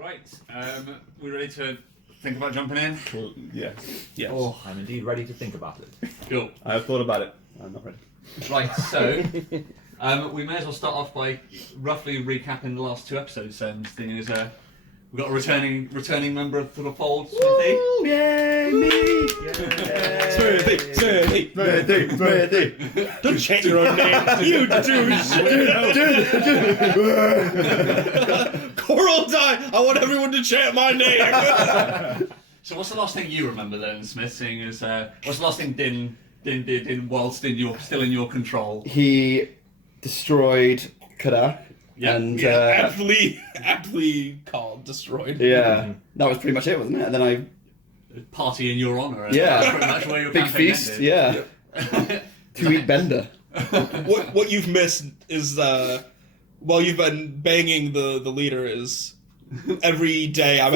Right, we ready to think about jumping in? Well, yeah. Yes. Oh, I'm indeed ready to think about it. Cool. I have thought about it. I'm not ready. Right, so we may as well start off by roughly recapping the last two episodes. Seeing as we've got a returning member of the fold, Smithy. Yay, me! Smithy! Don't chant your own name. You dude. Coral die. I want everyone to chant my name. So what's the last thing you remember then, Smith? Seeing as what's the last thing Din did whilst still in your control? He destroyed Kadak. Yep. And aptly called destroyed. yeah, that was pretty much it, wasn't it? And then I Party in your honour. Yeah. That's pretty much where your big campaign feast, ended. yeah, 2-week bender. What you've missed is while you've been banging the leader is every day I'm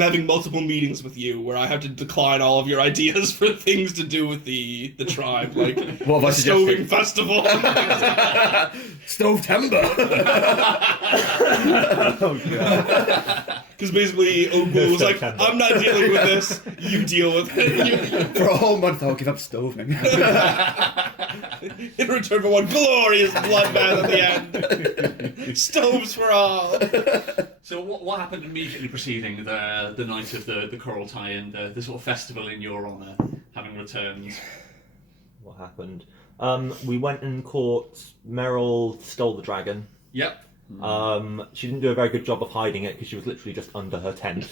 having multiple meetings with you where I have to decline all of your ideas for things to do with the tribe, like What have I the stoving suggested? festival. Stove timber. Oh, God. Because basically Ogul was like, I'm not dealing with this, you deal with it. For a whole month, I'll give up stoving. In return for one glorious bloodbath at the end. Stoves for all. So what happened immediately preceding the night of the Coral Tie and the sort of festival in your honour, having returned? What happened? We went and caught Meryl stole the dragon. Yep. She didn't do a very good job of hiding it because she was literally just under her tent.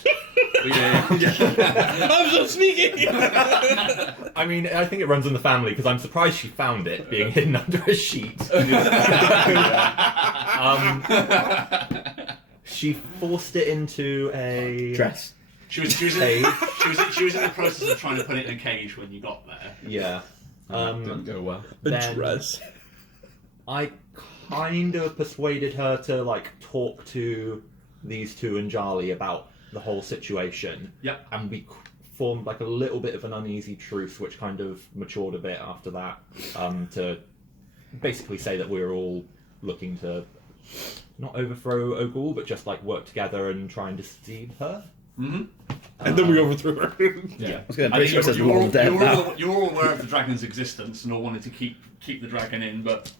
Yeah. I'm so sneaky. I mean, I think it runs in the family because I'm surprised she found it being hidden under a sheet. She forced it into a Dress. She was in the process of trying to put it in a cage when you got there. Yeah. Didn't go well. Then Dress. I kind of persuaded her to talk to these two and Charlie about the whole situation. Yep. And we formed a little bit of an uneasy truce, which kind of matured a bit after that, to basically say that we were all looking to not overthrow Ogul, but just work together and try and deceive her. Mm-hmm. And then we overthrew her. Yeah. I was going to I pretty think sure it says we're all dead now. you're all aware of the dragon's existence and all wanted to keep the dragon in, but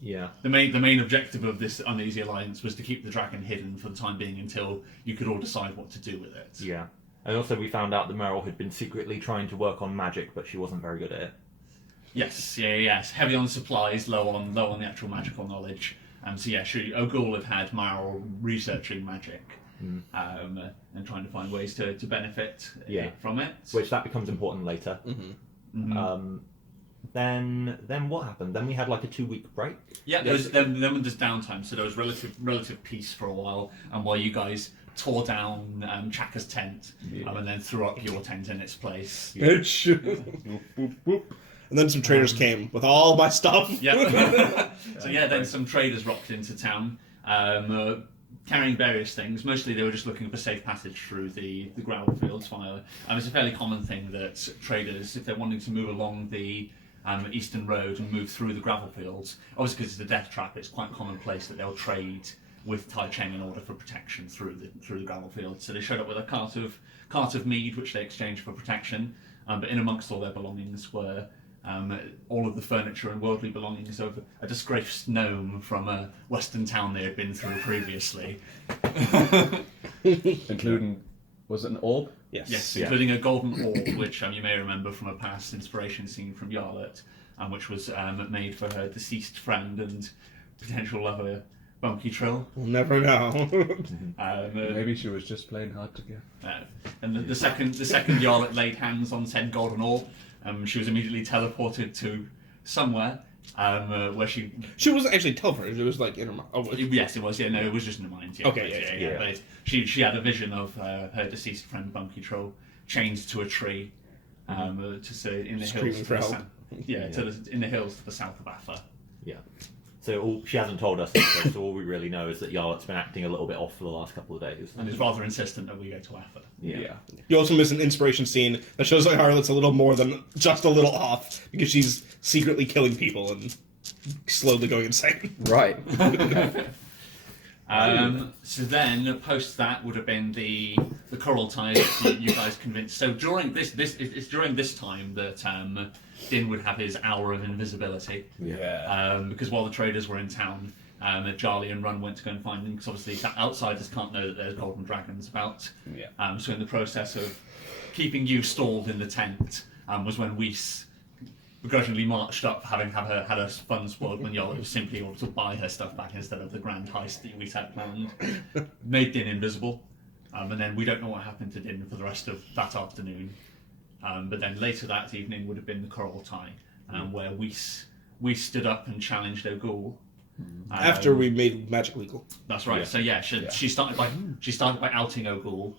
Yeah. the main objective of this uneasy alliance was to keep the dragon hidden for the time being until you could all decide what to do with it. Yeah. And also we found out that Meryl had been secretly trying to work on magic, but she wasn't very good at it. Yes. Heavy on supplies, low on the actual magical knowledge. So yeah, Ogul had Meryl researching magic. And trying to find ways to benefit from it. Which that becomes important later. Mm-hmm. Then what happened? Then we had a 2-week break. Yeah, there's downtime, so there was relative peace for a while, and while you guys tore down Chaka's tent, and then threw up your tent in its place. Bitch. And then some traders came with all my stuff. Yeah. So yeah, then some traders rocked into town, carrying various things. Mostly they were just looking for safe passage through the gravel fields via. It's a fairly common thing that traders, if they're wanting to move along the eastern road and move through the gravel fields, obviously because it's a death trap, it's quite commonplace that they'll trade with Tai Cheng in order for protection through the gravel fields. So they showed up with a cart of mead, which they exchanged for protection. But in amongst all their belongings were all of the furniture and worldly belongings of a disgraced gnome from a western town they had been through previously. Including, was it an orb? Yes, including a golden orb, which you may remember from a past inspiration scene from Yarlet, which was made for her deceased friend and potential lover, Bunky Trill. We'll never know. Maybe she was just plain hard to get. And the second Yarlet laid hands on said golden orb, she was immediately teleported to somewhere where she wasn't actually teleported. It was in her mind. Oh, yes, it was. Yeah, no, it was just in her mind. Yeah, Okay, yeah. But she had a vision of her deceased friend Bunky Troll chained to a tree, to say in the hills. For help. In the hills to the south of Atha. Yeah. So she hasn't told us, so all we really know is that Yarlet's been acting a little bit off for the last couple of days. And is rather insistent that we go to Atha. Yeah. You also miss an inspiration scene that shows Harlot's a little more than just a little off because she's secretly killing people and slowly going insane. Right. So then, post that would have been the coral tie that you guys convinced. So during it's during this time that Din would have his hour of invisibility. Yeah. Because while the traders were in town, Charlie and Run went to go and find them, because obviously outsiders can't know that there's golden dragons about. Yeah. So in the process of keeping you stalled in the tent was when Weiss begrudgingly marched up, having had her funds spoiled when Yola was simply able to buy her stuff back instead of the grand heist that Weiss had planned. Made Din invisible, and then we don't know what happened to Din for the rest of that afternoon. But then later that evening would have been the coral tie, where Weiss stood up and challenged O'Ghoul. After we made magic legal. That's right. Yeah. So she started by outing O'Ghoul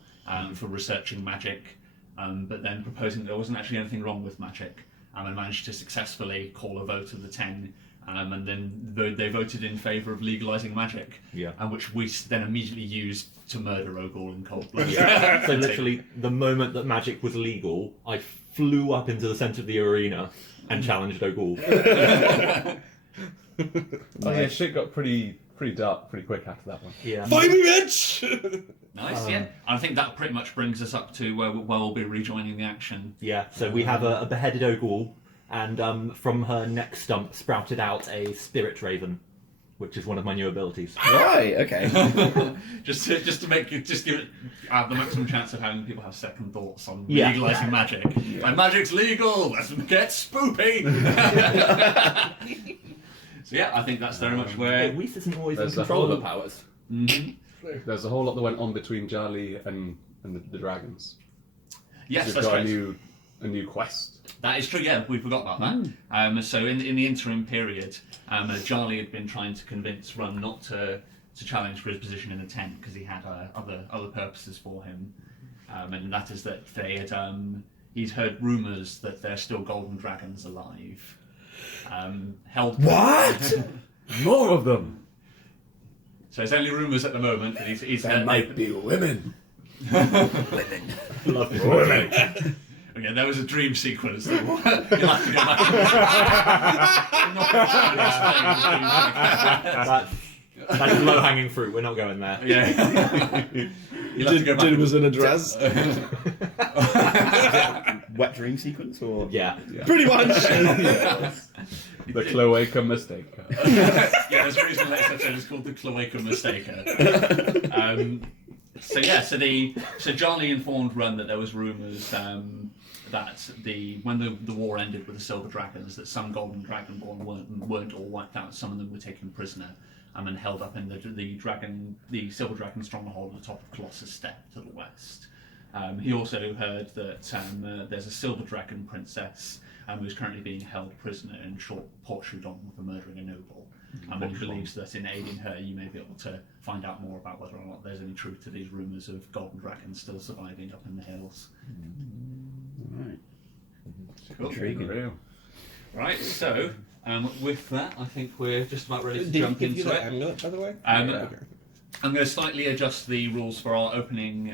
for researching magic, but then proposing that there wasn't actually anything wrong with magic, and managed to successfully call a vote of the 10, and then they voted in favour of legalising magic, which we then immediately used to murder O'Ghoul in cold blood. So literally, the moment that magic was legal, I flew up into the centre of the arena and challenged O'Ghoul. Oh yeah, shit got pretty dark pretty quick after that one. Yeah. Find me, bitch! Nice, yeah. I think that pretty much brings us up to where we'll be rejoining the action. Yeah, so we have a beheaded O'Ghoul, and from her neck stump sprouted out a spirit raven, which is one of my new abilities. Right, okay. just to give it the maximum chance of having people have second thoughts on Yeah. legalising magic. Like, magic's legal, let's get spoopy! So yeah, I think that's very much where... Weiss isn't always in There's a control whole of the lot- powers. There's a whole lot that went on between Charlie and the dragons. Yes, We've that's got right. a new quest. That is true, yeah, we forgot about that. So in the interim period, Charlie had been trying to convince Run not to challenge for his position in the tent, because he had other purposes for him. And that is that they had he'd heard rumours that there's still golden dragons alive. What? More of them! So it's only rumours at the moment, but he's There heard might be women. Lovely. Women. Okay, there was a dream sequence. That you'll have to go back. I'm not That's low-hanging fruit. We're not going there. yeah. You'll have to go back. Did was in a dress? Wet dream sequence or? Yeah. Pretty much. The cloaca mistake. Yeah, there's a reason that episode is called the Cloaca Mistaker. So Charlie informed Run that there was rumours that when the war ended with the Silver Dragons, that some Golden Dragonborn weren't all wiped out. Some of them were taken prisoner and held up in the Silver Dragon stronghold at the top of Colossus Step to the west. He also heard that there's a Silver Dragon princess who's currently being held prisoner in Port Choudon for murdering a noble. And he believes that in aiding her, you may be able to find out more about whether or not there's any truth to these rumours of golden dragons still surviving up in the hills. Right. Cool. Intriguing. Real. Right, so with that, I think we're just about ready to Did you jump give you into that it. amulet, by the way? I'm Okay. going to slightly adjust the rules for our opening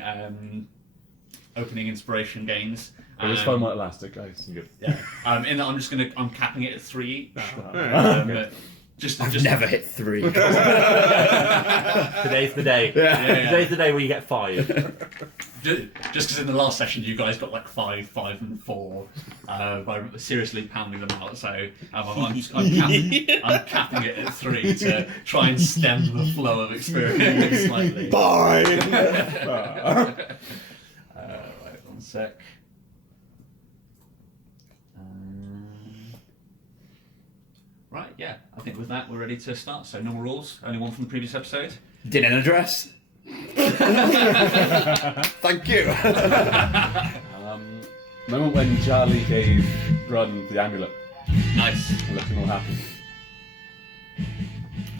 inspiration gains. It was fun while it lasted, guys. Yeah. In that I'm capping it at 3 each. Just I've never hit 3. Today's the day. Yeah. Today's the day where you get 5. Just because in the last session you guys got like 5, 5, and 4 by seriously pounding them out. So I'm capping it at 3 to try and stem the flow of experience slightly. Bye! Right, one sec. Right, yeah. I think with that we're ready to start. So normal rules. Only one from the previous episode. Dinner and a dress. Thank you. Moment when Charlie gave Run the amulet, Nice. looking all happy.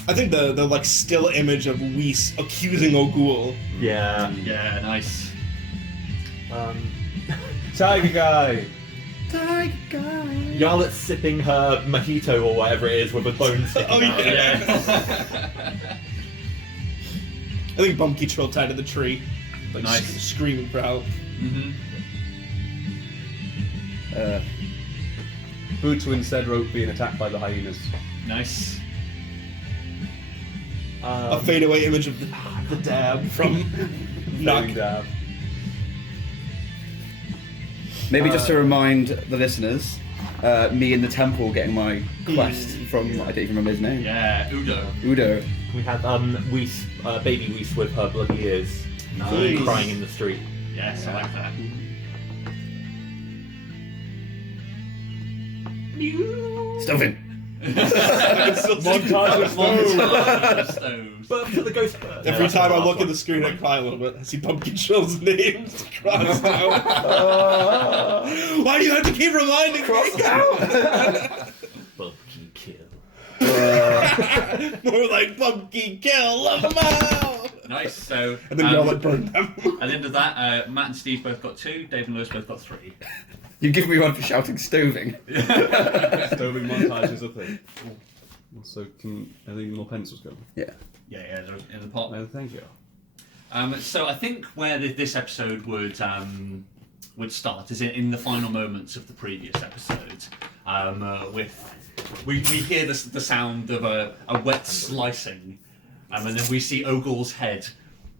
I think the like still image of Weiss accusing O'Ghoul. Yeah. Yeah, nice. Tiger guy! Tiger guy. Yarlet's sipping her mojito or whatever it is with a bone sticking Oh, out. yeah. I think Bumpy Trill tied to the tree, like Nice. screaming for help. Mm-hmm. Boots instead wrote being attacked by the hyenas. Nice. A fadeaway image of the dab from Knock. Dab. Maybe just to remind the listeners, me in the temple getting my quest from, I don't even remember his name. Yeah, Udo. Udo. We had baby Weiss with her bloody ears, Nice. crying in the street. Yes, I like that. Stovin. Montage of Stoves. But for the ghost. Every time I look at the screen, I cry a little bit. I see Pumpkin Chill's names crossed out. Why do you have to keep reminding me? Pumpkin kill. More like Pumpkin Kill, love them all! Nice. So, And then we all like burn them. at the end of that, Matt and Steve both got 2. Dave and Lewis both got 3. You give me one for shouting stoving. Stoving montage is a thing. So, are there more pencils going? Yeah. Yeah, they're in the pot. No, thank you. So I think where this episode would start is in the final moments of the previous episode. We hear the sound of a wet slicing, and then we see Ogul's head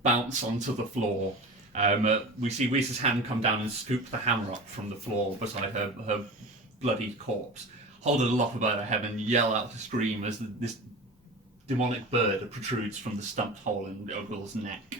bounce onto the floor. We see Reese's hand come down and scoop the hammer up from the floor beside her bloody corpse, hold it aloft above her head and yell out to scream as this demonic bird protrudes from the stumped hole in Ogul's neck.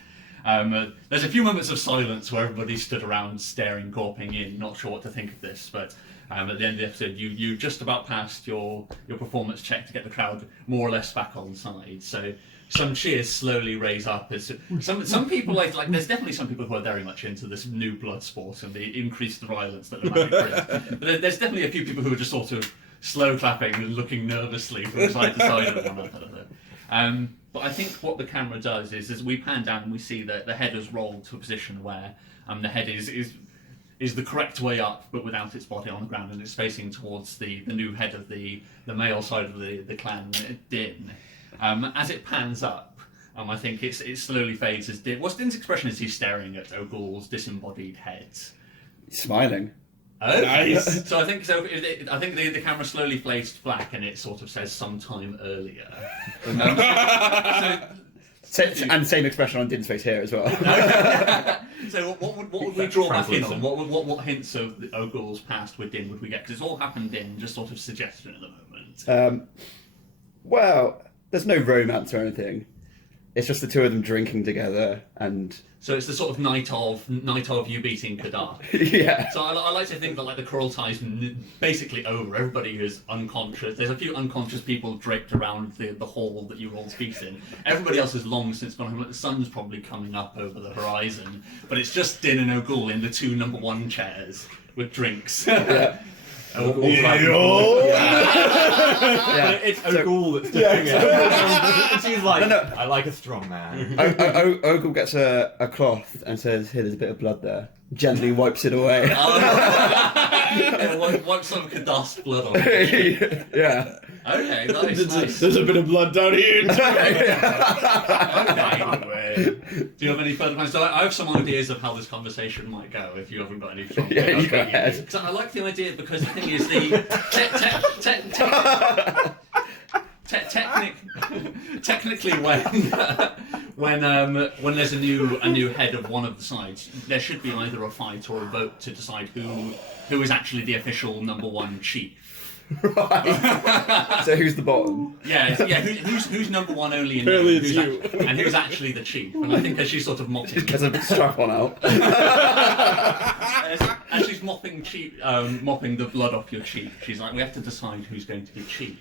There's a few moments of silence where everybody stood around staring, gawping in, not sure what to think of this, but at the end of the episode you just about passed your performance check to get the crowd more or less back on side. So some cheers slowly raise up as some people like there's definitely some people who are very much into this new blood sport and the increased violence that the magic brings. But there's definitely a few people who are just sort of slow clapping and looking nervously from side to side of one another. But I think what the camera does is we pan down and we see that the head has rolled to a position where the head is the correct way up, but without its body on the ground, and it's facing towards the new head of the male side of the clan, Din. As it pans up, I think it slowly fades as Din. What's Din's expression as he's staring at Ogul's disembodied head? Smiling. Oh, Nice. So I think the camera slowly fades to black, and it sort of says sometime earlier. And same expression on Din's face here as well. So what would we draw back in on? What hints of Ogul's past with Din would we get? Because it's all happened in just sort of suggestion at the moment. Well, there's no romance or anything. It's just the two of them drinking together, and So it's the sort of night of you beating Kadar. yeah. So I like to think that like the Kurultai's basically over. Everybody is unconscious. There's a few unconscious people draped around the hall that you all feast in. Everybody else is long since gone home. Like, the sun's probably coming up over the horizon, but it's just Din and Ogul in the 2 number 1 chairs with drinks. Yeah. It's Ogul that's doing it. And she's like, I like a strong man. Ogul gets a cloth and says, "Here, there's a bit of blood there." Gently wipes it away. Wipe some Kadar's blood on it. Yeah. Okay, nice. There's a bit of blood down here. Okay. Do you have any further plans? So I have some ideas of how this conversation might go. If you haven't got any, Yeah, you go ahead. So I like the idea because the thing is technically when there's a new head of one of the sides, there should be either a fight or a vote to decide who is actually the official number 1 chief. Right. So who's the bottom? Yeah. Who's number 1 only in Apparently name, it's you. and who's actually the chief? And I think as she's sort of mopping, Just gets a strap on out. as she's mopping the blood off your cheek, she's like, we have to decide who's going to be chief.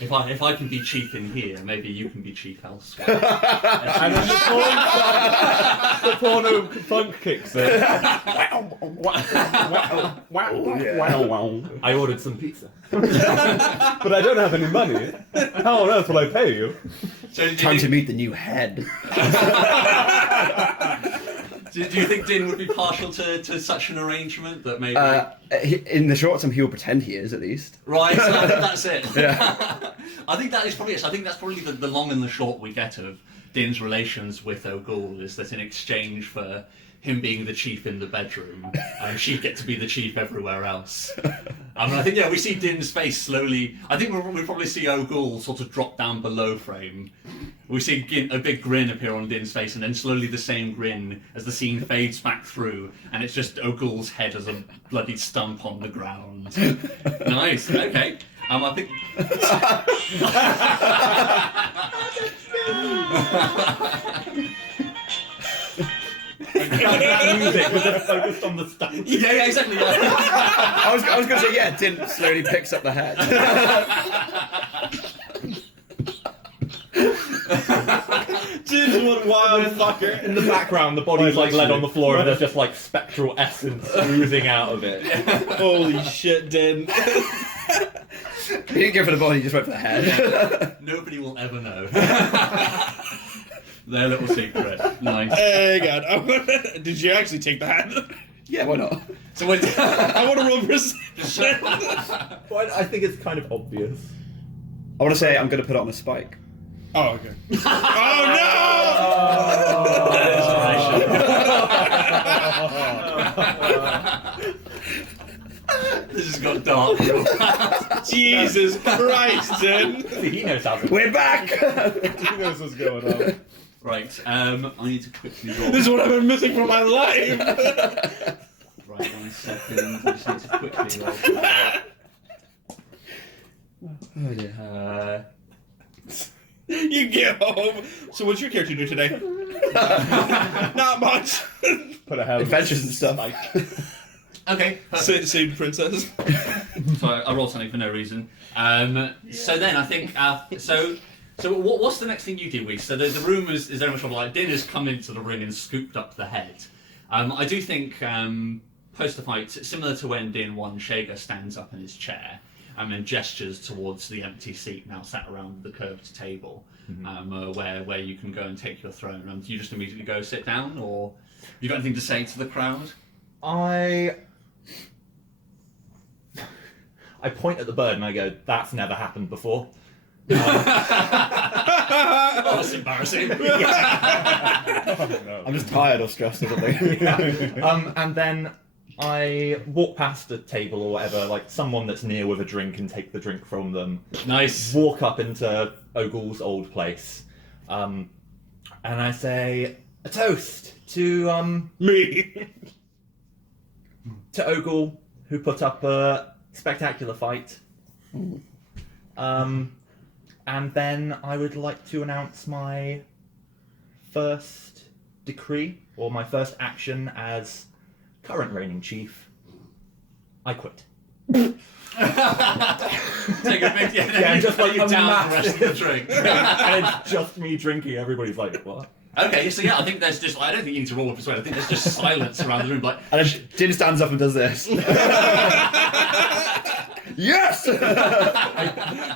If I can be chief in here, maybe you can be chief elsewhere. And then the porno funk kicks in. I ordered some pizza. But I don't have any money. How on earth will I pay you? So Time to meet the new head. do you think Din would be partial to such an arrangement that maybe? In the short term, he'll pretend he is, at least. Right, so I think that's it. Yeah. I think that is probably it. So I think that's probably the long and the short we get of Din's relations with O'Ghoul is that in exchange for him being the chief in the bedroom, she'd get to be the chief everywhere else. I think, we see Din's face slowly. I think we'll probably see O'Ghoul sort of drop down below frame. We see a big grin appear on Din's face, and then slowly the same grin as the scene fades back through, and it's just O'Ghoul's head as a bloody stump on the ground. Nice, okay. I think... Music, but they're focused on the stuff. Yeah, exactly. Yeah. I was going to say, Din slowly picks up the head. Din's one wild fucker. In the background, the body's like led on the floor, and there's just like spectral essence oozing out of it. Holy shit, Din. He didn't go for the body, he just went for the head. Nobody will ever know. Their little secret. Nice. Hey, God. Did you actually take the hat? Yeah, why not? So what? I want to roll perception. Well, I think it's kind of obvious. I want to say I'm going to put it on a spike. Oh, okay. Oh, no! This has got dark real fast. Jesus Christ, Din. He knows how to. We're back! He knows what's going on. Right, I need to quickly roll. This is what I've been missing from my life. Right, 1 second. I just need to quickly roll. Oh dear. You get home. So what's your character do today? Not much. Put a head. Adventures and stuff. Okay, perfect. Save princess. So I rolled something for no reason. So then I think So what's the next thing you do, Weeks? So the room is very much like Din has come into the ring and scooped up the head. I do think post the fight, similar to when Din won, Shager stands up in his chair and gestures towards the empty seat now sat around the curved table, where you can go and take your throne. And do you just immediately go sit down, or you got anything to say to the crowd? I point at the bird and I go, "That's never happened before." Oh, that's embarrassing. Oh, no. I'm just tired or stressed or something. And then I walk past a table or whatever, like someone that's near with a drink, and take the drink from them. Nice. Walk up into Ogul's old place, and I say a toast to Me. to Ogul, who put up a spectacular fight. And then I would like to announce my first decree, or my first action as current reigning chief. I quit. Take a big Yeah, just like you a down the rest of the massive- drink. And it's just me drinking. Everybody's like, what? Okay, so I think there's just I don't think you need to roll with persuade. I think there's just silence around the room, like. And then Din stands up and does this. Yes!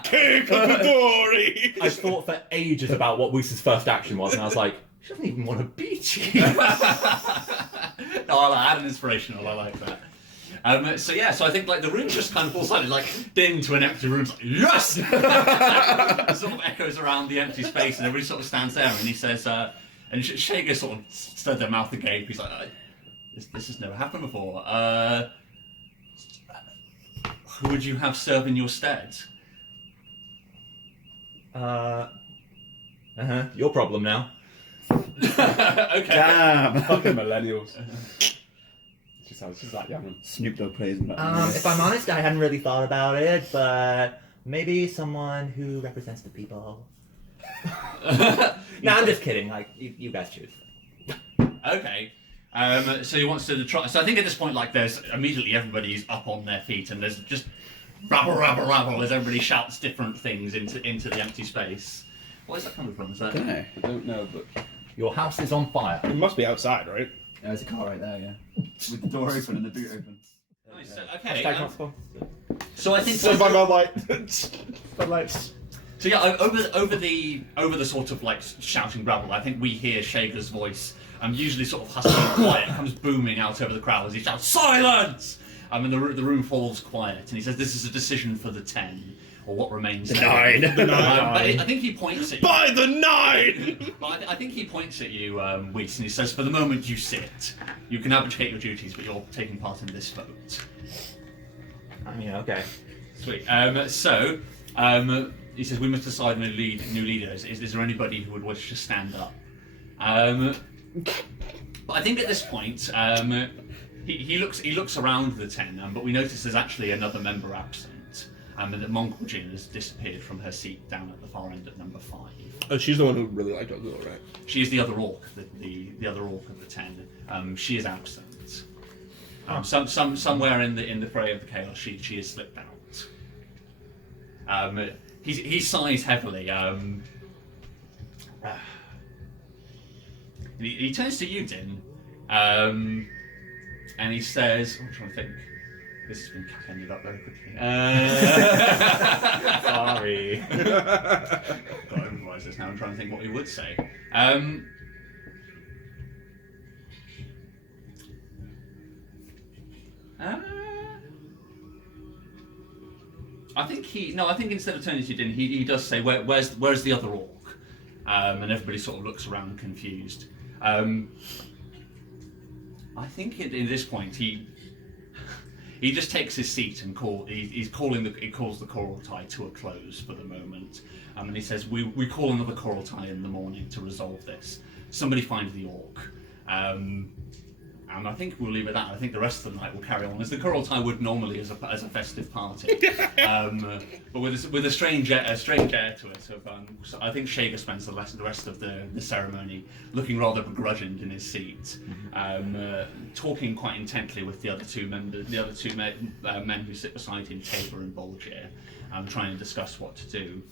King of the glory. I thought for ages about what Woose's first action was, and I was like, she doesn't even want to be chief. No, I had an inspirational. I like that. So I think like the room just kind of falls silent, like Din to an empty room, like, yes! It sort of echoes around the empty space, and everybody sort of stands there, and he says, and Shager sort of stirred their mouth agape. He's like, this has never happened before. Who would you have serve in your stead? Your problem now. Okay. Damn! Fucking millennials. She's that young. Snoop Dogg plays in that. If I'm honest, I hadn't really thought about it, but maybe someone who represents the people. No, I'm just kidding. Like, you guys choose. Okay. So he wants to try. So I think at this point, like, there's immediately everybody's up on their feet, and there's just rabble, rabble, rabble as everybody shouts different things into the empty space. What is that coming from? Is that? I don't know. I don't know, but Your house is on fire. It must be outside, right? There's a car right there, yeah. With the door open and the boot open. Nice. Okay. Hashtag not sponsored. So I think. So by my light. My lights. So yeah, over the sort of like shouting rabble, I think we hear Shager's voice, usually sort of husky and quiet, comes booming out over the crowd as he shouts, "Silence!" And the room falls quiet, and he says, "This is a decision for the 10. or what remains. The 9. The 9. I think he points at you. By the 9! But I think he points at you, Weiss, and he says, "For the moment, you sit. You can abdicate your duties, but you're taking part in this vote." I mean, okay. Sweet. He says, "We must decide new leaders. Is there anybody who would wish to stand up?" But I think at this point, he looks around the 10, but we notice there's actually another member absent, and that Monkwajin has disappeared from her seat down at the far end at number 5. Oh, she's the one who really liked Ogul, right? She is the other orc, the other orc of the 10. She is absent. Somewhere in the fray of the chaos, she has slipped out. He sighs heavily. He turns to you, Din, and he says, I'm trying to think. This has been ended up very quickly. Sorry. Gotta improvise this now. I'm trying to think what he would say. I think instead of turning to you, Din, he does say, where's the other orc? And everybody sort of looks around confused. I think at this point he just takes his seat and calls the choral tie to a close for the moment. And he says, we call another choral tie in the morning to resolve this. Somebody find the orc. And I think we'll leave it at that. I think the rest of the night will carry on as the choral tie would normally as a festive party, but with a strange air to it. So I think Shager spends the rest of the ceremony looking rather begrudging in his seat, talking quite intently with the other two men who sit beside him, Tabor and Bolgier, trying to discuss what to do.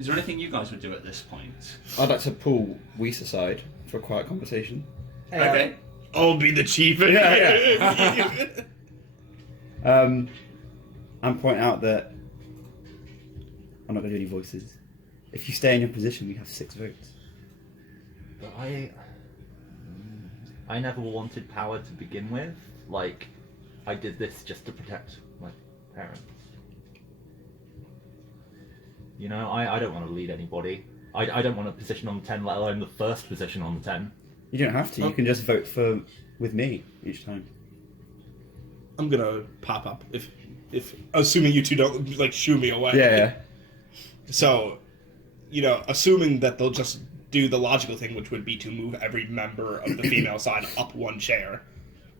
Is there anything you guys would do at this point? I'd like to pull Weiss aside for a quiet conversation. Okay. I'll be the chief. Yeah. And point out that I'm not going to do any voices. If you stay in your position, we have 6 votes. But I never wanted power to begin with. Like, I did this just to protect my parents. You know, I don't want to lead anybody. I don't want a position on the 10, let alone the first position on the 10. You don't have to. You can just vote with me each time. I'm gonna pop up if assuming you two don't like shoo me away. Yeah. So, assuming that they'll just do the logical thing, which would be to move every member of the female side up 1 chair.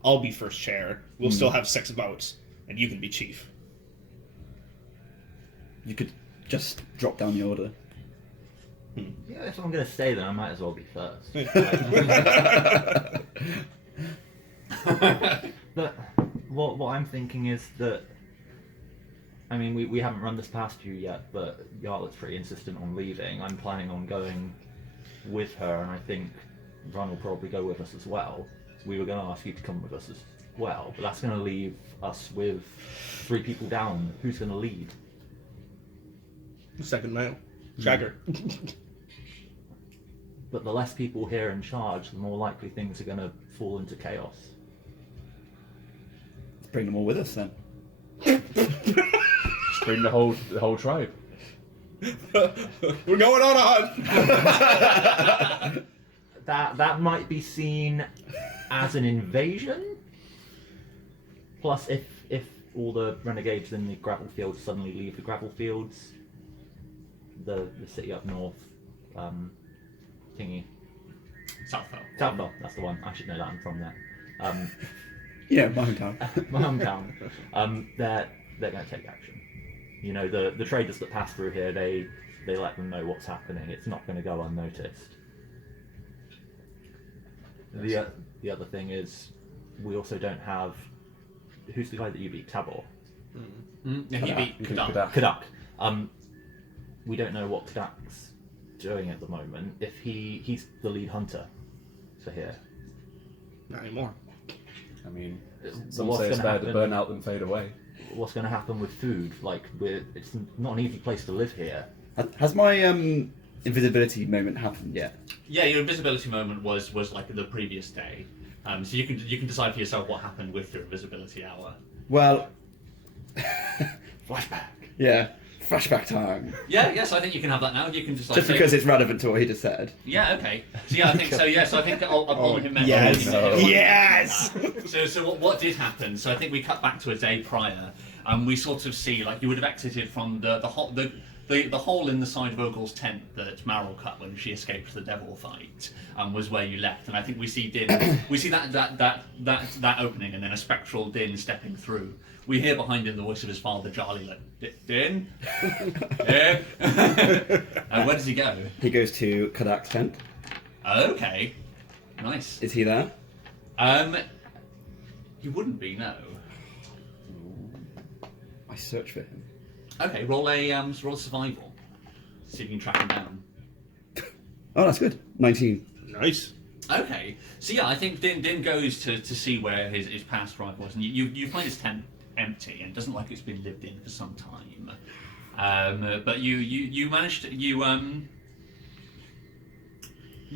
I'll be first chair. We'll still have 6 votes, and you can be chief. You could just drop down the order. Yeah, if I'm going to stay, then I might as well be first. But what I'm thinking is that, I mean, we haven't run this past you yet, but Yarlet's pretty insistent on leaving. I'm planning on going with her, and I think Ron will probably go with us as well. We were going to ask you to come with us as well, but that's going to leave us with 3 people down. Who's going to lead? Second male. Shagger. But the less people here in charge, the more likely things are going to fall into chaos. Let's bring them all with us then. Just bring the whole tribe. We're going on a hunt. That might be seen as an invasion. Plus, if all the renegades in the gravel fields suddenly leave the gravel fields, the city up north, thingy. Southville, that's the one. I should know that. I'm from there. Yeah, my hometown. My hometown. They're going to take action. You know, the traders that pass through here, they let them know what's happening. It's not going to go unnoticed. The other thing is, we also don't have. Who's the guy that you beat? Tabor. Yeah, he beat Kadak. Kadak. We don't know what Kadak's doing at the moment. If he's the lead hunter for here. Not anymore. I mean, some What's say it's gonna better to burn out than fade away. What's going to happen with food? Like, it's not an easy place to live here. Has my invisibility moment happened yet? Yeah, your invisibility moment was like the previous day. So you can decide for yourself what happened with your invisibility hour. Well, Flashback. Yeah. Flashback time. Yeah, yes, I think you can have that now. You can just like Just because it's relevant to what he just said. Yeah, okay. So yeah, I think so. Yeah, so I think I'll him. Yes. no. Yes. So what did happen? So I think we cut back to a day prior, and we sort of see like you would have exited from the hole in the side of Ogle's tent that Meryl cut when she escaped the devil fight, was where you left, and I think we see Din. We see that opening, and then a spectral Din stepping through. We hear behind him the voice of his father, Charlie, like, Din? Yeah? Where does he go? He goes to Kadak's tent. Okay. Nice. Is he there? You wouldn't be, no. I search for him. Okay, roll a survival. See if you can track him down. Oh, that's good. 19. Nice. Okay. So yeah, I think Din goes to see where his past life was, and you find his tent empty and doesn't like it's been lived in for some time. But you managed to you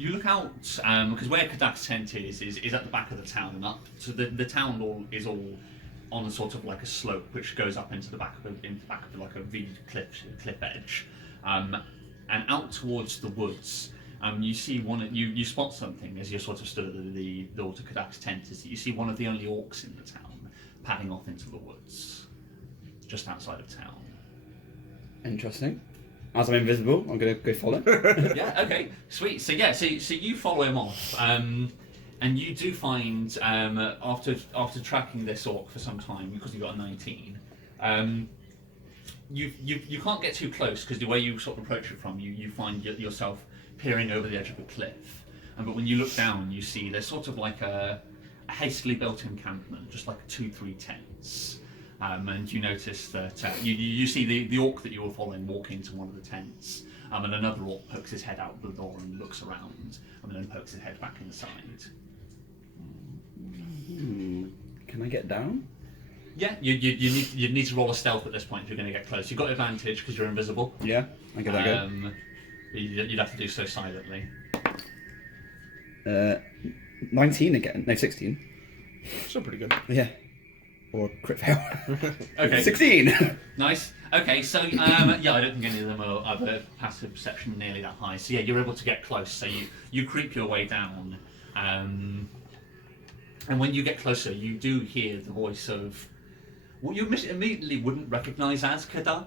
look out because where Kadak's tent is at the back of the town and up. So the town is all on sort of like a slope which goes up into the back of like a V cliff edge, and out towards the woods. You see you spot something as you're sort of stood at the door to Kadak's tent. Is that you see one of the only orcs in the town padding off into the woods, just outside of town. Interesting. As I'm invisible, I'm going to go follow. Yeah. Okay. Sweet. So yeah. So you follow him off, and you do find after tracking this orc for some time because you got a 19. You can't get too close because the way you sort of approach it from you find yourself peering over the edge of a cliff, but when you look down, you see there's sort of like a hastily built encampment, just like 2-3 tents. And you notice that you see the orc that you were following walk into one of the tents, and another orc pokes his head out the door and looks around, and then pokes his head back inside. Can I get down? Yeah, you need to roll a stealth at this point if you're going to get close. You've got advantage because you're invisible. Yeah, I give that a You'd have to do so silently. go. 19 again. No, 16. Still pretty good. Yeah. Or crit fail. Okay. 16! Nice. Okay, so yeah, I don't think any of them are a passive perception nearly that high. So yeah, you're able to get close. So you creep your way down, and when you get closer, you do hear the voice of what you immediately wouldn't recognise as Kadak,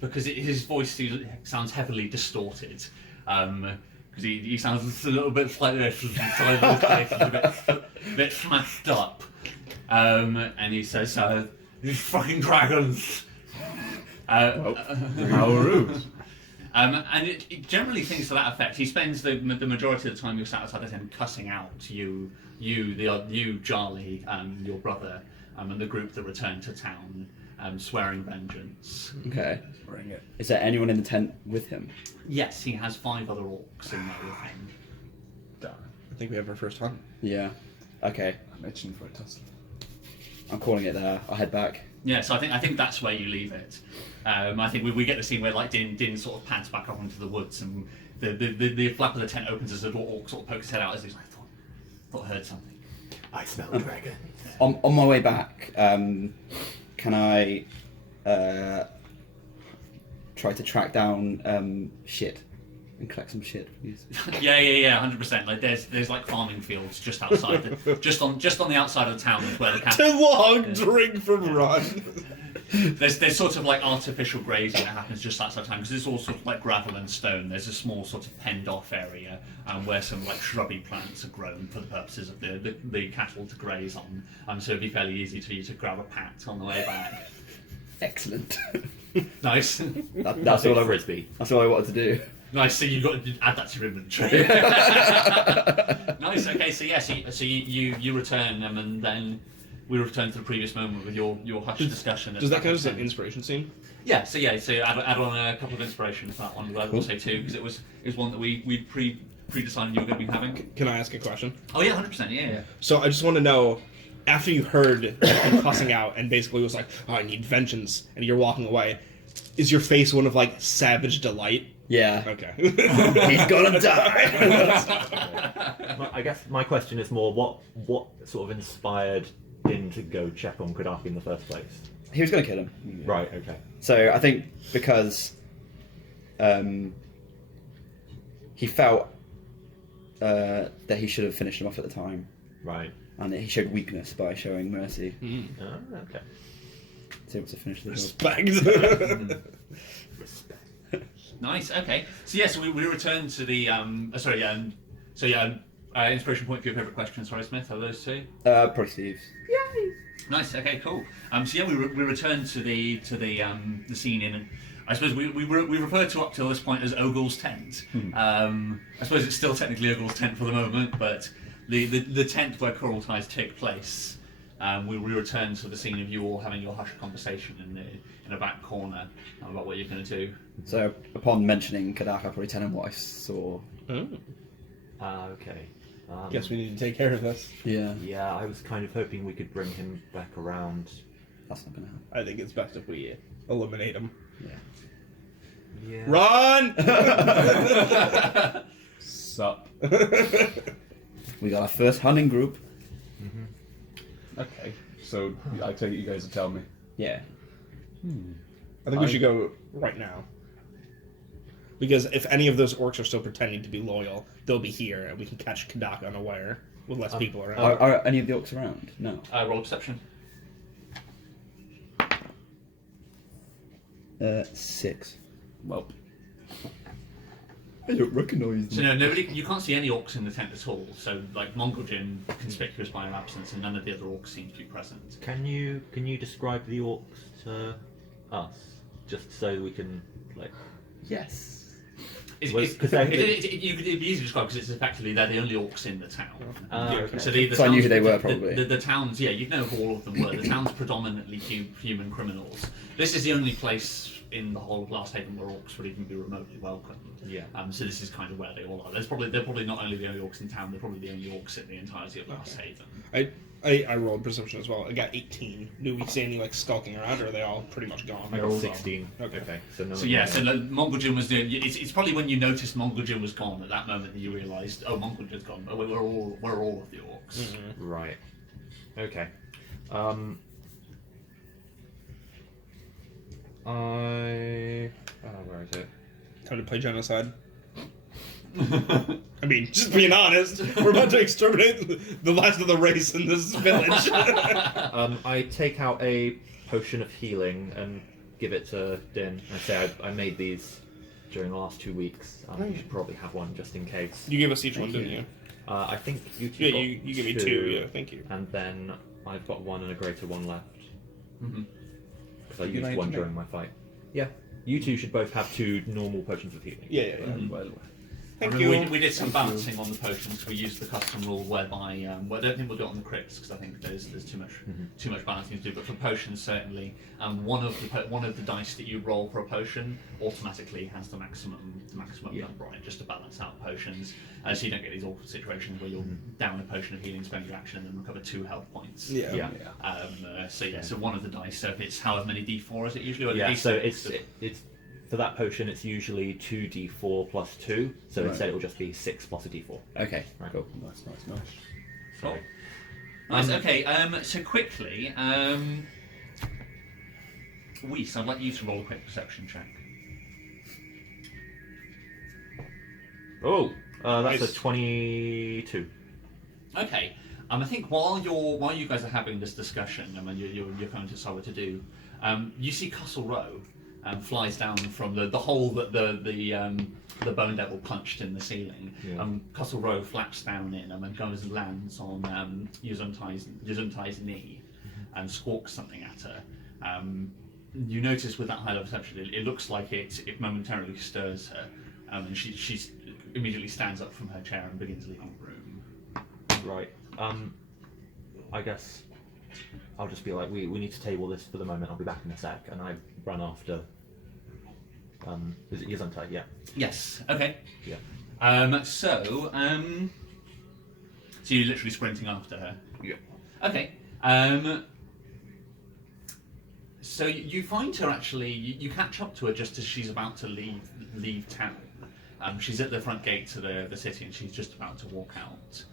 because his voice sounds heavily distorted. Because he sounds a little bit like this, a bit smashed up, and he says, "These fucking dragons." How rude. And it generally things to that effect. He spends the majority of the time you're sat outside the tent cussing out you, Charlie, your brother, and the group that returned to town, swearing vengeance. Okay. Bring it. Is there anyone in the tent with him? Yes, he has 5 other orcs in there with him. I think we have our first hunt. Yeah. Okay. I'm itching for a tussle. I'm calling it there. I'll head back. Yeah, so I think that's where you leave it. I think we get the scene where like Din sort of pants back up into the woods, and the flap of the tent opens as the orc sort of pokes his head out as he's like, thought I heard something. I smell a dragon. On my way back, can I try to track down shit and collect some shit, please? Yeah, 100%. Like there's like farming fields just outside, just on the outside of the town is where the cattle. Too long, drink from run. There's sort of like artificial grazing that happens just outside town because it's all sort of like gravel and stone. There's a small sort of penned off area where some like shrubby plants are grown for the purposes of the cattle to graze on. So it'd be fairly easy for you to grab a pat on the way back. Excellent. Nice. That's all I frisbee. That's all I wanted to do. Nice. So you've got to add that to your inventory. Nice. Okay. So yeah. So you return them, and then we return to the previous moment with your hushed discussion. Does that count as an inspiration scene? Yeah. So add on a couple of inspirations for that one. I will say 2 because it was one that we pre-decided you were going to be having. Can I ask a question? Oh yeah, 100%. Yeah. So I just want to know, after you heard him cussing out and basically was like, "Oh, I need vengeance," and you're walking away, is your face one of like savage delight? Yeah. Okay. He's gonna die. I guess my question is more, what sort of inspired Din to go check on Kadak in the first place? He was going to kill him. Right. Okay. So I think because he felt that he should have finished him off at the time, Right. and that he showed weakness by showing mercy. Oh, okay. So he wants to finish the job. Respect. Nice. Okay. So yes, we return to the inspiration point for your favourite question. Sorry, Smith. Are those two? Probably Steve's. Nice. Okay. Cool. So yeah, we return to the scene in. I suppose we referred to up till this point as Ogul's tent. I suppose it's still technically Ogul's tent for the moment, but the tent where choral ties take place. We return to the scene of you all having your hushed conversation in a back corner about what you're going to do. So upon mentioning Kadak, I probably tell him what I saw. Okay. Guess we need to take care of this. Yeah. Yeah, I was kind of hoping we could bring him back around. That's not going to happen. I think it's best if we eliminate him. Yeah. Run! Sup. We got our first hunting group. Okay. So I take it you guys will tell me. Yeah. I think we should go right now. Because if any of those orcs are still pretending to be loyal, they'll be here, and we can catch Kadak unaware with less people around. Are any of the orcs around? No. Roll perception. 6. Well, I don't recognise So no, nobody. You can't see any orcs in the tent at all. So like Mongol Jim, conspicuous by her absence, and none of the other orcs seem to be present. Can you describe the orcs to us, just so we can like? Yes. It'd Well, be 'cause they- easy to describe because it's effectively they're the only orcs in the town. Okay. So, the So I knew towns- who they were, the- probably. The towns, yeah, you'd know who all of them were. The town's predominantly human criminals. This is the only place in the whole of Glasshaven where orcs would even be remotely welcomed. Yeah. So this is kind of where they all are. They're probably not only the only orcs in town. They're probably the only orcs in the entirety of Glasshaven. I rolled perception as well. I got 18. Do we see any skulking around, or are they all pretty much gone? I got 16. Okay. So none So of yeah, them so are- Mongol Jim was doing. It's probably when you noticed Mongol Jim was gone at that moment that you realised, oh, Mongol Jim's gone. Oh, we're all of the orcs. Right. Okay. Where is it? Time to play genocide. I mean, just being honest, we're about to exterminate the last of the race in this village. I take out a potion of healing and give it to Din. I say I made these during the last 2 weeks. You should probably have one just in case. You gave us each one, didn't you? I think you two Yeah, got you gave me 2. Yeah, thank you. And then I've got one and a greater one left. Mhm. Because I You used made one to me. during my fight. Yeah. You two should both have 2 normal potions of healing. Yeah. well, Thank I you. mean, we did some balancing on the potions. We used the custom rule whereby well, I don't think we'll do it on the crits because I think there's too much balancing to do. But for potions, certainly, one of the dice that you roll for a potion automatically has the maximum number on it, just to balance out potions, so you don't get these awful situations where you're down a potion of healing, spend your action, and then recover 2 health points. Yeah. So one of the dice. So if it's however many D4 is it usually? Or Yeah, D6? so it's for that potion it's usually 2d4 plus 2, so Right. instead it will just be 6 plus a d4. Okay, Right. cool. nice. So, Nice. Okay. So quickly, Weiss, I'd like you to roll a quick perception check. that's Nice. a 22. Okay. I think while you guys are having this discussion, I mean, you're coming to decide what to do. You see Castle Row flies down from the hole that the Bone Devil punched in the ceiling. Yeah. Castle Row flaps down in and goes and lands on Yesuntai's knee and squawks something at her. You notice with that high level perception, it looks like it momentarily stirs her, and she immediately stands up from her chair and begins leaving the room. Right. I guess I'll just be like, we need to table this for the moment. I'll be back in a sec, and I run after. Is it Yesuntai? Yeah. Yes. Okay. Yeah. So you're literally sprinting after her. Yeah. Okay. So you find her actually. You catch up to her just as she's about to leave town. She's at the front gate to the city, and she's just about to walk out.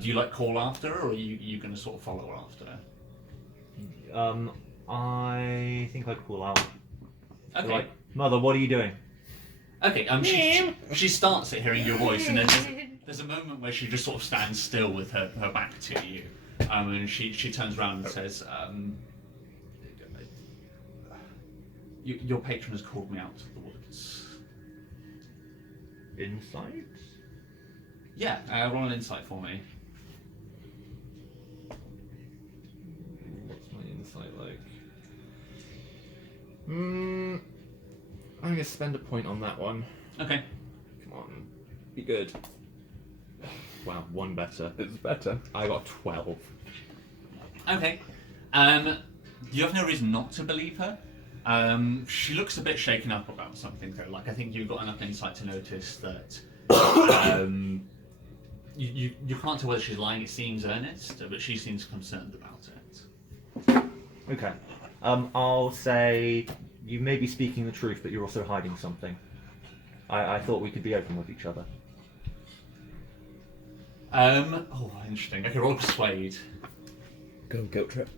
Do you call after her, or are you going to sort of follow her after her? I think I call out. Okay. Like, Mother, what are you doing? Okay, she starts at hearing your voice, and then there's a moment where she just sort of stands still with her back to you, and she turns around and says, your patron has called me out to the woods. Insight? Yeah, roll an insight for me. What's my insight like? I'm going to spend a point on that one. Okay. Come on. Be good. Wow, one better. It's better. I got 12. Okay. You have no reason not to believe her. She looks a bit shaken up about something though. Like, I think you've got enough insight to notice that you can't tell whether she's lying. It seems earnest, but she seems concerned about it. Okay. I'll say you may be speaking the truth, but you're also hiding something. I thought we could be open with each other. Oh, interesting. Okay, roll persuade. Go guilt trip.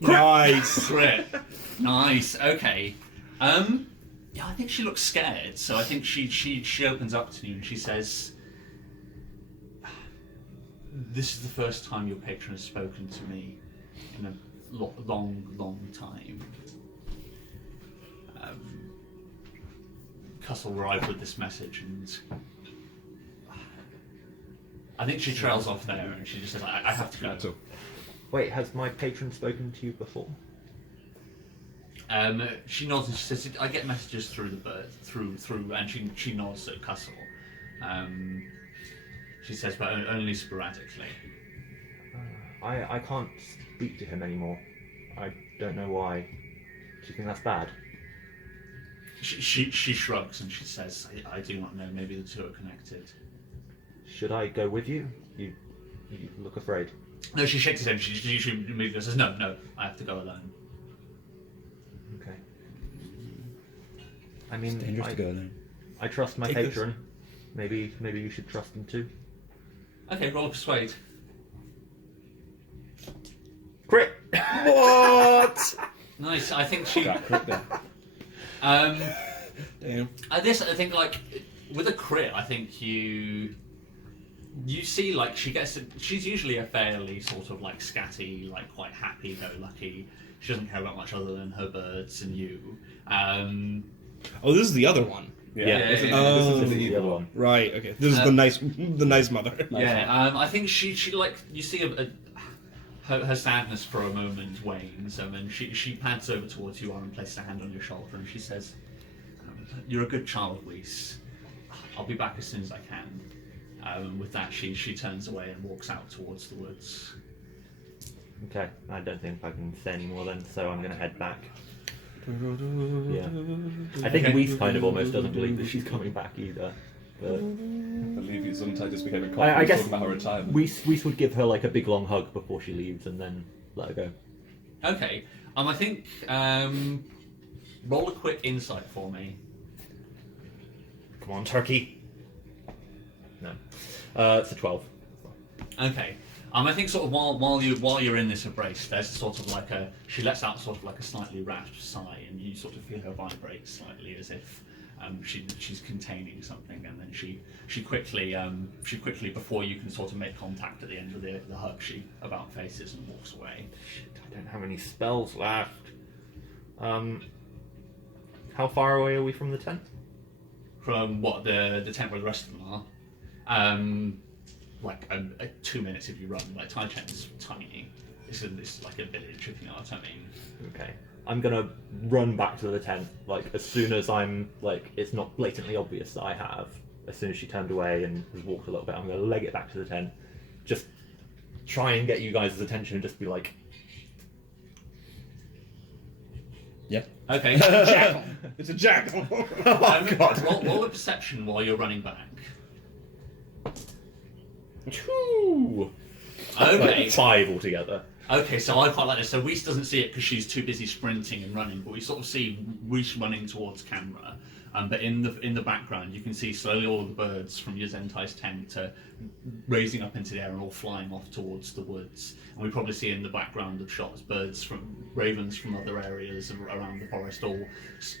Nice. Crit. Nice. Okay. Yeah, I think she looks scared. So I think she opens up to you and she says, "This is the first time your patron has spoken to me in a long time. Cussle arrived with this message, and I think she trails off there, and she just says, I have to go." Wait, has my patron spoken to you before? She nods and she says, "I get messages through the bird, through," and she nods at Cussle. She says, "But only sporadically." I can't speak to him anymore. I don't know why. Do you think that's bad? She shrugs and she says, I do not know. Maybe the two are connected." Should I go with you? You look afraid. No, she shakes her head. She moves and says, "No, I have to go alone." Okay. I mean, It's dangerous to go alone. I trust my Take this. patron. Maybe you should trust him too. Okay, roll a persuade. Crit! What? Nice. I think she. That crit there. Damn. I think like with a crit, I think you see like she's usually a fairly sort of like scatty, like quite happy-go-lucky. She doesn't care about much other than her birds and you. Oh, this is the other one. Yeah, this is, Oh. this is the The evil other one. one. Right. Okay. This is the nice mother. Yeah, I think she like you see her sadness for a moment wanes, and she pants over towards you and places a hand on your shoulder, and she says, "You're a good child, Weiss. I'll be back as soon as I can." And with that, she turns away and walks out towards the woods. Okay, I don't think I can say any more then, so I'm going to head back. Yeah. I think Okay. Weiss kind of almost doesn't believe that she's coming back either. But I believe Yesuntai just became a cop. I guess talking about her retirement. Weiss would give her like a big long hug before she leaves and then let her go. Okay, I think roll a quick insight for me. Come on, turkey. No. It's a 12. Okay. I think sort of while you're in this embrace, there's sort of like she lets out sort of like a slightly rasped sigh, and you sort of feel her vibrate slightly as if she's containing something, and then she quickly before you can sort of make contact at the end of the hug, she about faces and walks away. Shit, I don't have any spells left. How far away are we from the tent? From what the tent where the rest of them are, like 2 minutes if you run. Like Taichen's tiny. This is like a village, if you know what I mean. Okay. I'm gonna run back to the tent, like, as soon as I'm, like, it's not blatantly obvious that I have. As soon as she turned away and has walked a little bit, I'm gonna leg it back to the tent. Just try and get you guys' attention and just be like, Yeah. Okay. Jackal. It's a jackal. Roll a perception while you're running back. 2! Okay. Like 5 altogether. Okay, so I quite like this. So Reese doesn't see it because she's too busy sprinting and running, but we sort of see Reese running towards camera. But in the background, you can see slowly all of the birds from Yesuntai's tent raising up into the air and all flying off towards the woods. And we probably see in the background of shots ravens from other areas around the forest all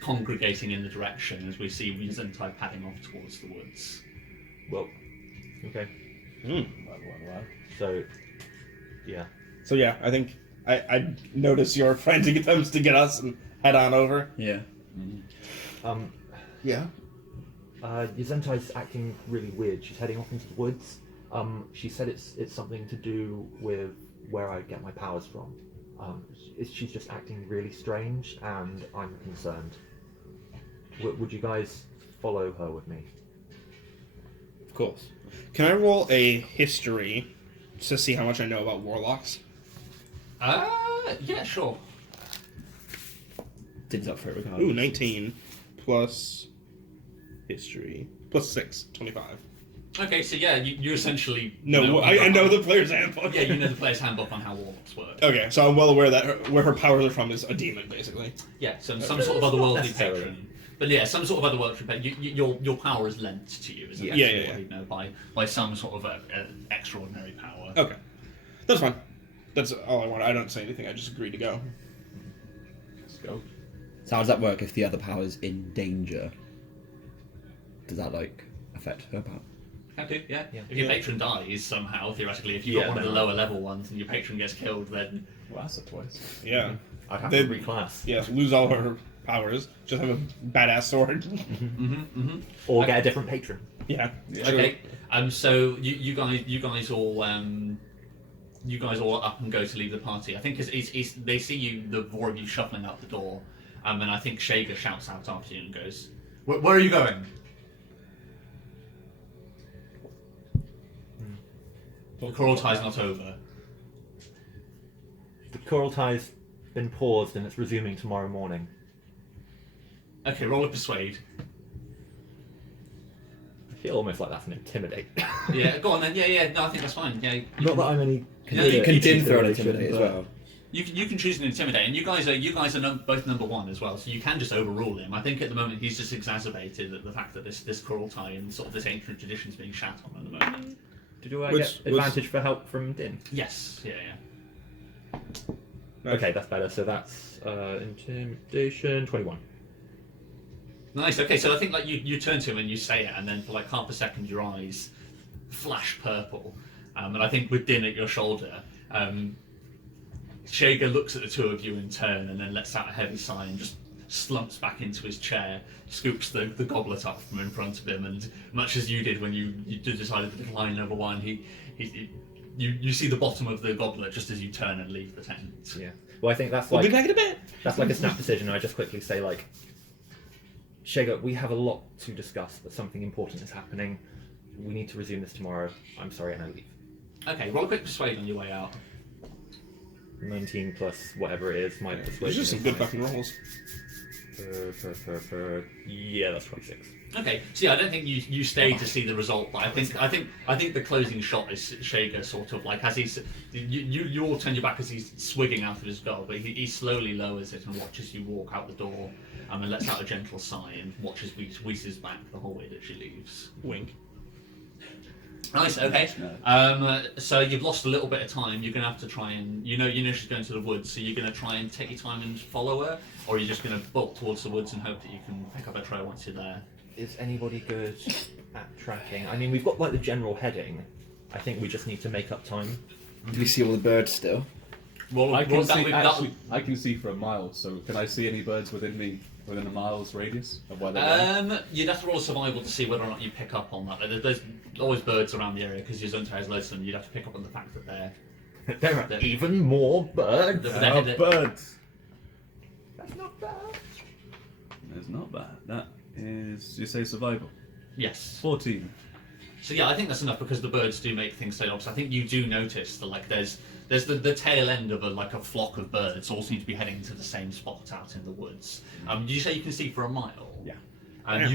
congregating in the direction as we see Yesuntai padding off towards the woods. Well, okay. Wow. So, yeah. So yeah, I think I notice your frantic attempts to get us and head on over. Yeah. Yeah. Yesuntai's acting really weird. She's heading off into the woods. She said it's something to do with where I get my powers from. She's just acting really strange, and I'm concerned. Would you guys follow her with me? Of course. Can I roll a history to see how much I know about warlocks? Yeah, sure. Din's up for it regardless. Ooh, 19 plus history plus 6, 25. Okay, so yeah, you essentially... No, I know the player's handbook. Yeah, you know the player's handbook on how warlocks work. Okay, so I'm well aware that where her powers are from is a demon, basically. Yeah, some sort of otherworldly necessarily. patron. But yeah, some sort of otherworldly patron. Your power is lent to you, is Yeah. effectively Yeah. what you know, by some sort of extraordinary power. Okay, that's fine. That's all I want. I don't say anything. I just agreed to go. Let's go. So how does that work if the other power's in danger? Does that, like, affect her power? Can do, yeah. Yeah. If your patron dies somehow, theoretically, if you've got one of the then- lower level ones and your patron gets killed, then... Well, that's a twice. Yeah. I'd have They- to reclass. Yeah, lose all her powers. Just have a badass sword. Or get a different patron. Yeah. Okay. So you guys all up and go to leave the party. I think they see you, the four of you, shuffling out the door, and I think Shager shouts out after you and goes, "Where are you going?" The choral tie's not over. The choral tie's been paused and it's resuming tomorrow morning. Okay, roll a persuade. I feel almost like that's an intimidate. Yeah, go on then. Yeah. No, I think that's fine. Yeah. Not that I'm any. Yeah, you Can Din throw an consideration, intimidate as but- well? You can choose an intimidate, and you guys are both number one as well, so you can just overrule him. I think at the moment he's just exacerbated at the fact that this choral tie and sort of this ancient tradition is being shat on at the moment. Do I Which get advantage for help from Din? Yes. Yeah. Okay, that's better. So that's intimidation 21. Nice. Okay, so I think like you turn to him and you say it, and then for like half a second your eyes flash purple, and I think with Din at your shoulder, Shager looks at the two of you in turn, and then lets out a heavy sigh and just slumps back into his chair, scoops the goblet up from in front of him, and much as you did when you decided to decline number one, you see the bottom of the goblet just as you turn and leave the tent. Yeah. Well, I think that's We'll like be back in a bit. that's like a snap decision. I just quickly say like, Shager, we have a lot to discuss, but something important is happening. We need to resume this tomorrow. I'm sorry, and I leave. Okay, roll a quick persuade on your way out. 19 plus whatever it is. My persuasion. There's just some is good fine. fucking rolls. Yeah, that's 26. Okay, so yeah, I don't think you stayed to see the result, but I think the closing shot is Shager sort of like as he's you all turn your back as he's swigging out of his goal, but he slowly lowers it and watches you walk out the door, and lets out a gentle sigh and watches wheezes back the hallway that she leaves. Wink. Nice. Okay. So you've lost a little bit of time. You're gonna have to try and you know she's going to the woods, so you're gonna try and take your time and follow her, or you're just gonna bolt towards the woods and hope that you can pick up a trail once you're there. Is anybody good at tracking? I mean, we've got like the general heading. I think we just need to make up time. Do we see all the birds still? Well, I can that see would- actually. I can see for a mile. So can I see any birds within a mile's radius of where they're? You'd have to roll survival to see whether or not you pick up on that. There's always birds around the area because Yesuntai has loads of them. You'd have to pick up on the fact that There are even more birds. Birds. That's not bad. It's not bad. That is, you say survival. yes. 14. So yeah, I think that's enough because the birds do make things stay obvious. I think you do notice that like there's the tail end of a flock of birds all seem to be heading to the same spot out in the woods. Did you say you can see for a mile? Yeah. And Yeah.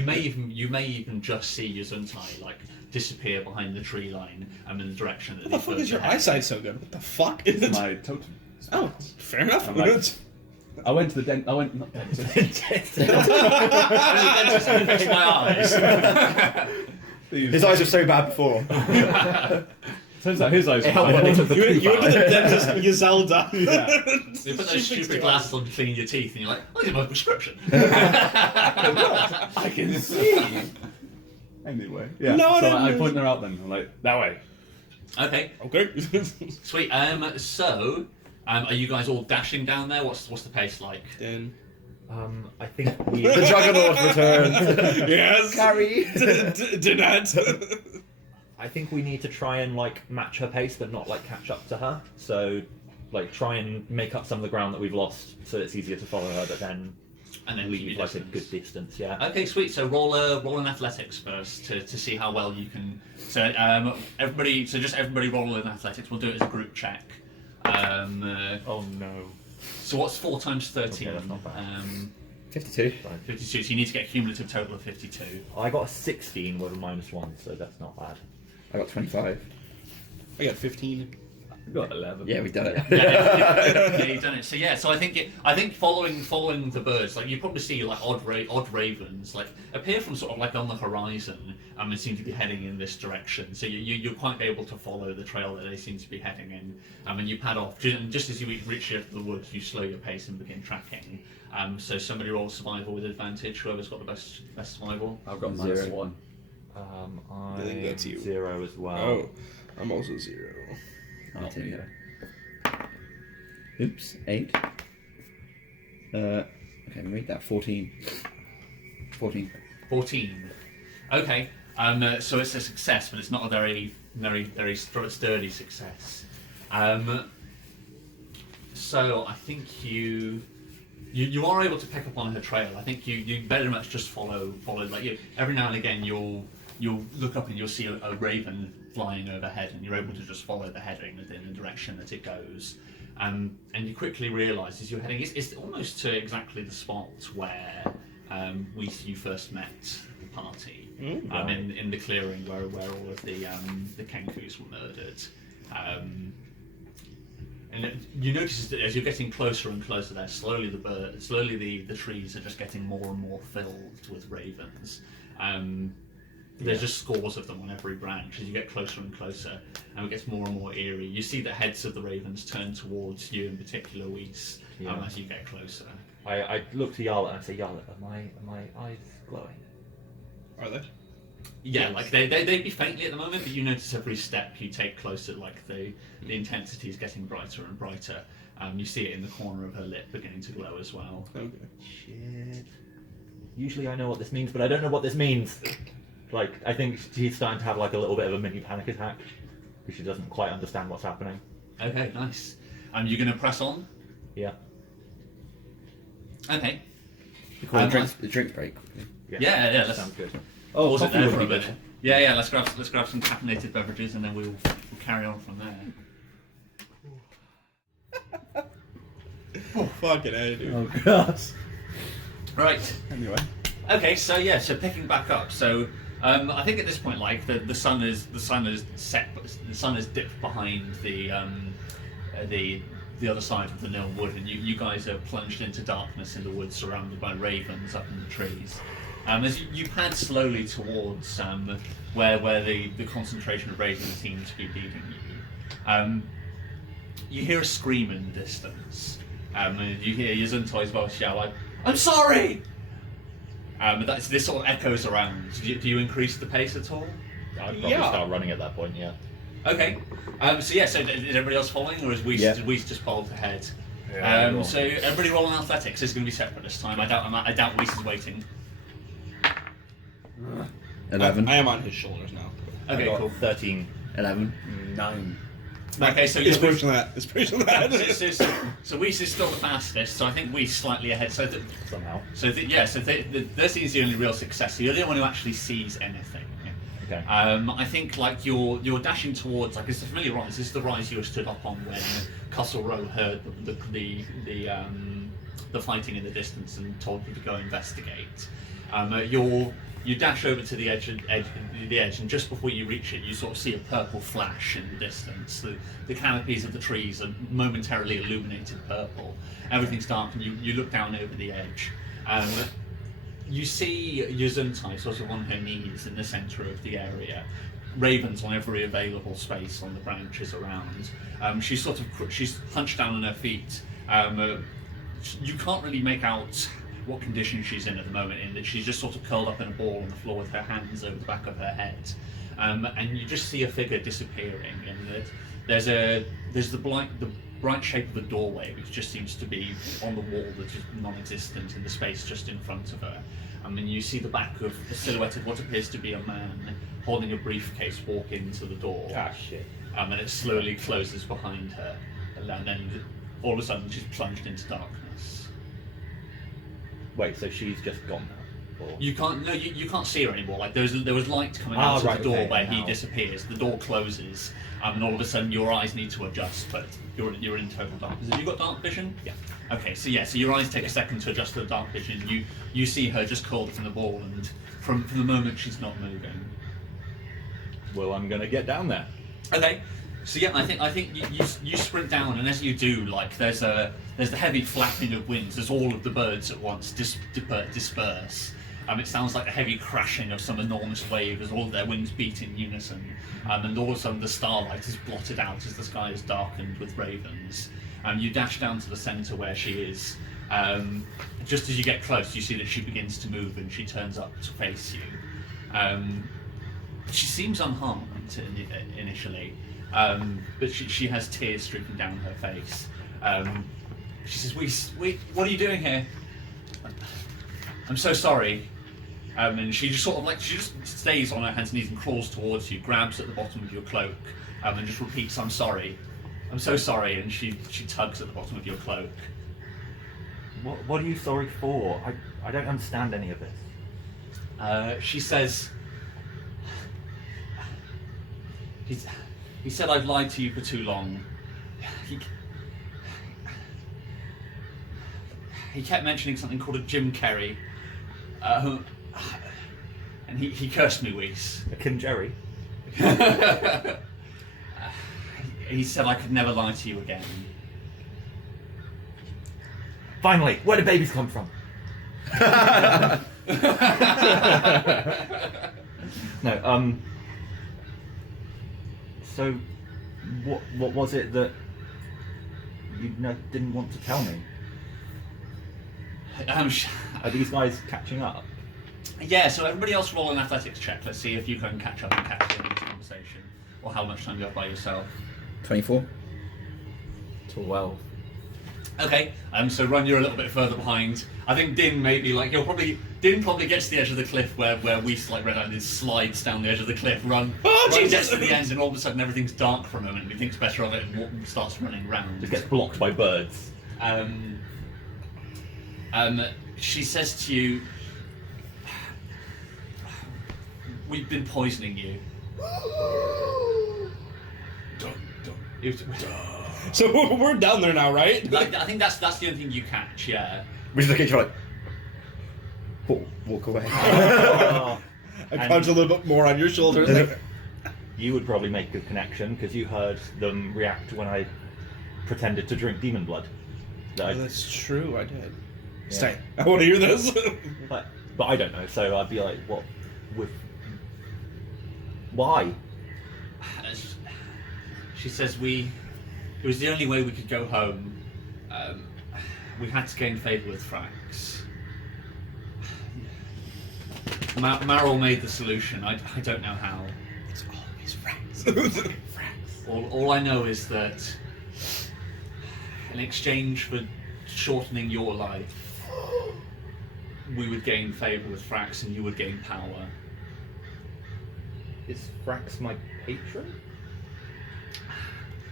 you may even just see Yesuntai like disappear behind the tree line in the direction that What the these fuck birds is your are heading. eyesight so good? What the fuck? It's my totem. Oh, fair enough. I'm Who like- knows? I went to the dent. I went not dentist. Fix my eyes. His eyes were so bad before. Turns out his eyes. It helped when they took the You poop went to the out. dentist and you Zelda. Yeah. You put those stupid glasses on to clean your teeth, and you're like, I did my prescription. I can see. Anyway, yeah. No, so no, I no. point her out then. I'm like, that way. Okay, Okay. sweet. So, are you guys all dashing down there? What's the pace like? Then. I think we. The Juggernaut returns. Yes. Carry. Dinette. I think we need to try and like match her pace, but not like catch up to her. So, like, try and make up some of the ground that we've lost, so it's easier to follow her. But then And then keep leave your like a distance. good distance. Yeah. Okay, sweet. So roll an athletics first to see how well you can. So just everybody roll in athletics. We'll do it as a group check. Oh no. So what's 4 times 13? Okay, that's not bad. 52. 52. So you need to get a cumulative total of 52. I got a 16 with a -1, so that's not bad. I got 25. I got 15. I got 11. Yeah, we've done it. Yeah, you've done it. So yeah, so I think following the birds, like you probably see like odd ravens like appear from sort of like on the horizon, and seem to be heading in this direction. So you're quite able to follow the trail that they seem to be heading in. And you pad off, and just as you reach the edge of the woods, you slow your pace and begin tracking. So somebody rolls survival with advantage. Whoever's got the best survival. I've got Zero. -1. I think that's you. 0 as well. Oh, I'm also 0. I'll take it. Oops, 8. Okay, read that. 14. 14. 14. Okay. So it's a success, but it's not a very sturdy success. So I think you are able to pick up on her trail. I think you very much just follow like you. Every now and again you'll look up and you'll see a raven flying overhead, and you're able to just follow the heading in the direction that it goes. And you quickly realise as you're heading, it's almost to exactly the spot where you first met the party, in the clearing where all of the Kenkus were murdered. And you notice that as you're getting closer and closer there, slowly the trees are just getting more and more filled with ravens. There's just scores of them on every branch as you get closer and closer, and it gets more and more eerie. You see the heads of the ravens turn towards you, in particular, Weiss, as you get closer. I look to Yarla and I say, Yarla, are my eyes glowing? Are they? Yeah, like they'd be faintly at the moment, but you notice every step you take closer, like the intensity is getting brighter and brighter. You see it in the corner of her lip beginning to glow as well. Okay. Shit. Usually I know what this means, but I don't know what this means. Like, I think she's starting to have like a little bit of a mini panic attack because she doesn't quite understand what's happening. Okay, nice. You're going to press on? Yeah. Okay. We call the drinks break. Yeah, That let's sounds good. pause it coffee there would for a be minute. good. Yeah, let's grab some caffeinated beverages, and then we'll carry on from there. Oh, fucking A, dude. Oh god. Right. Anyway. Okay, so picking back up. So I think at this point, like the sun is set, the sun is dipped behind the other side of the Nil Wood, and you guys are plunged into darkness in the woods, surrounded by ravens up in the trees. As you pad slowly towards where the concentration of ravens seems to be leading you, you hear a scream in the distance. You hear Yesuntai's voice shout like, "I'm sorry!" This sort of echoes around. Do you increase the pace at all? I'd probably Yeah. start running at that point, yeah. Okay. So is everybody else following, or is Weiss just pulled ahead? Yeah, So everybody roll on athletics. It's going to be separate this time. I doubt Weiss is waiting. 11. I am on his shoulders now. Okay, I got cool. 13. 11. 9. Okay, so It's you're pushing that. It's pushing that. so Weiss is still the fastest. So I think Weiss slightly ahead. So Somehow. this is the only real success. So you're the only one who actually sees anything. Okay. I think like you're dashing towards, like, it's a familiar rise. This is the rise you were stood up on when Castle Row heard the fighting in the distance and told you to go investigate. You dash over to the edge, and just before you reach it, you sort of see a purple flash in the distance. The canopies of the trees are momentarily illuminated purple. Everything's dark, and you look down over the edge. You see Yesuntai sort of on her knees in the centre of the area. Ravens on every available space on the branches around. She's hunched down on her feet. You can't really make out what condition she's in at the moment, in that she's just sort of curled up in a ball on the floor with her hands over the back of her head. And you just see a figure disappearing, and that there's the bright shape of a doorway, which just seems to be on the wall that is non-existent in the space just in front of her. And then you see the back of a silhouette of what appears to be a man holding a briefcase walk into the door. Ah, shit. And it slowly closes behind her, and then all of a sudden she's plunged into darkness. Wait, so she's just gone now? Or... You can't see her anymore. Like there was light coming out of the door where he disappears. The door closes, and all of a sudden your eyes need to adjust, but you're in total darkness. Have you got dark vision? Yeah. Okay, so your eyes take a second to adjust to the dark vision. You see her just curled up in the ball, and from the moment she's not moving. Well, I'm gonna get down there. Okay, so yeah, I think you sprint down, and as you do, like there's the heavy flapping of wings as all of the birds at once disperse. It sounds like the heavy crashing of some enormous wave as all of their wings beat in unison. And all of a sudden the starlight is blotted out as the sky is darkened with ravens. You dash down to the centre where she is. Just as you get close, you see that she begins to move, and she turns up to face you. She seems unharmed initially, but she has tears streaking down her face. She says, "We, what are you doing here? I'm so sorry." And she just she just stays on her hands and knees and crawls towards you, grabs at the bottom of your cloak, and just repeats, "I'm sorry. I'm so sorry," and she tugs at the bottom of your cloak. What are you sorry for? I don't understand any of this. She says, he said I've lied to you for too long. He kept mentioning something called a Jim Kerry, and he cursed me, Weiss. A Kim Jerry? He said I could never lie to you again. Finally, where do babies come from? No, so what was it that you didn't want to tell me? Are these guys catching up? Yeah, so everybody else roll an athletics check. Let's see if you can catch up and catch the conversation, or how much time you have by yourself. 24. 12. Okay, so Run, you're a little bit further behind. I think Din maybe Din probably gets to the edge of the cliff where Weiss, like red-handed, slides down the edge of the cliff. Run gets to the end, and all of a sudden everything's dark for a moment. And he thinks better of it and starts running round. Just gets blocked by birds. She says to you, "We've been poisoning you." So we're down there now, right? I think that's the only thing you catch. Yeah. We just look at each other like, walk away. I punch a little bit more on your shoulder. Like, You would probably make a connection because you heard them react when I pretended to drink demon blood. that's true, I did. Yeah. Stay. I want to hear this. But I don't know, so I'd be like, what? Why? She says it was the only way we could go home. We had to gain favour with Frax. Maril made the solution. I don't know how. It's always Frax. All I know is that in exchange for shortening your life, we would gain favour with Frax and you would gain power. Is Frax my patron?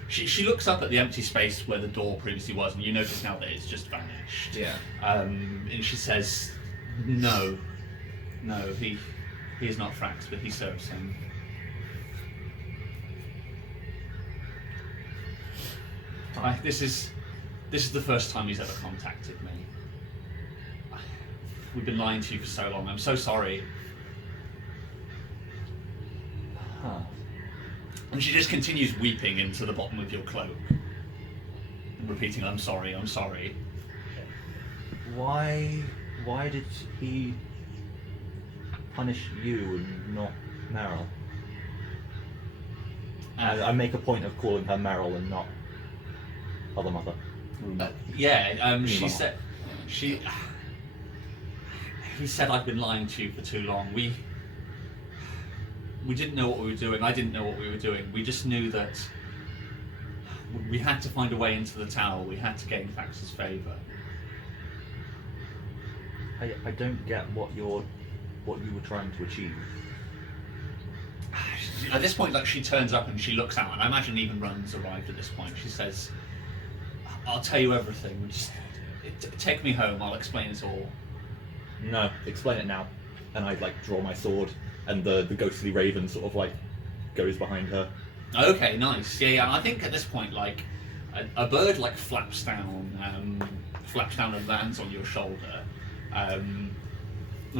She looks up at the empty space where the door previously was, and you notice now that it's just vanished. Yeah. And she says, No, he is not Frax, but he serves him. This is the first time he's ever contacted me. We've been lying to you for so long. I'm so sorry. Huh. And she just continues weeping into the bottom of your cloak, and repeating, I'm sorry, I'm sorry. Why did he punish you and not Meryl? I make a point of calling her Meryl and not Other Mother. She said, he said I've been lying to you for too long. We didn't know what we were doing. I didn't know what we were doing. We just knew that we had to find a way into the tower. We had to gain Fax's favour. I don't get what you were trying to achieve. At this point, like, she turns up and she looks out, and I imagine even Run's arrived at this point. She says, I'll tell you everything. Just take me home. I'll explain it all. No, explain it now. And I draw my sword, and the ghostly raven sort of goes behind her. Okay, nice. Yeah. I think at this point, a bird flaps down and lands on your shoulder, and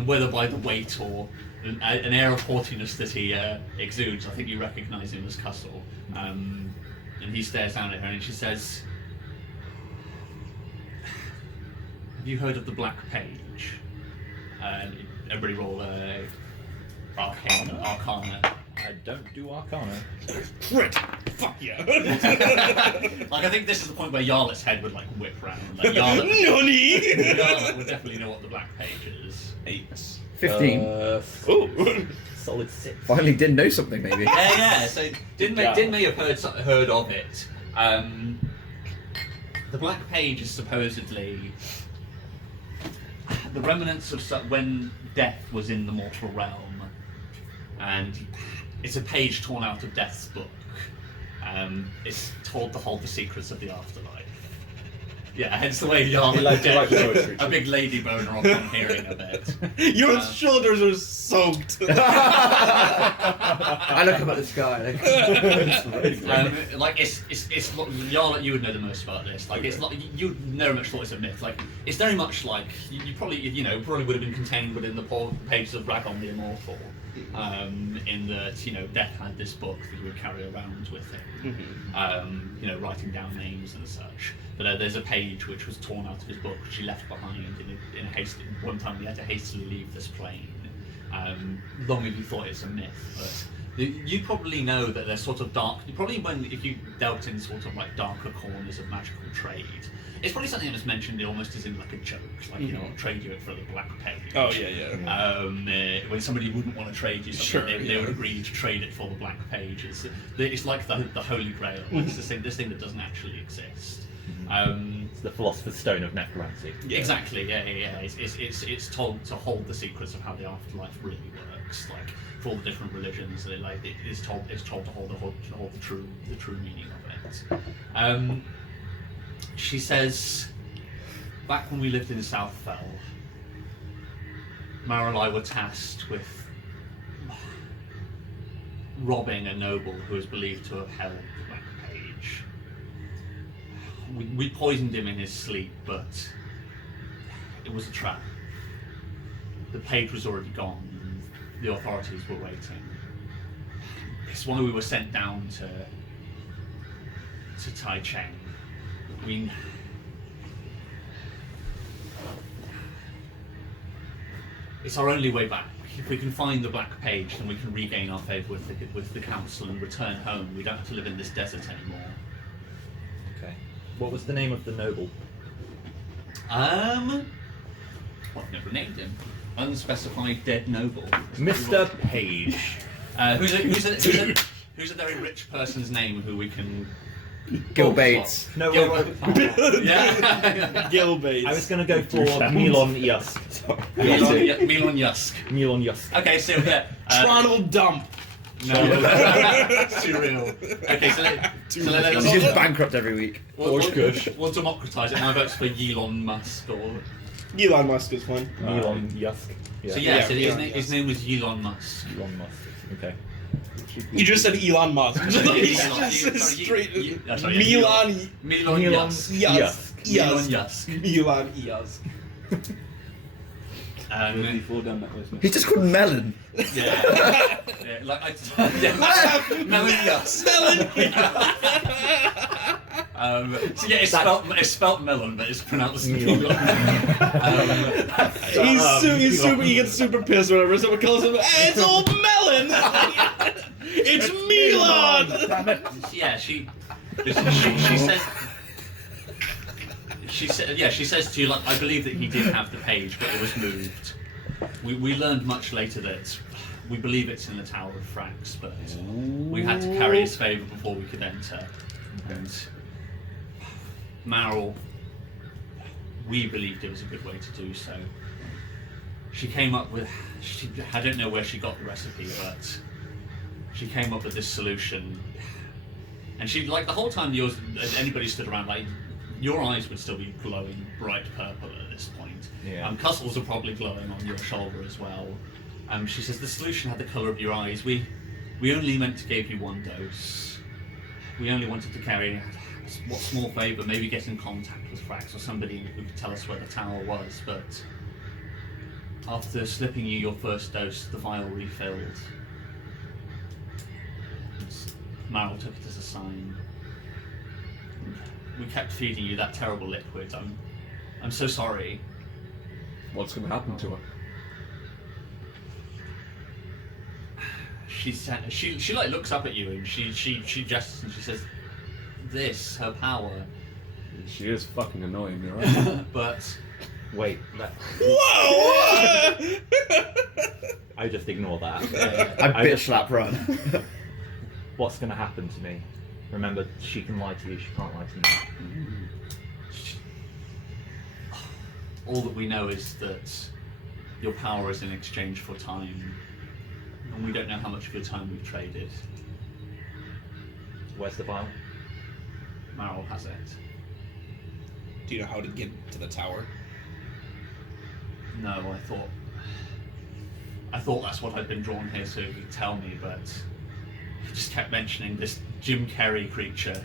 whether by the weight or an air of haughtiness that he exudes, I think you recognise him as Cussle. And he stares down at her, and she says, "Have you heard of the Black Page?" Everybody roll Arcana. I don't do Arcana. Crit! Fuck yeah! I think this is the point where Yarlet's head would whip round. Yarlet would definitely know what the Black Page is. 8. 15. Ooh. Solid 6. Finally did know something, maybe. Yeah. So didn't may have heard of it. The Black Page is supposedly the remnants of when death was in the mortal realm, and it's a page torn out of Death's book. It's told to hold the secrets of the afterlife. Yeah, hence the way Yarlet like poetry. a big lady boner upon hearing of it. Your shoulders are soaked. I look up at the sky. It's Yarlet, you would know the most about this. You never much thought it's a myth. It's very much you probably would have been contained within the pages of Ragon the Immortal. In that Death had this book that he would carry around with him, writing down names and such. But there's a page which was torn out of his book, which he left behind in a haste. One time he had to hastily leave this plane. Long as you thought it's a myth, but you probably know that they're sort of dark. If you delved in sort of darker corners of magical trade, it's probably something that's mentioned almost as in a joke, I'll trade you it for the Black Page. Oh yeah. When somebody wouldn't want to trade you something, they would agree to trade it for the Black Page. It's like the Holy Grail. It's this thing that doesn't actually exist. It's the Philosopher's Stone of necromancy. Yeah. Exactly. Yeah. It's told to hold the secrets of how the afterlife really works. For all the different religions, it's told to hold the true meaning of it. She says, back when we lived in Southfell, Mara and I were tasked with robbing a noble who is believed to have held the Black Page. We poisoned him in his sleep, but it was a trap. The page was already gone, and the authorities were waiting. It's why we were sent down to Tai Cheng. It's our only way back. If we can find the Black Page, then we can regain our favour with the council and return home. We don't have to live in this desert anymore. Okay. What was the name of the noble? I've never named him. Unspecified dead noble. Mr. Page. Who's a very rich person's name who we can... Gil Bates. No, Gil- wait. Yeah. Gil Bates. I was going to go for Milon Yusk. Milon Yusk. Milon Yusk. Okay, so Tronald Dump. no, that's too real. Okay, so let's He's just bankrupt every week. we'll democratise it. My vote's for Elon Musk or. Elon Musk is fine. Milon Yusk. So Yeah, his name was Elon Musk. Elon Musk. Okay. You just said Elon Musk. He's Elon- just straight. sorry, Milan. Milon Yusk. Yusk. Elon Yusk. Yusk. Milan Yusk. Before done that was He's just called Melon. yeah, like melon. So yeah, it's spelt melon, but it's pronounced melon. He gets super pissed whenever someone calls him. Hey, it's old melon. It's Milan. Damn it. Yeah, she says to you, like, I believe that he did have the page, but it was moved. We learned much later that we believe it's in the Tower of Frax, but we had to carry his favour before we could enter. And Meryl, we believed it was a good way to do so. She came up with, I don't know where she got the recipe, but she came up with this solution. And she, like, the whole time anybody stood around, like, your eyes would still be glowing bright purple at this point. Yeah. Custles are probably glowing on your shoulder as well. She says the solution had the colour of your eyes. We only meant to give you one dose. We only wanted to carry what small favour, maybe get in contact with Frax or somebody who could tell us where the tower was, but after slipping you your first dose, the vial refilled. Meryl took it as a sign. We kept feeding you that terrible liquid. I'm so sorry. What's going to happen to her? She said she like looks up at you and she gestures and she says, "This, her power." She is fucking annoying, you're right. But Wait, Whoa! I just ignore that. I bitch slap run. What's going to happen to me? Remember, she can lie to you, she can't lie to me. all that we know is that your power is in exchange for time, and we don't know how much of your time we've traded. Where's the vial? Meryl has it. Do you know how to get to the tower? No, I thought that's what I'd been drawn here so he'd tell me, but he just kept mentioning this Jim Carrey creature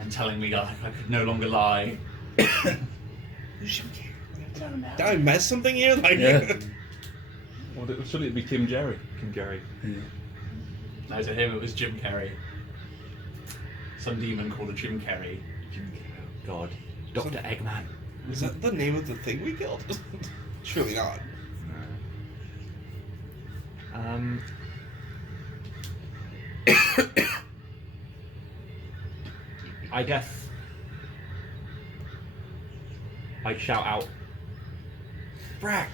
and telling me I could no longer lie. Did I miss something here? Like, Yeah. Well, surely it'd be Kim Jerry. Kim Jerry. No, to him it was Jim Carrey. Some demon called a Jim Carrey. Jim Carrey. God. Dr. Eggman. is that the name of the thing we killed? Surely not. I guess I shout out, Frax!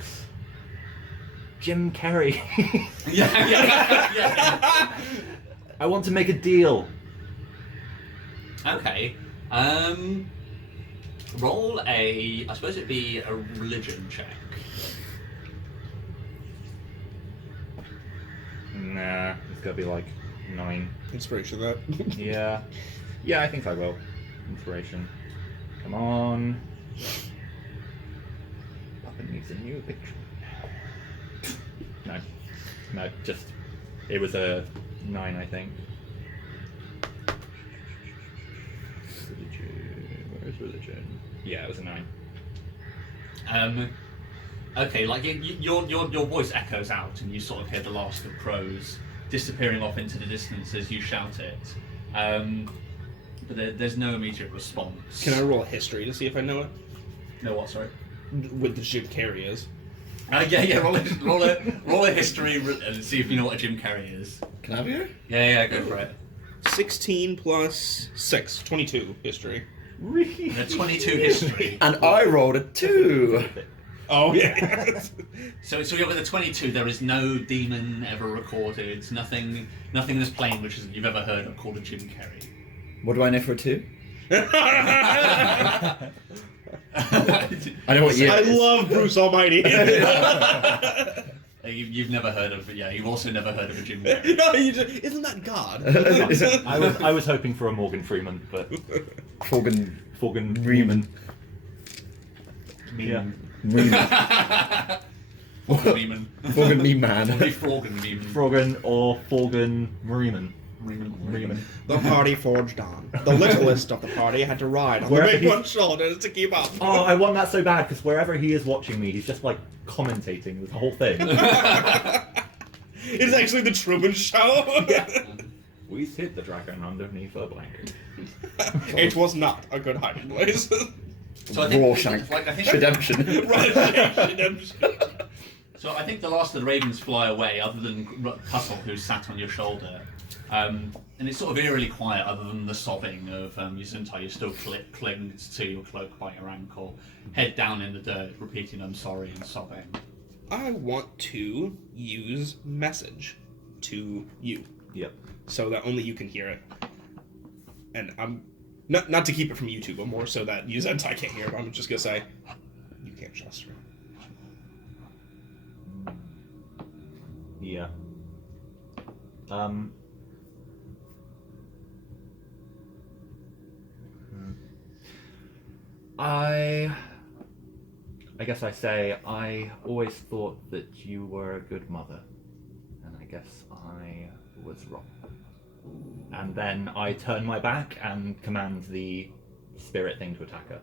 Jim Carrey! yeah. I want to make a deal. Okay. Roll a, I suppose it'd be a religion check. Nah, it's gotta be like 9. Inspiration, that. Yeah. Yeah, I think I will. Inspiration. Come on. Papa needs a new picture. No, just, it was a 9, I think. Religion, where is religion? Yeah, it was a 9. Okay, like your voice echoes out, and you sort of hear the last of prose disappearing off into the distance as you shout it. But there's no immediate response. Can I roll a history to see if I know it? No, what? Sorry. What the Jim Carrey is. Yeah. Roll a history and see if you know what a Jim Carrey is. Can I have you? Yeah, go for it. 16 plus 6, 22 history. A 22 history. And I rolled a 2. Oh yeah. So yeah, with a 22, there is no demon ever recorded. Nothing in this plane which you've ever heard of called a Jim Carrey. What do I know for a 2? I know what you. I love Bruce Almighty. You've never heard of, yeah. You've also never heard of a Jim Carrey. No, isn't that God? I was hoping for a Morgan Freeman, but Morgan Freeman. Yeah. Morgan Freeman. Morgan me man. Froggen Freeman. Froggen or Forgan Freeman. Riemann. The party forged on. The littlest of the party had to ride on the Wherever big he's- one's shoulders to keep up. Oh, I want that so bad because wherever he is watching me, he's just like commentating the whole thing. It's actually the Truman Show. We hid the dragon underneath a blanket. It was not a good hiding place. So I think, Rawshank. like, I think Redemption. Right, redemption. So I think the last of the ravens fly away, other than Cussle, who's sat on your shoulder. And it's sort of eerily quiet, other than the sobbing of Yesuntai. You're still clinging to your cloak by your ankle, head down in the dirt, repeating "I'm sorry" and sobbing. I want to use message to you, Yep. so that only you can hear it. And I'm not to keep it from you two, but more so that Yesuntai can't hear it. I'm just gonna say, you can't trust her. Yeah. I guess I say I always thought that you were a good mother, and I guess I was wrong. And then I turn my back and command the spirit thing to attack her.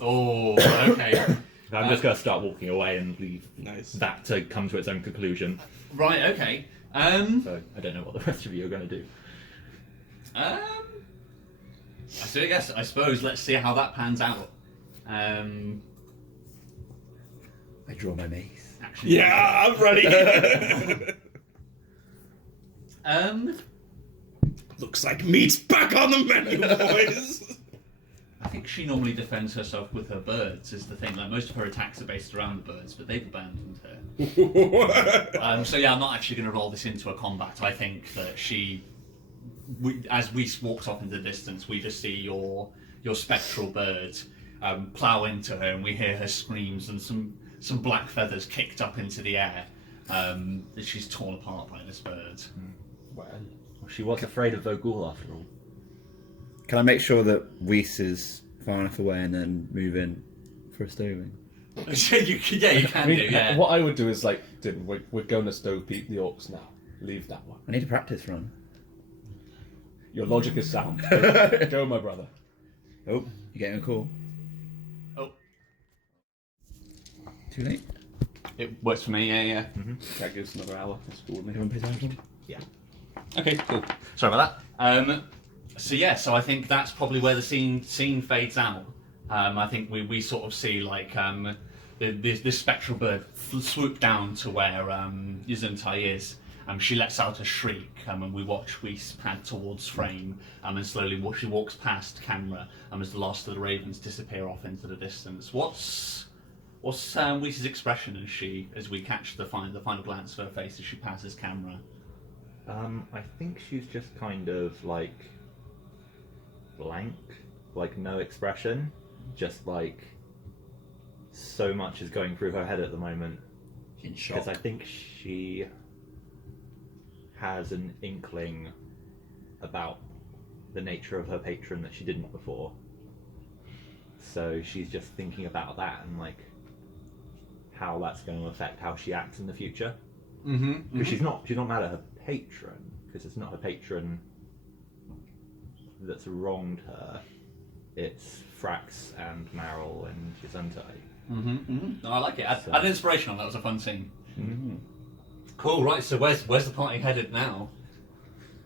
Oh, okay. I'm just going to start walking away and leave Nice. that to come to its own conclusion. Right, okay. So I don't know what the rest of you are going to do. I suppose let's see how that pans out. I draw my mace. Actually, Yeah, I'm ready. Looks like meat's back on the menu, boys. I think she normally defends herself with her birds, is the thing. Like, most of her attacks are based around the birds, but they've abandoned her. So yeah, I'm not actually going to roll this into a combat. I think that as we walked off into the distance, we just see your spectral bird plough into her, and we hear her screams and some black feathers kicked up into the air. That she's torn apart by this bird. Well, She was afraid of Vogul after all. Can I make sure that Weiss is far enough away and then move in for a stoving? you can do, yeah. what I would do is like, we're going to stove peep the orcs now. Leave that one. I need a practice run. Your logic is sound. Go, my brother. Oh, you're getting a call. Oh, Too late. it works for me, yeah. That gives another hour to school with me. Everyone pays attention. Okay, cool. Sorry about that. So I think that's probably where the scene fades out. I think we sort of see like this spectral bird swoop down to where Yesuntai is. She lets out a shriek, and we watch Weiss pad towards frame, and slowly she walks past camera, as the last of the ravens disappear off into the distance. What's Weiss's expression as we catch the final glance of her face as she passes camera? I think she's just kind of like blank, like no expression, just like so much is going through her head at the moment. In shock. Because I think she has an inkling about the nature of her patron that she didn't before. So she's just thinking about that and like how that's going to affect how she acts in the future. Because she's not mad at her patron, because it's not her patron that's wronged her. It's Frax and Maril and Yesuntai. No, I like it. Add inspiration on that. Was a fun scene. Cool. Right. So where's the party headed now?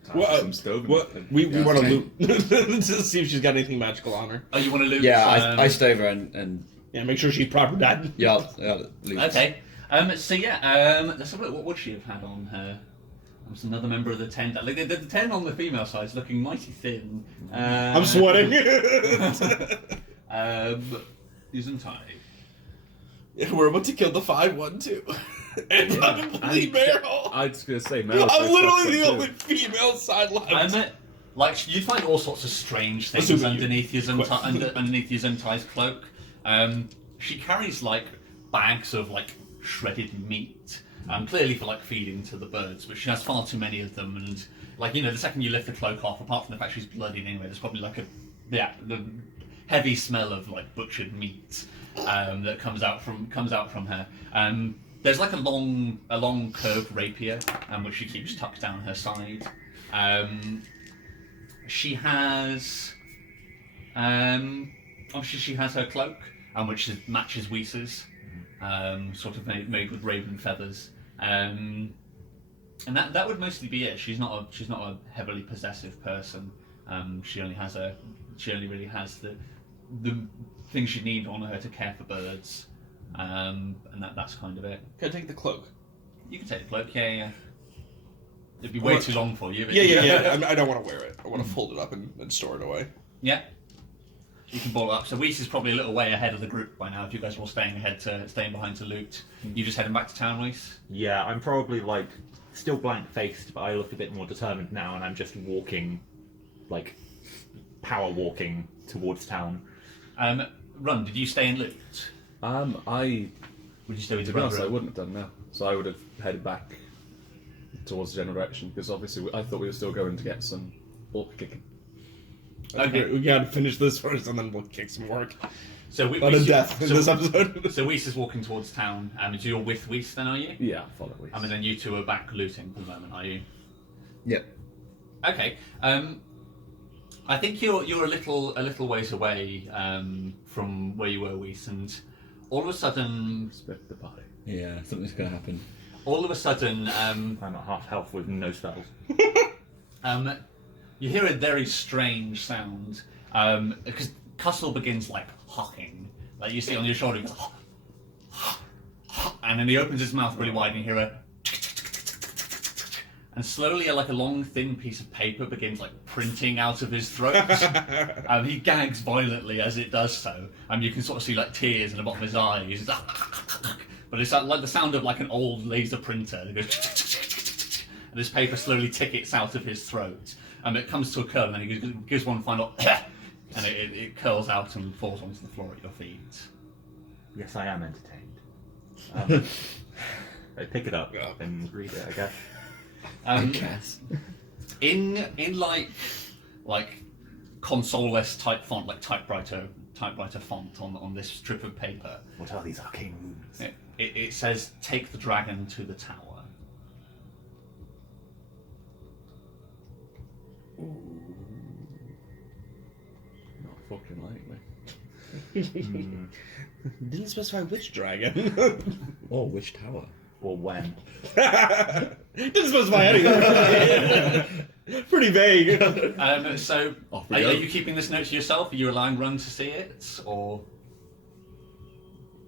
Some stoving. We want to loot to see if she's got anything magical on her. Oh, you want to loot? Yeah, I stove her and Yeah, make sure she's proper dead. yeah, loot. Okay. Let's have a look. What would she have had on her? There's another member of the 10. Like, the 10 on the female side is looking mighty thin. I'm sweating. Yesuntai. Yeah, we're about to kill the 5-1 too. And probably Meryl. I was going to say, Meryl. I'm literally the only female side left. Like, you'd find all sorts of strange things Assuming underneath Yesuntai's cloak. She carries like bags of like shredded meat, clearly for like feeding to the birds, but she has far too many of them, and like, the second you lift the cloak off, apart from the fact she's bloodied anyway, there's probably like the heavy smell of like butchered meat that comes out from her. There's like a long curved rapier, which she keeps tucked down her side. She has, obviously she has her cloak, which matches Whisa's, sort of made with raven feathers, and that would mostly be it. She's not a heavily possessive person. She only really has the things you need on her to care for birds, and that's kind of it. Can I take the cloak? You can take the cloak, yeah. It'd be way too long for you. But Yeah. I don't want to wear it. I want to fold it up and store it away. Yeah. You can ball it up. So Weiss is probably a little way ahead of the group by now. If you guys were all staying behind to loot, you just heading back to town, Weiss? Yeah, I'm probably like still blank-faced, but I look a bit more determined now, and I'm just walking, like power walking towards town. Run. Did you stay and loot? Would you stay with to your be honest, I brother? wouldn't have done that. So I would have headed back towards the general direction, because obviously I thought we were still going to get some orc kicking. Okay. We gotta finish this first, and then we'll kick some work. So But a death in this episode. So Weiss is walking towards town. So you're with Weiss then, are you? Yeah, follow me. And then you two are back looting for the moment, are you? Yep. Okay. I think you're a little ways away from where you were, Weiss, and all of a sudden, Split the party. Yeah, something's going to happen. all of a sudden, I'm at half health with no spells. you hear a very strange sound because Cussel begins like hawking, like you see on your shoulder, he goes, and then he opens his mouth really wide, and you hear a. And slowly, like a long, thin piece of paper begins like printing out of his throat. He gags violently as it does so. You can sort of see like tears in the bottom of his eyes. But it's like the sound of like an old laser printer. It goes, and this paper slowly tickets out of his throat. It comes to a curl, and then he gives one final, and it curls out and falls onto the floor at your feet. Yes, I am entertained. I pick it up and read it, I guess. I guess. In like console-less type font, like typewriter font on this strip of paper, What are these arcane runes? it says, "Take the dragon to the tower." Not fucking likely. Didn't specify which dragon. Oh, which tower? Or when? Didn't specify anything. Pretty vague. So, Off are we go. you keeping this note to yourself? Are you allowing Run to see it, or?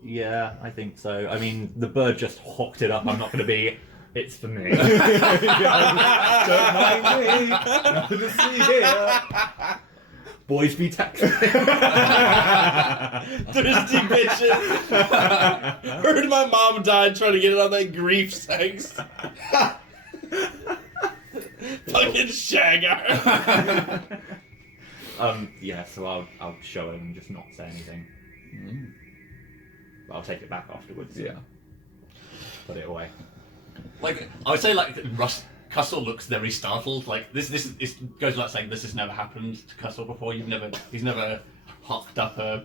Yeah, I think so. I mean, the bird just hawked it up. I'm not going to be. It's for me. Don't mind me. Nothing to see here. Boys be texting. Thirsty bitches. Heard my mom died trying to get it on that grief sex. Fucking Shagger. Yeah, so I'll show him and just not say anything. But I'll take it back afterwards. Yeah. Put it away. Like, I would say, like, Cussel looks very startled. Like, this goes without saying, this has never happened to Cussel before. He's never hocked up a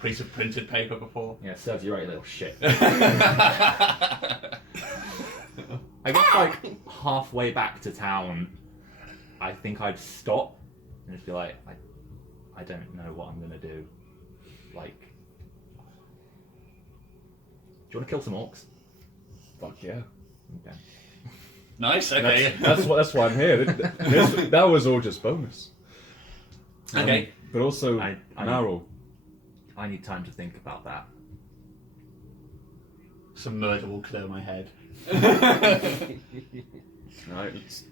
piece of printed paper before. Yeah, serves you right, you little shit. I guess, like, halfway back to town, I think I'd stop and just be like, I don't know what I'm gonna do. Like, do you want to kill some orcs? Fuck yeah. Okay. Nice, okay. That's why I'm here. That was all just bonus. Okay. But also I- narrow. I need time to think about that. Some murder will clear my head. Right, let's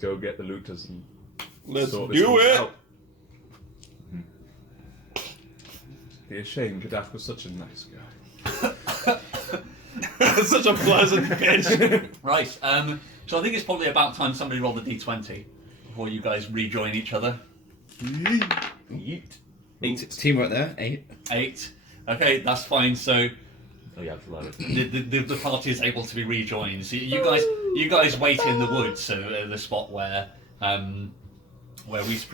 go get the looters and Let's sort this do one it. out. Be a shame Gaddafi was such a nice guy. Such a pleasant bitch. Right, so I think it's probably about time somebody rolled a d20 before you guys rejoin each other. Yeet. 8. It's teamwork there. 8. 8. Okay, that's fine. So Oh yeah, it's low. the party is able to be rejoined. So you guys wait in the woods, so the spot where Weiss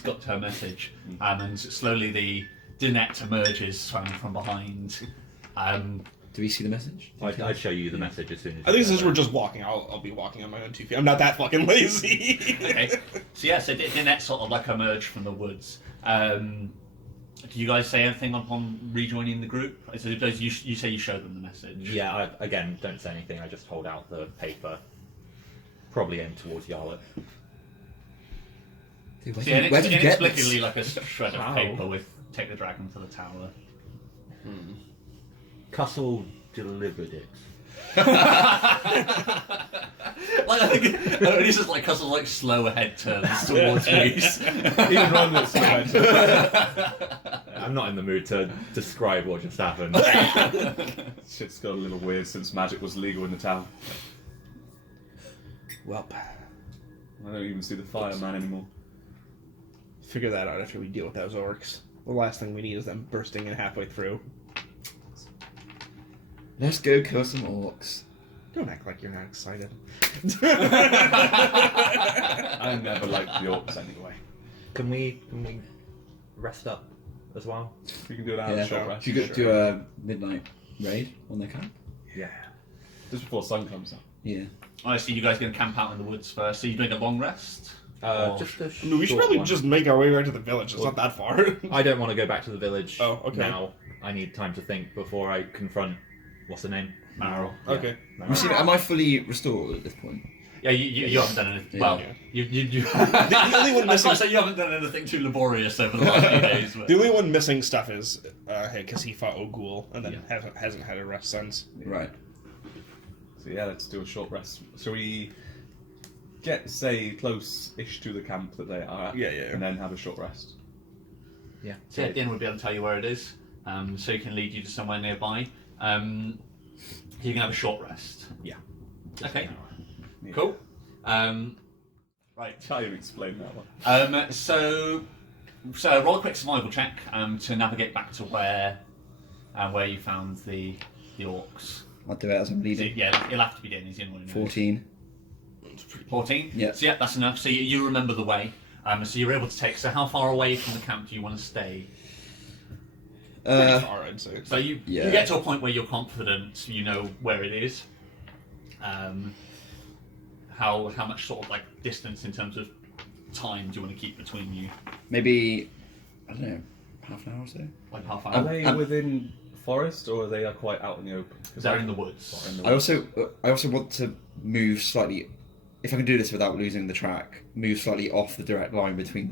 got her message, and slowly the Dinette emerges from behind. Do we see the message? I'd show you the message as soon as. I think since we're just walking, I'll be walking on my own 2 feet. I'm not that fucking lazy. Okay. So yeah, so Dinette sort of like emerged from the woods. Do you guys say anything upon rejoining the group? I suppose you say you showed them the message. Yeah, I, again, don't say anything. I just hold out the paper, probably aimed towards Yarlett. Dude, So yeah, and where it's did you get inexplicably this? like a shred of paper with "Take the dragon to the tower." Castle delivered it. Like I think it's just like Custle's like slow head turns towards Reese. Even Ron looks like I'm not in the mood to describe what just happened. Shit's got a little weird since magic was legal in the town. Well, I don't even see the fireman anymore. figure that out after we deal with those orcs. The last thing we need is them bursting in halfway through. Let's go kill some orcs. Don't act like you're not excited. I never liked the orcs anyway. Can we rest up as well? We can do it out of Yeah. the short rest. Should we go do a midnight raid on their camp? Yeah. Just before sun comes up. Yeah. I see you guys going to camp out in the woods first. So you doing a long rest? Or- Just a No, we should short probably one. just make our way back to the village. It's not that far. I don't want to go back to the village Oh, okay. now. I need time to think before I confront. What's the name? Marrow. Okay. You see, am I fully restored at this point? Yeah, you haven't done anything. Well, Yeah. you The only one I was missing. gonna say you haven't done anything too laborious over the last few days. But... The only one missing stuff is because he fought Ogul and then hasn't had a rest since. Right. So yeah, let's do a short rest. Shall we say, close-ish to the camp that they are at? Yeah, yeah. And then have a short rest. Yeah. So yeah, Dean would be able to tell you where it is, so he can lead you to somewhere nearby. You can have a short rest. Yeah. Okay. Yeah. Cool. Right. Try and explain that one. So roll a quick survival check to navigate back to where you found the orcs. I'll do it as I'm So, leading. yeah, you'll have to be doing these in one. 14. 14? Yeah. So yeah, that's enough. So you remember the way. So you're able to take. So how far away from the camp do you want to stay? Pretty far, I'd say. So you get to a point where you're confident you know where it is. How much sort of like distance in terms of time do you want to keep between you? Maybe, I don't know, half an hour or so? Like half Are hour? they within forest or are they quite out in the open? 'Cause They're in the woods. in the I also want to move slightly, if I can do this without losing the track, move slightly off the direct line between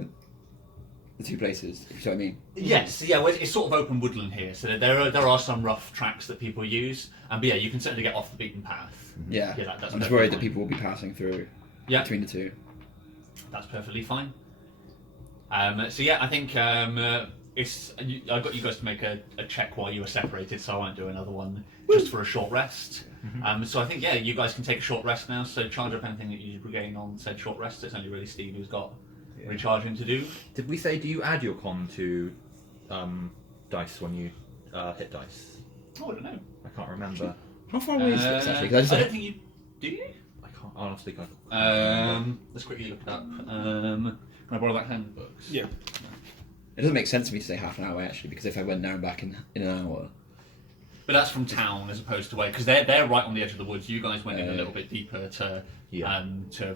the two places, if you know what I mean. Yes, yeah, well, it's sort of open woodland here, so there are some rough tracks that people use, but yeah, you can certainly get off the beaten path. Yeah, Yeah, that's I'm just perfectly worried that fine. people will be passing through Yeah, between the two. that's perfectly fine. So yeah, I think I got you guys to make a check while you were separated, so I won't do another one just for a short rest. So I think you guys can take a short rest now. So charge up anything that you regain on said short rest. It's only really Steve who's got recharging to do. Did we say, do you add your con to dice when you hit dice? Oh, I don't know. I can't remember. How far away is this actually? 'Cause I I don't just, think you do. You? I can't. Honestly, can't. Let's quickly look it up. Can I borrow that handbook? Yeah. it doesn't make sense to me to say half an hour actually, because if I went there and back in an hour, But that's from town as opposed to where, because they're right on the edge of the woods. You guys went in a little bit deeper to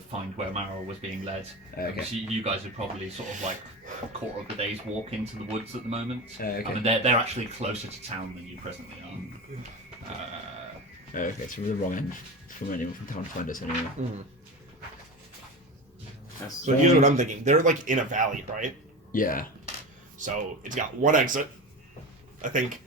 find where Marrow was being led. Okay. So you guys are probably sort of like a quarter of the day's walk into the woods at the moment. Okay. I mean, they're actually closer to town than you presently are. okay, so we're the wrong end from town to find us anyway. So here's what I'm thinking. They're like in a valley, right? Yeah. So it's got one exit. I think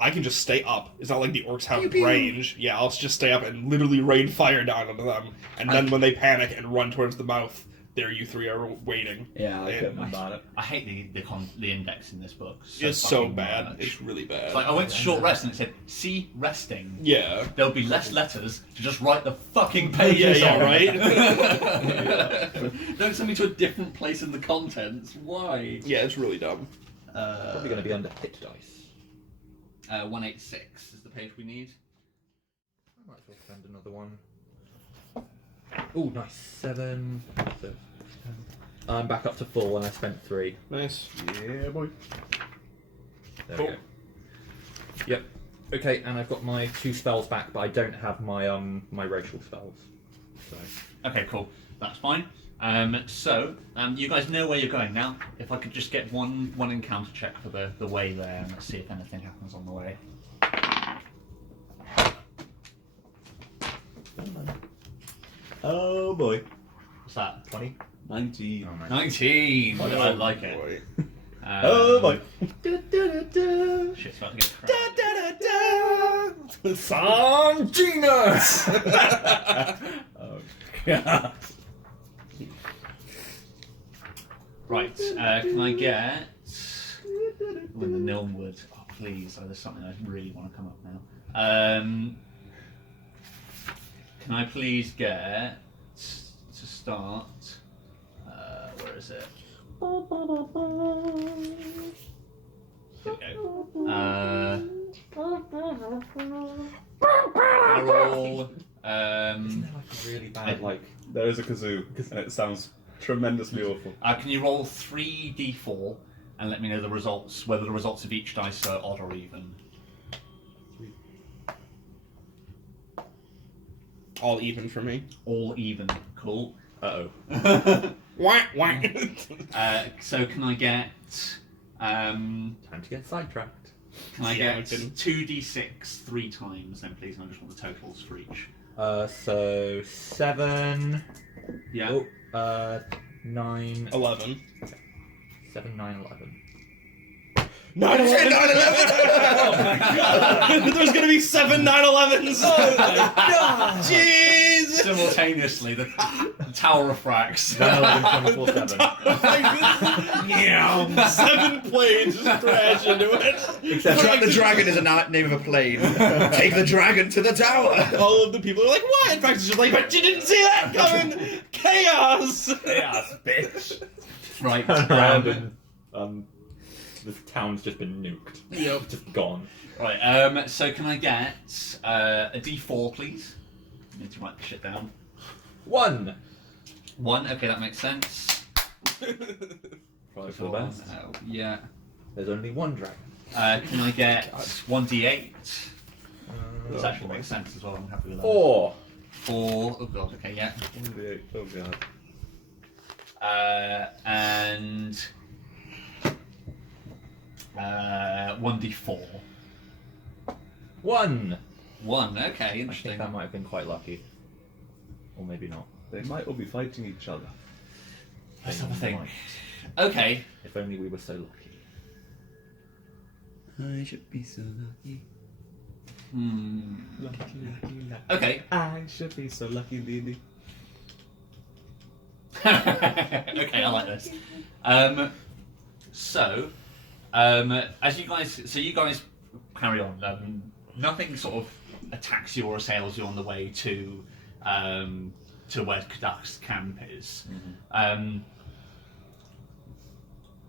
I can just stay up. It's not like the orcs have Pew, pew. range. Yeah, I'll just stay up and literally rain fire down onto them. And then when they panic and run towards the mouth, there you three are waiting. Yeah, I And about it. I hate the index in this book. it's so fucking bad. much. It's really bad. It's like I went to short rest and it said, "See resting." Yeah. There'll be less letters to just write the fucking pages Yeah, on. right? Don't send me to a different place in the contents. Why? Yeah, it's really dumb. Probably going to be under hit dice. 186 is the page we need. I might as well spend another one. Oh, nice. 7. So, I'm back up to full and I spent 3. Nice. Yeah, boy. There Cool. we go. Yep. Okay, and I've got my 2 spells back, but I don't have my my racial spells. So Okay, cool. That's fine. So you guys know where you're going now. If I could just get one encounter check for the way there, and let's see if anything happens on the way. oh boy, What's that? 20. 19. 19. I like it. Boy. Oh boy. Shit's about to get crowded. Sanginas! oh god. Right, can I get... When the Nilmwood... Oh, please, there's something I really want to come up now. Can I please get... To start... where is it? Here we go. Roll... Isn't there like a really bad like? There is a kazoo, and it sounds tremendously awful. Can you roll 3d4 and let me know the results, whether the results of each dice are odd or even? All even for me. All even. Cool. Uh-oh. Wah, wah. So can I get... Time to get sidetracked. Can I Yeah, get I can- 2d6 3 times then, please? And I just want the totals for each. So 7. Yeah. Oh, 9. 11. 7, 9, 11. 9/11. There's gonna be 7 9/11s. Oh my god! Jeez. Simultaneously, the Tower of Frax. 9/11/24/7. 7 planes just crash into it. Except The dragon is a name of a plane. Take the dragon to the tower. All of the people are like, "What?" In fact, it's just like, "But you didn't see that coming! Chaos!" chaos, bitch. Right. Turn around and the town's just been nuked. Yep. Just gone. Right. So can I get a d4, please? I need to write the shit down. 1. 1. Okay, that makes sense. Probably for the best. Yeah. There's only one dragon. Can I get 1d8? This actually makes sense as well. I'm happy with that. 4. 4. Oh god. Okay. Yeah. 1d8. Oh god. And 1d4. 1. 1. Okay. I think Interesting. that might have been quite lucky. Or maybe not. They might all be fighting each other. Let's have a They think. might. Okay. If only we were so lucky. I should be so lucky. Lucky. Okay. I should be so lucky indeed. Okay, I like this. As you guys carry on. Nothing sort of attacks you or assails you on the way to where Kadak's camp is.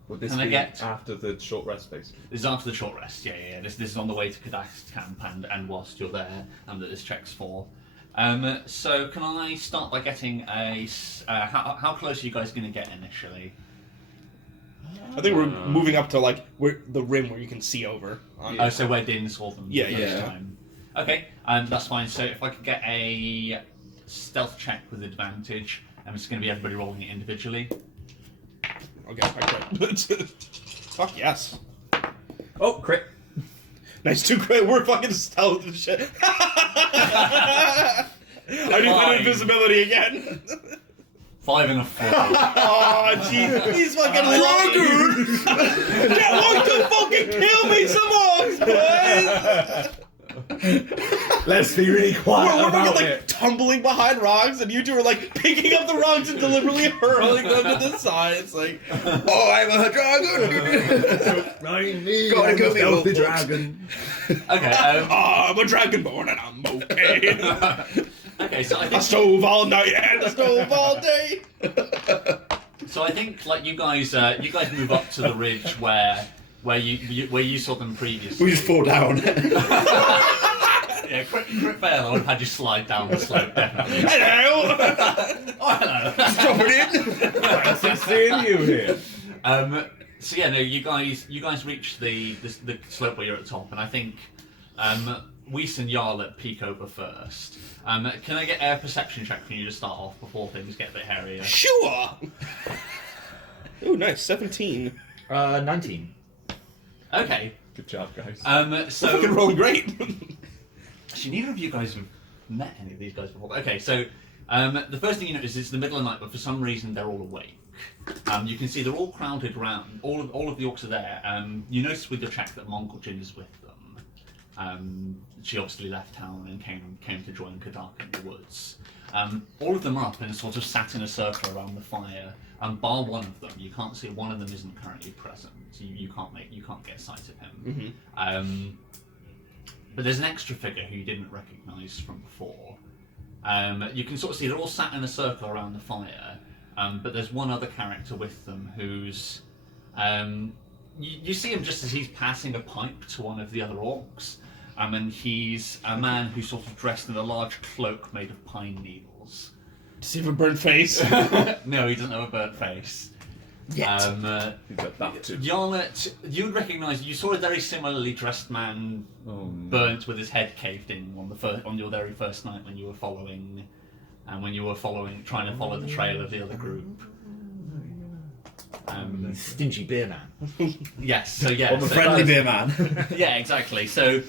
Would this Can I be get- after the short rest, basically? This is after the short rest. Yeah. This is on the way to Kadak's camp, and whilst you're there, that this check's for. So can I start by getting a? How close are you guys going to get initially? I think we're moving up to like the rim where you can see over. Oh, so where Din saw them Yeah, the first yeah. time. Okay, that's fine. So if I could get a stealth check with advantage, and it's going to be everybody rolling it individually. Okay, I crit. Fuck yes. Oh, crit. Nice 2 crit. We're fucking stealth and shit. I do that invisibility again. 5 and a 4. Oh, jeez. These fucking loggers. Get one to fucking kill me some more, boys. Let's be really quiet We're fucking like tumbling behind rocks, and you two are like picking up the rocks and deliberately hurling them to the side. It's like, Oh, I'm a dragon! Gotta go me, wolf dragon. Okay. I'm a dragonborn and I'm okay. Okay. So I I think. stove all night and I stove all day. So I think like you guys move up to the ridge where you saw them previously. We just fall down. Yeah, crit fail. I would have had you slide down the slope, definitely. Hello. Oh, hello. Drop it in! Seeing you here. So yeah, no, you guys reach the slope where you're at the top, and I think Weiss and Yarlet peek over first. Can I get a perception check from you to start off before things get a bit hairier? Sure! Ooh, nice. 17. 19. Okay. Good job, guys. So Fucking rolling great. actually, neither of you guys have met any of these guys before. Okay, so the first thing you notice is it's the middle of the night, but for some reason they're all awake. You can see they're all crowded around. All of the orcs are there. You notice with your check that Mongol Jin is with them. She obviously left town and came to join Kadak in the woods. All of them are up and sort of sat in a circle around the fire. Bar one of them, you can't see. One of them isn't currently present. So you can't get sight of him. But there's an extra figure who you didn't recognise from before. You can sort of see they're all sat in a circle around the fire. But there's one other character with them who's... you see him just as he's passing a pipe to one of the other orcs. And he's a man who's sort of dressed in a large cloak made of pine needles. Does he have a burnt face? No, he doesn't have a burnt face. Yet. He's got that too. Yarlet, you would recognise, you saw a very similarly dressed man burnt with his head caved in on your very first night when you were trying to follow the trail of the other group. Stingy beer man. Yes, so yeah. I'm a friendly beer man. Yeah, exactly. So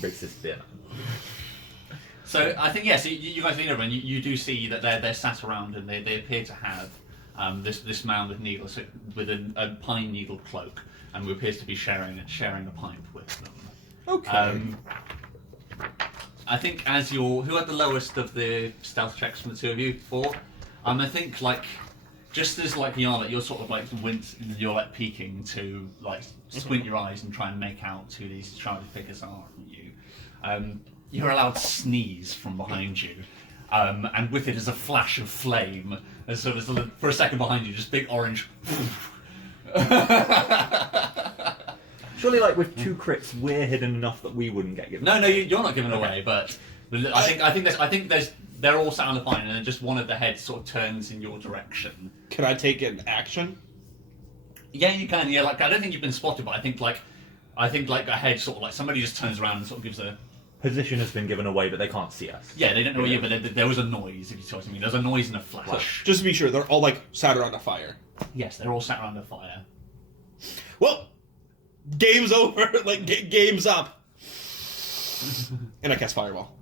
Racist beer man. So I think yes, you guys lean over and you do see that they're sat around and they appear to have this man with needles with a pine needle cloak and who appears to be sharing a pipe with them. Okay. I think who had the lowest of the stealth checks from the two of you? 4. I think just as Yarlet, you're sort of you're peeking to squint your eyes and try and make out who these shrouded figures are from you. You're allowed to sneeze from behind you, and with it is a flash of flame. And so for a second behind you, just big orange. Surely, with 2 crits, we're hidden enough that we wouldn't get given. No, you're not given away. But I think they're all sat on the fire, and then just one of the heads sort of turns in your direction. Can I take an action? Yeah, you can. Yeah, I don't think you've been spotted, but I think a head sort of somebody just turns around and sort of gives a. Position has been given away, but they can't see us. Yeah, they don't know you, but there was a noise, if you see what I mean. There's a noise and a flash. Just to be sure, they're all sat around a fire. Yes, they're all sat around a fire. Well, game's over. Game's up. And I cast fireball.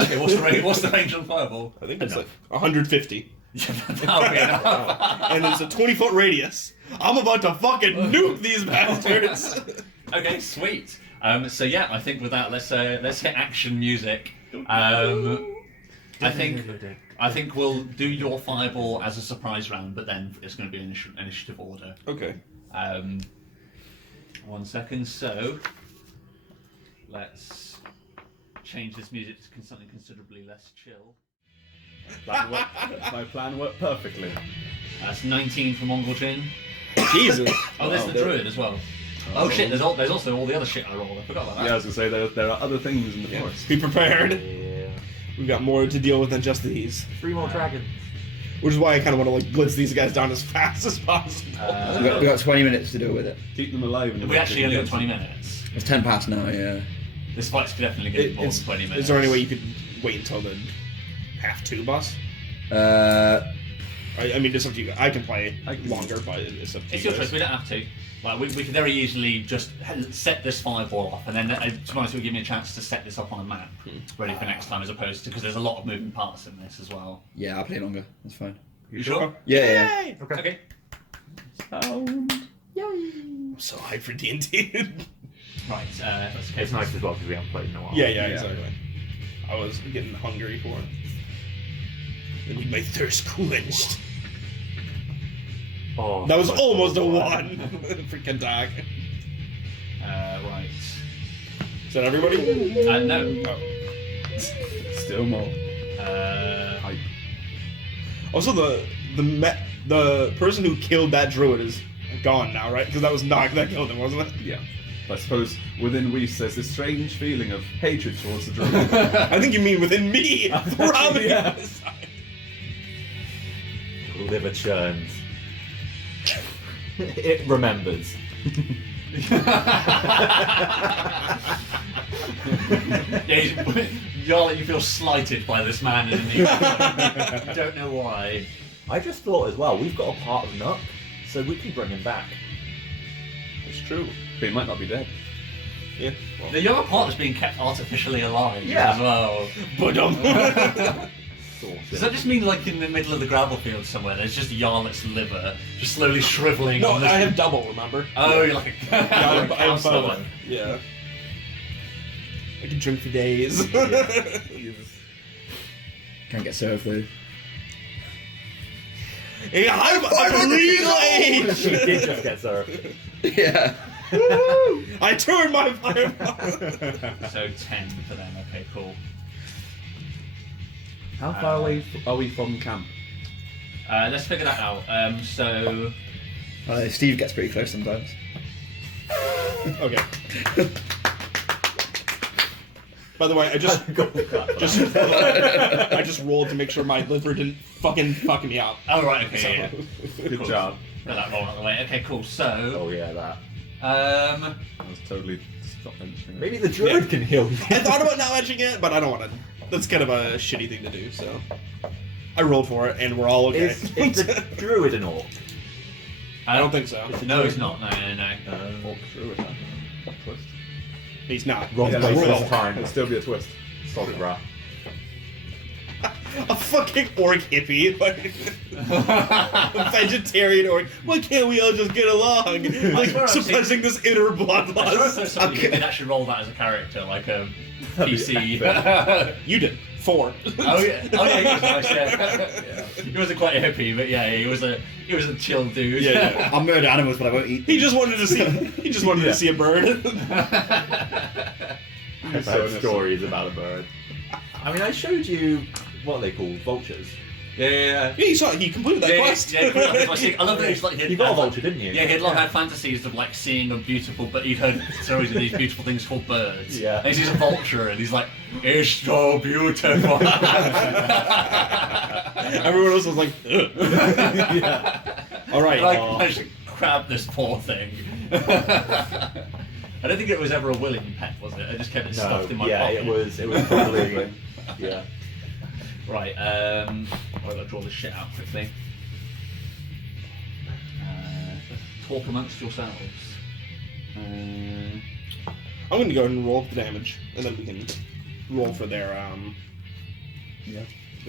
Okay, what's the range on fireball? I think it's 150. Yeah, that'll be enough. And it's a 20-foot radius. I'm about to fucking nuke these bastards. Okay, sweet. So yeah, I think with that, let's hit action music. I think we'll do your fireball as a surprise round, but then it's going to be initiative order. Okay. 1 second. So let's change this music to something considerably less chill. My plan worked perfectly. That's 19 for Mongol Jin. Jesus. Oh, there's the druid as well. Oh shit! There's also all the other shit I rolled. I forgot about that. Yeah, I was gonna say there are other things in the forest. Be prepared. Yeah. We've got more to deal with than just these. 3 more dragons. Which is why I kind of want to blitz these guys down as fast as possible. We got 20 minutes to deal with it. Keep them alive. We actually only got 20 minutes. It's 10 past now, yeah. This fight's definitely going to be more than 20 minutes. Is there any way you could wait until the half 2 boss? I mean, it's up to you. I can play longer, but it's up to you. It's your choice. We don't have to. We could very easily just set this fireball off, and then to be honest, it would give me a chance to set this up on a map, ready for next time, as opposed to because there's a lot of moving parts in this as well. Yeah, I'll play longer. That's fine. You sure? Yeah. Okay. I'm so hyped for D&D. Right. That's okay. It's nice as well because we haven't played in a while. Yeah, exactly. I was getting hungry for it. I need my thirst quenched. Oh, That was almost a 1. Freaking dog. Right. Is that everybody? No. Oh. Still more. Hype. Also, the person who killed that druid is gone now, right? Because that was Nog that killed him, wasn't it? Yeah. I suppose within Weiss there's this strange feeling of hatred towards the druid. I think you mean within me, throbbing inside. Liver churns. It remembers. Yeah, you feel slighted by this man in the you don't know why. I just thought as well, we've got a part of Nook, so we can bring him back. It's true. But he might not be dead. Yeah. The younger part is being kept artificially alive Yeah. as well. But Does that just mean like in the middle of the gravel field somewhere there's just Yarlet's liver just slowly shriveling no, on this... I have double. Remember? Oh, you're like a I have counselor. both. Yeah. I can drink for days. Can't get served though. Yeah, I'm legal age. He did just get served. Yeah. I turned my fireball. So 10 for them, okay, cool. How far away are we from camp? Let's figure that out. So... Steve gets pretty close sometimes. Okay. By the way, I just rolled to make sure my liver didn't fucking fuck me up. Oh, right, okay, yeah. Good job. Got that roll out of the way. Okay, cool. So... Oh yeah, that. I was totally stopped mentioning it. Maybe the druid can heal you. I thought about not mentioning it, but I don't want to. That's kind of a shitty thing to do, so... I rolled for it, and we're all okay. Is the druid an orc? I don't think so. No, he's not. No. Walk through it, huh? Twist. He's not. Wrong He's place a this roll. time. It'll still be a twist. Solid ra. A fucking orc hippie. Like, a vegetarian orc. Why can't we all just get along? Like, swear I've suppressing this inner I swear bloodlust. there's somebody who did actually roll that as a character, like a PC. You did. 4. Oh yeah, he was nice. Yeah. He wasn't quite a hippie, but yeah, he was a chill dude. Yeah. I'll murder animals, but I won't eat. He just wanted to see. He just wanted to see a bird. I've heard stories about a bird. I mean, I showed you what are they called, vultures. Yeah. Yeah, you saw it. He completed that quest. I love that he's like You got a vulture, didn't you? Yeah, he had had fantasies of like seeing a beautiful, but he'd heard stories of these beautiful things called birds. Yeah. And he sees a vulture, and he's like, "It's so beautiful." Everyone else was like, ugh. Yeah. All right. Like, I should grab this poor thing. I don't think it was ever a willing pet, was it? I just kept it stuffed in my pocket. it was probably yeah. Right, I've got to draw this shit out quickly. Talk amongst yourselves. I'm going to go ahead and roll the damage, and then we can roll for their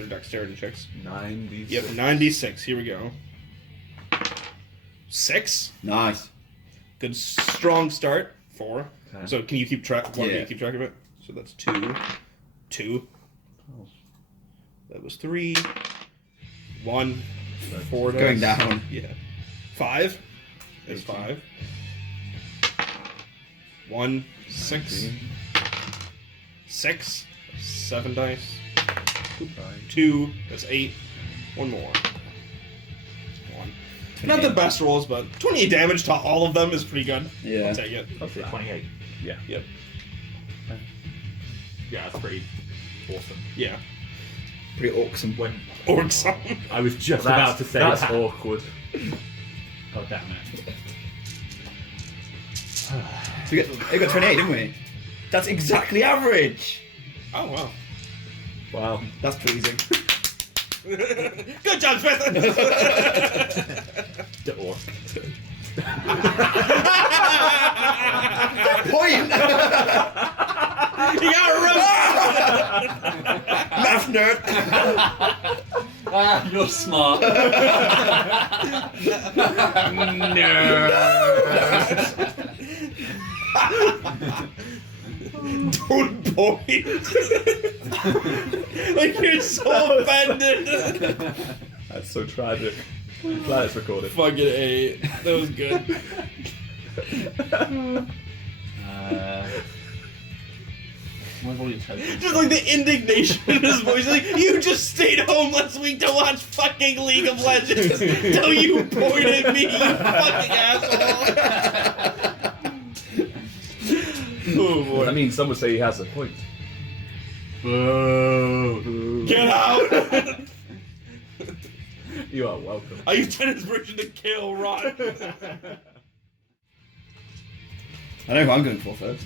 dexterity checks. 96. Yep, 96. Here we go. 6. Nice. Good, strong start. 4. Okay. So can you keep track? One, Yeah. can you keep track of it? So that's 2. 2. That was 3. 1. 4. Going down. Yeah. 5. That's 5. 1. 6. 6. 7 dice. 2. That's 8. 1 more. 1. Not the best rolls, but 28 damage to all of them is pretty good. Yeah. I'll take it. Okay, 28. Yeah. Yep. Yeah, that's pretty awesome. Yeah. Pretty awesome. When Orcs. I was just about to say that's that. awkward. God damn it. So we got 28, didn't we? That's exactly average. Oh, wow. Wow. That's pleasing. Good job, Smith! The orc. Point! You got Math nerd! You're smart. Don't point! Like, you're so offended! That's so tragic. I'm glad it's recorded. Fucking A. That was good. My volume's Just like the indignation in his voice, like, you just stayed home last week to watch fucking League of Legends till you pointed at me, you fucking asshole! Oh boy. I mean, some would say he has a point. Boo. Get out! You are welcome. I used that inspiration to kill Ron. I know who I'm going for first.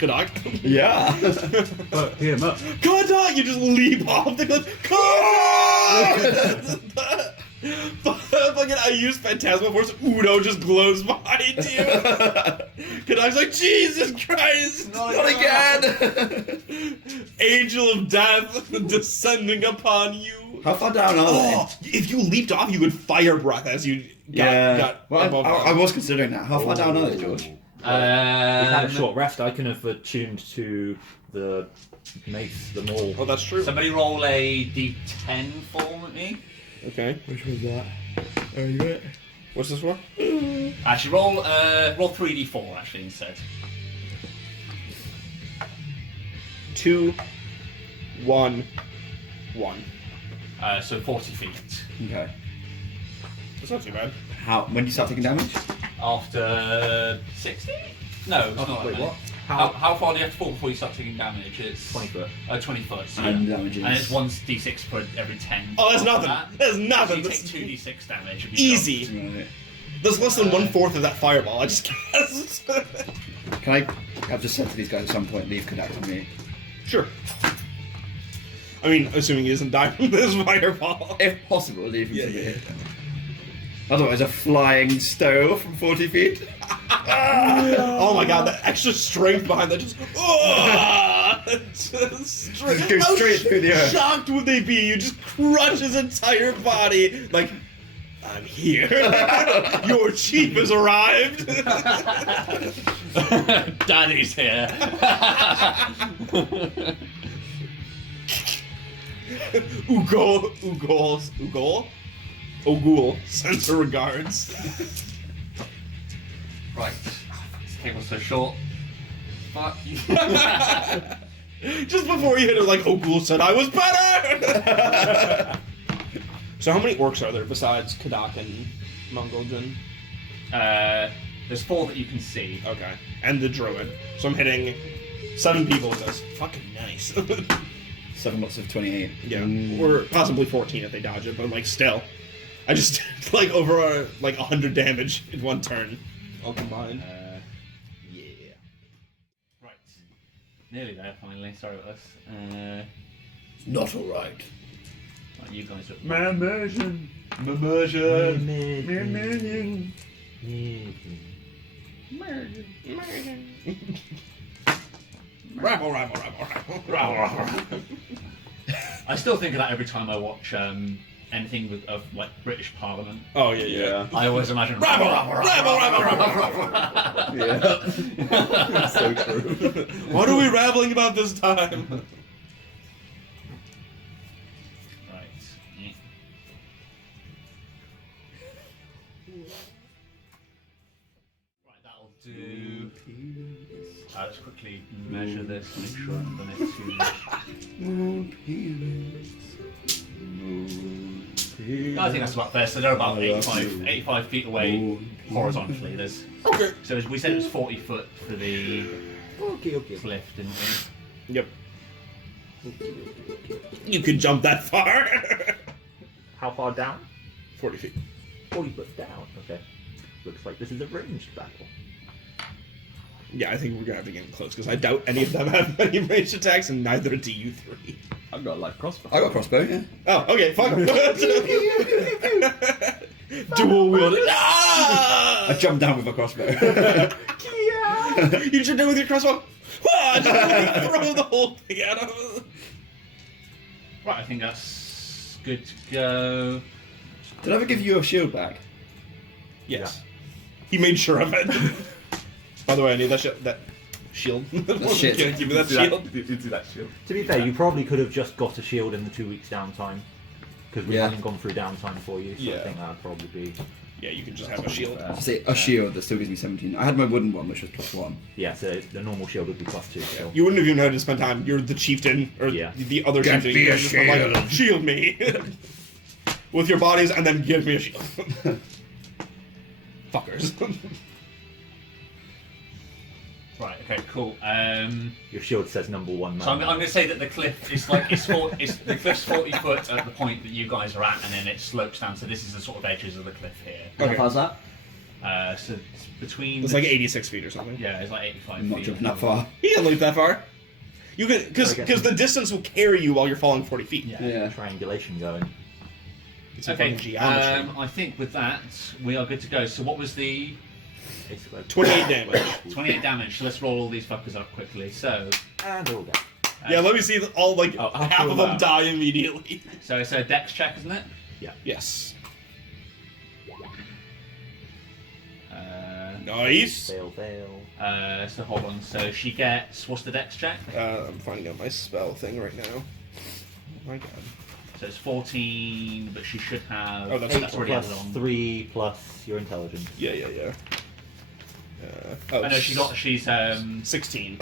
Kadak. Yeah. Fuck him up. Kadak! You just leap off the cliff. Kadak! Fucking, I use Phantasma Force. Uno just glows behind you. Kadak's like, Jesus Christ! Not again. Angel of Death descending upon you. How far down are they? Oh, if you leaped off, you could fire breath as you got Well, above I was considering that. How far down are they, George? We've had a short rest. I can have attuned to the mace, the maul. Oh, that's true. Somebody roll a d10 for me. Okay. Which was that? Oh, you got it. What's this for? Actually, roll 3d4 actually instead. 2, 1, 1. So 40 feet. Okay. That's not too bad. When do you start taking damage? After 60? No, it's not that wait, many. what? How far do you have to fall before you start taking damage? It's 20 foot. 20 foot. So And yeah. damage is... And it's 1d6 for every 10. Oh, that's After nothing. that, That's so nothing. you That's take 2d6 damage. if you easy. Right. That's less than 1/4 of that fireball. I just guessed. Can I... I've just said to these guys at some point, leave Kadak to me. Sure. I mean, assuming he doesn't die from this fireball. If possible, leave him Yeah, to me. yeah. Otherwise, a flying stove from 40 feet. Oh my god, that extra strength behind that just. Just straight, Just go straight through the earth. Shocked would they be? You just crush his entire body. Like, I'm here. Your chief has arrived. Daddy's here. Ogul sends her regards. Right. This cable's so short. Fuck you. Just before you hit her, like, Ogul said I was better! So how many orcs are there besides Kadak and Mongoljin? There's 4 that you can see. Okay. And the druid. So I'm hitting 7 people with this. Fucking nice. 7 lots of 28. Yeah. Or possibly 14 if they dodge it, but like still. I just did like over 100 damage in one turn. All combined. Yeah. Right. Nearly there, finally. Sorry about this. Not alright. Right, you guys are... Immersion. Rabble. I still think of that every time I watch anything of like British Parliament. Oh yeah. I always imagine Rabble. Yeah. So true. What are we rabbling about this time? Right. Yeah. Right, that'll do. I'll just quickly measure this, make sure I've done it too. I think that's about fair. So they're about 85 feet away horizontally. There's Okay. so we said it was 40 foot for the Okay. cliff, didn't we? Yep. You could jump that far. How far down? 40 feet. 40 foot down. Okay. Looks like this is a ranged battle. Yeah, I think we're gonna have to get close because I doubt any of them have any ranged attacks, and neither do you three. I've got a light crossbow. I got a crossbow, yeah. Oh, okay, fuck. Dual wielded. I Ah! jumped down with a crossbow. You jumped down with your crossbow. Ah, just throw the whole thing at him. Right, I think that's good to go. Did I ever give you a shield back? Yes. He made sure of it. By the way, I need that shield. shit. Give me that shield. You do that shield. To be fair, you probably could have just got a shield in the 2 weeks downtime. Because we Yeah. haven't gone through downtime for you, so Yeah. I think that would probably be... Yeah, you can just have a shield. I say a shield that still gives me 17. I had my wooden one, which was +1. Yeah, so the normal shield would be +2 still. You wouldn't have even had to spend time. You're the chieftain, or Yeah. the other Get chieftain. me You a just been like, shield me with your bodies, and then give me a shield. Fuckers. Right, okay, cool. Your shield says number 1 man. So I'm going to say that the cliff is like the cliff's 40 foot at the point that you guys are at, and then it slopes down. So this is the sort of edges of the cliff here. Okay. How's that? So it's between. It's like 86 feet or something. Yeah, it's like 85 I'm not feet. jumping that far. You can't leap that far. You can, because the distance will carry you while you're falling 40 feet. Yeah. Triangulation going. It's Okay. fucking geometry. I think with that we are good to go. So what was the 28 damage. 28 damage? So let's roll all these fuckers up quickly. So. And all go. Yeah, let me see all half of them that. die immediately. So it's a dex check, isn't it? Yes. Uh, Nice. Fail. so hold on. So she gets what's the dex check? I'm finding out my spell thing right now. Oh my god. So it's 14, but she should have. Oh, that's already added Plus on. 3 plus your intelligence. Yeah. I know she's 16.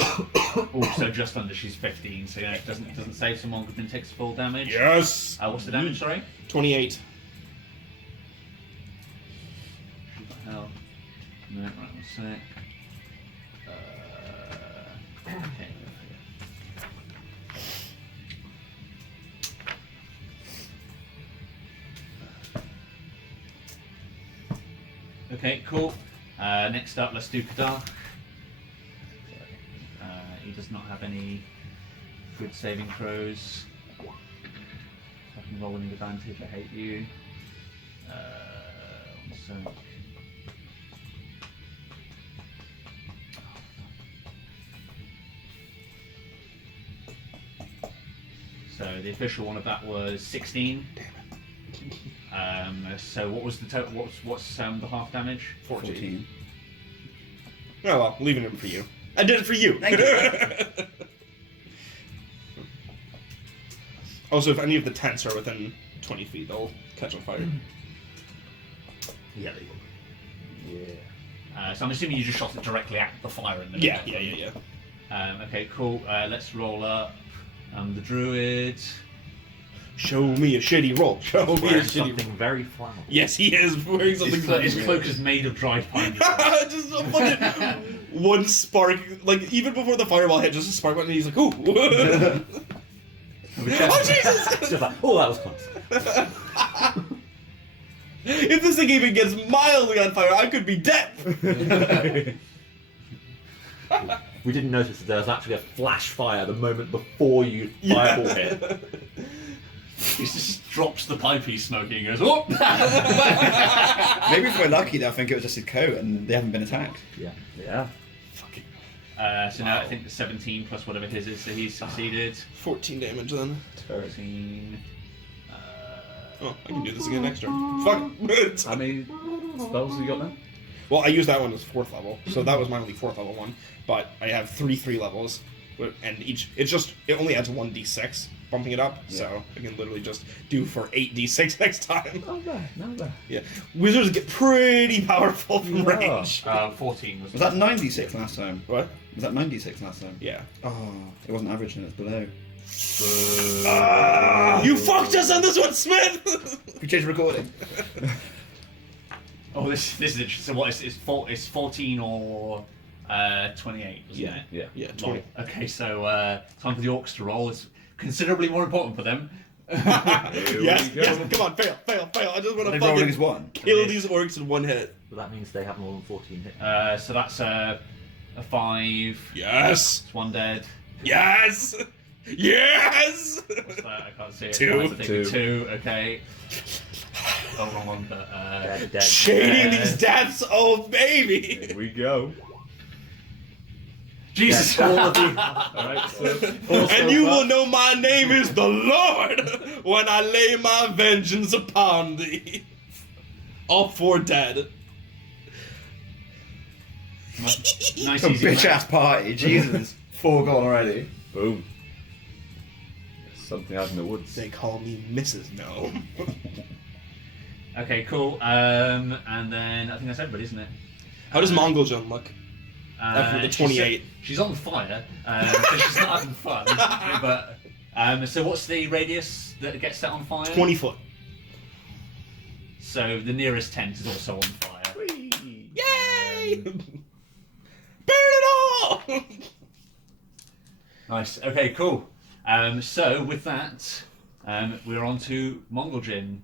also just under. She's 15, so yeah, it doesn't save. Someone then takes full damage. Yes. What's the damage? Sorry. 28. What the hell? No, right, one sec. Okay. Okay, cool. Next up, let's do Kadar. He does not have any good saving throws. I can roll an advantage. I hate you. One sec. So the official one of that was 16. So what was the total? What's the half damage? 14. Oh well, leaving it for you. I did it for you. Thank you. Also, if any of the tents are within 20 feet, they'll catch on fire. Yeah. So I'm assuming you just shot it directly at the fire. And then Yeah. Okay, cool. Let's roll up. The druid. Show me a shitty roll. Show me a Wearing shitty something very flammable. Yes, he is wearing something His cloak is made of dried pine. Just a fucking one spark, like even before the fireball hit, just a spark went and he's like, ooh. Oh Jesus! Just like, oh, that was close. If this thing even gets mildly on fire, I could be dead. We didn't notice that there was actually a flash fire the moment before you fireball hit. He just drops the pipe he's smoking and goes, oh! Maybe if we're lucky, they'll think it was just his coat and they haven't been attacked. Yeah. Fucking So now I think the 17 plus whatever his is, so he's succeeded. 14 damage then. 13. Oh, I can do this again next turn. Fuck. How many spells have you got now? Well, I used that one as 4th level, so that was my only 4th level one. But I have 3 levels, and it only adds 1d6, bumping it up. Yeah. So I can literally just do for 8d6 next time. Not bad. Yeah, wizards get pretty powerful from range. 14 was Was that 96 last time? What? Was that 96 last time? Yeah. Oh, it wasn't average and it's below. You fucked us on this one, Smith. We changed recording. Oh, this is interesting. So what is it's 14 or 28, isn't it? Yeah, 20. Okay, so time for the orcs to roll. It's considerably more important for them. Yes, come on, fail. I just want They to rolling as fucking one. kill these orcs in one hit. But that means they have more than 14 hits. So that's a 5. Yes! It's 1 dead. Yes! Yes! What's that? I can't see it. Two. I think 2. Okay. Oh, wrong one. But Dead. Shading these deaths, oh baby! Here we go. Jesus. All of you. Alright, so. And you will know my name is the Lord when I lay my vengeance upon thee. All 4 dead. Nice Some easy bitch round. ass party, Jesus. 4 gone already. Boom. Something out in the woods. They call me Mrs. Gnome. Okay, cool. And then I think that's everybody, isn't it? How does Mongol John look? After the 28. She's on fire, so she's not having fun. But so what's the radius that gets set on fire? 20 foot. So the nearest tent is also on fire. Yay! Burn it all! Nice. Okay, cool. So with that, we're on to Mongol Jin.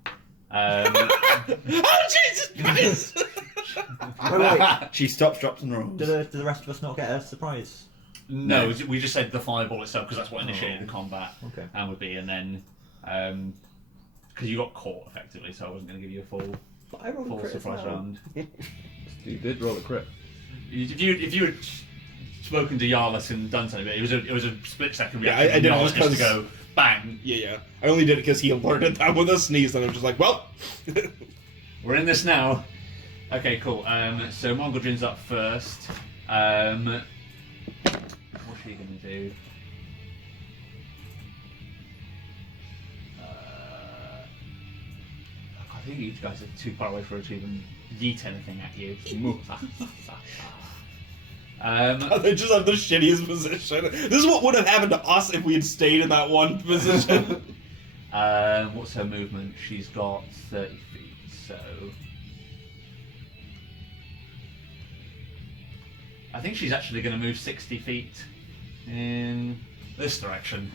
Oh, Jesus Christ! Wait. She stops, drops, and rolls. Do the rest of us not get a surprise? No, we just said the fireball itself because that's what initiated the combat. Okay. And would be, and then because you got caught effectively, so I wasn't going to give you a full But I rolled a crit as surprise well. round. You did roll a crit. If you had spoken to Yarlis and done something, but it was a split second Yeah, reaction. I did it from Yarlis just to because- go bang. Yeah. I only did it because he alerted that with a sneeze, and I was just like, well. We're in this now. Okay, cool. So Mongol up first. What's she gonna do? I think you guys are too far away for her to even yeet anything at you. They just have the shittiest position. This is what would have happened to us if we had stayed in that one position. What's her movement? She's got 30 feet, so I think she's actually going to move 60 feet in this direction.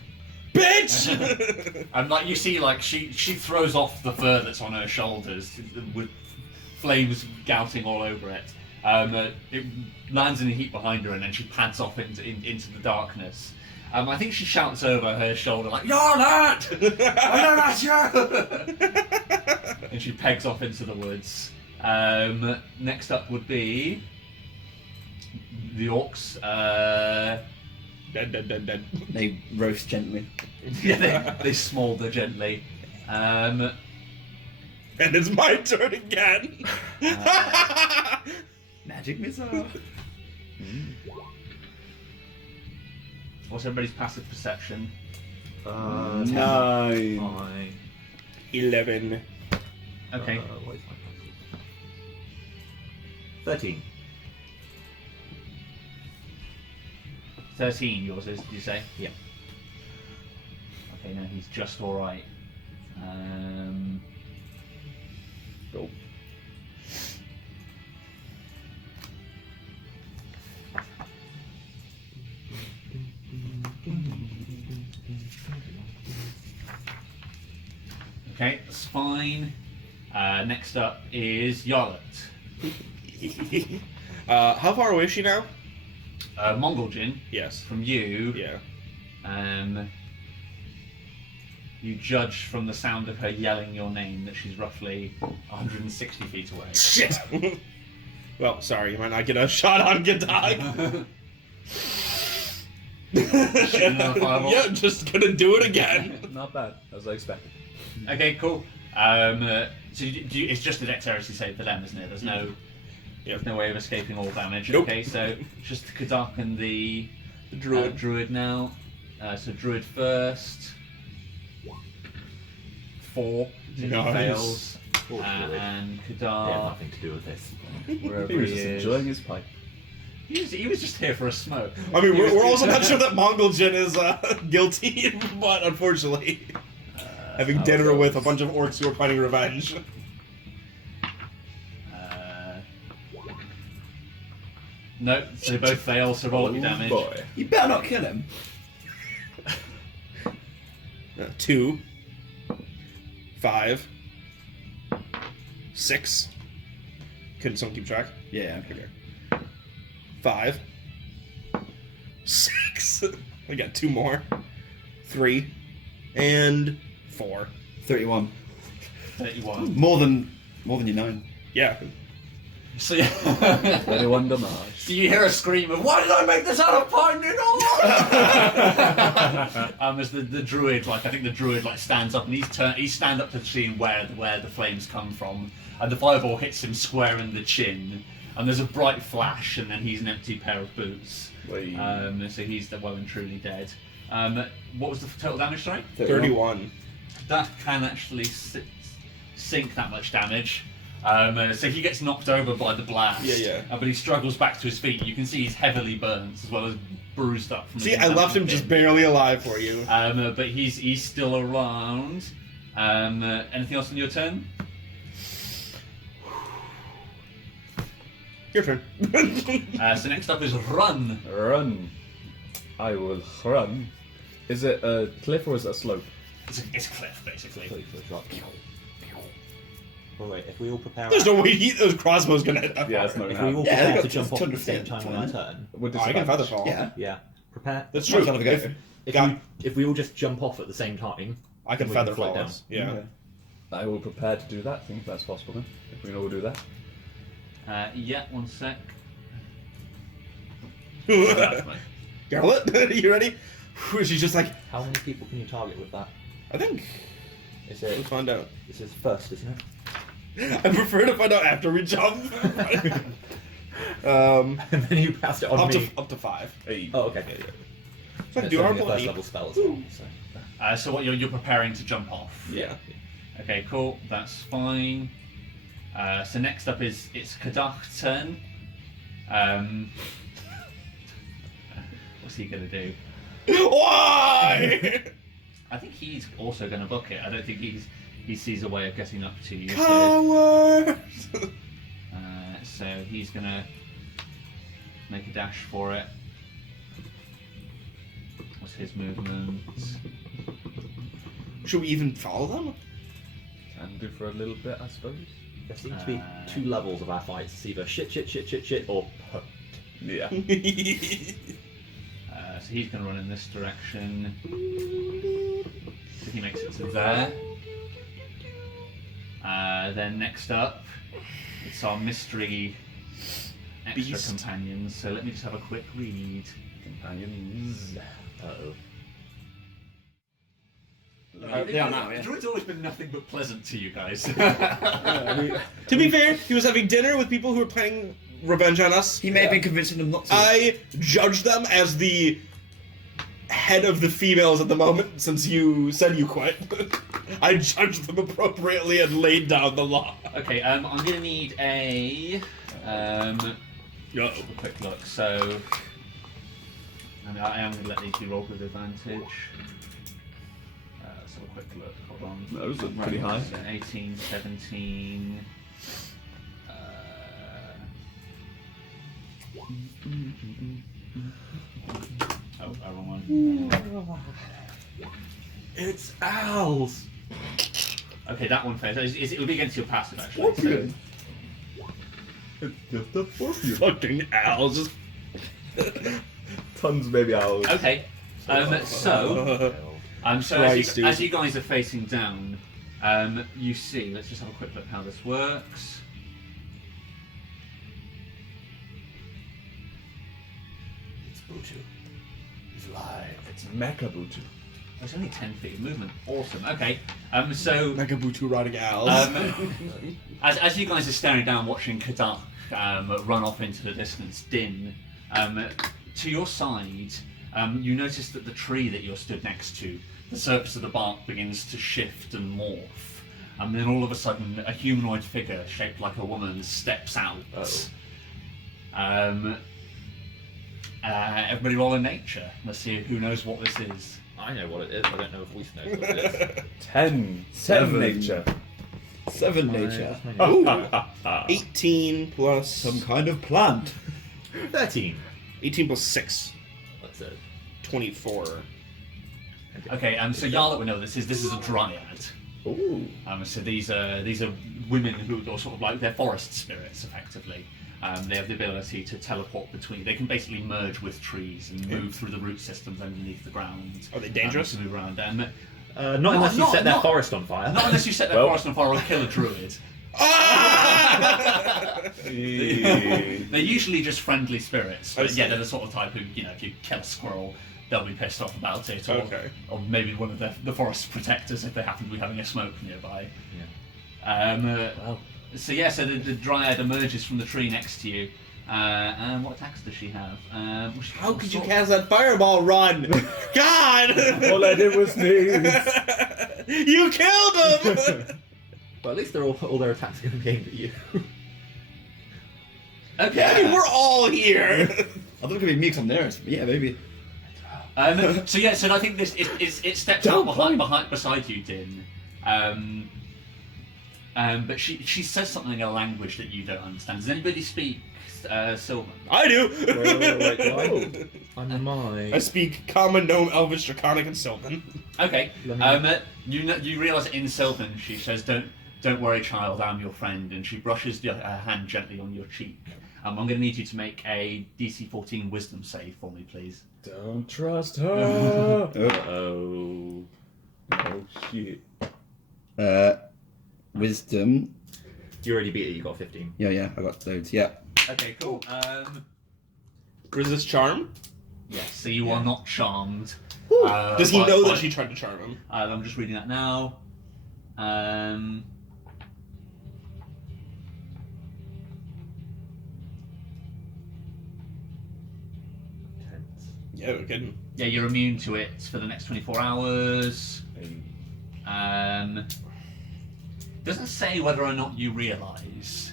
Bitch! And like you see, like she throws off the fur that's on her shoulders with flames gouting all over it. It lands in the heat behind her, and then she pads off into the darkness. I think she shouts over her shoulder like, "You're not! I'm not you!" And she pegs off into the woods. Next up would be the orcs. Dead. They roast gently. Yeah, they smolder gently. And it's my turn again. Magic missile. What's everybody's passive perception? 9. 11. Okay. What is my passive? 13. 13 yours is, did you say? Yeah. Okay, no, he's just alright. Go. Okay, that's fine. Next up is Yarlet. How far away is she now? Mongol Jin, Yes. from you, Yeah. you judge from the sound of her yelling your name that she's roughly 160 feet away. Shit! Well, sorry, you might not get a shot on Gadag. Another fireball? Yeah, just gonna do it again. Not bad, as I expected. Okay, cool. So it's just a dexterity save for them, isn't it? There's no, Yep. there's no way of escaping all damage. Nope. Okay, so just Kadak and the Druid. druid now. So druid first. 4. So he Nice. fails. Poor druid. And Yeah, Kadar, nothing to do with this. wherever He was he just is. enjoying his pipe. He was just here for a smoke. I mean, He was- we're also not sure that Mongol Jin is guilty, but unfortunately, having how dinner it with a goes. bunch of orcs who are planning revenge. No, so they both fail, so roll up your damage. Boy. You better not kill him. 2, 5, 6. Can someone keep track? Yeah, okay. 5, 6. I got 2 more. 3, and 4. 31. 31. More than your 9. Yeah. So yeah. 21 damage. So you hear a scream of, "Why did I make this out of pine noodle?" As the druid, like I think the druid like stands up and he's stand up to seeing where the flames come from, and the fireball hits him square in the chin, and there's a bright flash, and then he's an empty pair of boots. Wait. So he's well and truly dead. What was the total damage? Sorry, 31. that can actually sink that much damage. So he gets knocked over by the blast. Yeah. But he struggles back to his feet. You can see he's heavily burnt as well as bruised up. From See, the I left him just barely alive for you. But he's still around. Anything else on your turn? Your turn. So next up is run. Run. I will run. Is it a cliff or is it a slope? It's a cliff basically. So drop. Wait, if we all prepare... There's no way those crossbows gonna hit that Yeah, far. it's not If gonna we all happen. Yeah, prepare they've to got jump off at the 200 same feet, time on our turn. With Oh, I can feather fall. Yeah. Yeah. Prepare... That's Might as true. well have a go. If we all just jump off at the same time... I can we feather float fall down. us. Yeah. I will prepare to do that. Think that's possible then. If we can all do that. Yeah, one sec. Garlet, you ready? She's just like, How many people can you target with that? I think. Is We'll it... find out. This is first, isn't it? I prefer to find out after we jump. And then you passed it on up me. to 5. Hey. Oh, okay. So I can It's do our only a first bloody. level spell as well, so... So what you're preparing to jump off. Yeah. Okay, cool. That's fine. So next up is it's Kadach's turn. What's he gonna do? Why? I think he's also gonna book it. I don't think he sees a way of getting up to you. Coward! So he's gonna make a dash for it. What's his movement? Should we even follow them? Can do for a little bit, I suppose. There seems to be two levels of our fights. It's either shit, or poked. Yeah. So he's going to run in this direction. So he makes it to there. Then next up, it's our mystery extra Beast. companions. So let me just have a quick read. Companions. Uh-oh. They are now, yeah. Druid's always been nothing but pleasant to you guys. To be fair, he was having dinner with people who were planning revenge on us. He may have been convincing them not to. I judged them as the head of the females at the moment, since you said you quit. I judged them appropriately and laid down the law. Okay, I'm going to need a quick look. So I am going to let these be rolled with advantage. Let's have a quick look. Hold on. Those look pretty high. So 18, 17. Oh, wrong one. It's owls! Okay, that one fails. It would be against your passive, actually. So, It's just a scorpion. Fucking owls. Tons of baby owls. okay. So Christ, dude. as you guys are facing down, you see. Let's just have a quick look how this works. It's Butu. He's alive. It's Mecha Butu. It's only 10 feet of movement. Awesome. Okay. So Megabutu riding owls. as you guys are staring down, watching Kadak run off into the distance, Din, to your side, you notice that the tree that you're stood next to, the surface of the bark begins to shift and morph, and then all of a sudden, a humanoid figure shaped like a woman steps out. Everybody roll in nature. Let's see who knows what this is. I know what it is, I don't know if Weiss knows what it is. 10. Seven. nature. 7 nature. Ooh. 18 plus... Some kind of plant. 13. 18 plus 6. That's it. 24. Okay, so Yarlet would know this is a dryad. Ooh. So these are women who are sort of like they're forest spirits, effectively. They have the ability to teleport between. They can basically merge with trees and move through the root systems underneath the ground. Are they dangerous? To move around them. Not unless you set their forest on fire. Not unless you set their Well. forest on fire or kill a druid. They're usually just friendly spirits. I But see. yeah, they're the sort of type who, if you kill a squirrel, they'll be pissed off about it. Or, Okay. or maybe one of the forest protectors if they happen to be having a smoke nearby. Well, So the dryad emerges from the tree next to you. And what attacks does she have? How could you cast that fireball run? God! All I did was sneeze. You killed him! but at least they're all their attacks are going to be aimed at you. Okay. I mean, we're all here. I thought it could be me 'cause I'm nearest, but yeah, maybe. So I think this it steps out beside you, Din. But she says something in a language that you don't understand. Does anybody speak Sylvan? I do. Wait, I'm a mine. I speak Common, Gnome, Elvish, Draconic, and Sylvan. Okay. Let me- You realise in Sylvan she says, "Don't Don't worry, child, I'm your friend. And she brushes her hand gently on your cheek. I'm going to need you to make a DC 14 wisdom save for me, please. Don't trust her. Oh. Oh shit. Wisdom. You already beat it, you got 15. Yeah, I got loads. Yeah. Okay, cool. Resist charm? Yes, so you are not charmed. Does he by- know by- that she tried to charm him? I'm just reading that now. Yeah, we're kidding. Yeah, you're immune to it for the next 24 hours. Doesn't say whether or not you realise.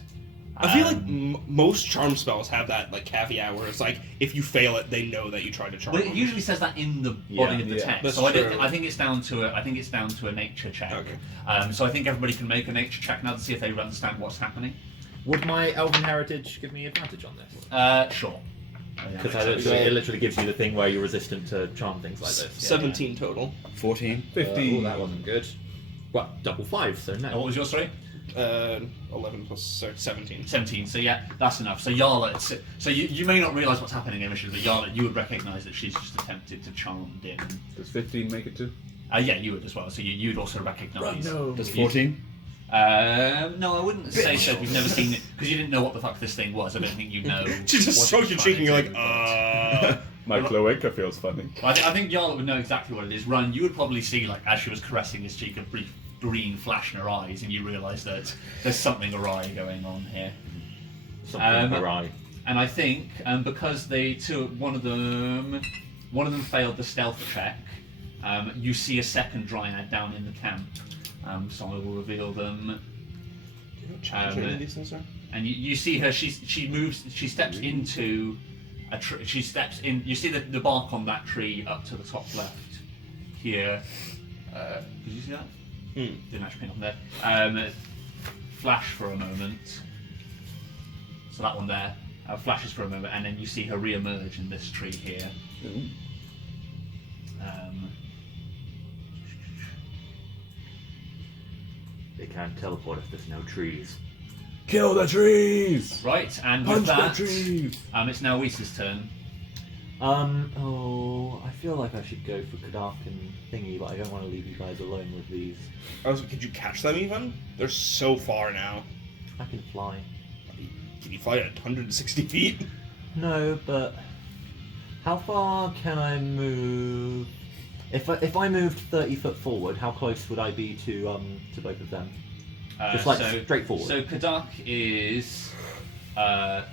I feel like most charm spells have that like caveat where it's like if you fail it, they know that you tried to charm Well, it them. usually says that in the body Yeah, of the yeah, text. that's So true. I think it's down to a nature check. Okay. So I think everybody can make a nature check now to see if they understand what's happening. Would my elven heritage give me advantage on this? Sure. Because it literally gives you the thing where you're resistant to charm things like this. 17 total. 14. 15. That wasn't good. Well, double 5, so no. What was yours, sorry? 11 plus 17. 17, so yeah, that's enough. So Yarla, so you may not realise what's happening initially, but Yarla, you would recognise that she's just attempted to charm Din. Does 15 make it too? Yeah, you would as well, so you'd also recognise... Does 14? No, I wouldn't say so if you've never seen it, because you didn't know what the fuck this thing was. I don't think you know. She just what strokes it's your cheek and you're trying like, to do, My cloaca feels funny. but I think Yarla would know exactly what it is. Run, you would probably see, like, as she was caressing his cheek, a brief green flash in her eyes, and you realise that there's something awry going on here. Something awry. And I think because one of them failed the stealth check, you see a second dryad down in the camp. So I will reveal them. Do you know challenge any of these things, sir? And you see her. She steps into a tree. She steps in. You see the bark on that tree up to the top left here. Did you see that? Didn't actually pin on there. Flash for a moment. So that one there flashes for a moment, and then you see her re-emerge in this tree here. They can't teleport if there's no trees. Kill the trees! Right, and Punch with that, the trees! it's now Whisa's turn. I feel like I should go for Kadak and Thingy, but I don't want to leave you guys alone with these. Could you catch them even? They're so far now. I can fly. Can you fly at 160 feet? No, but how far can I move? If I moved 30 foot forward, how close would I be to both of them? Just like straight forward. So Kadak is. I'm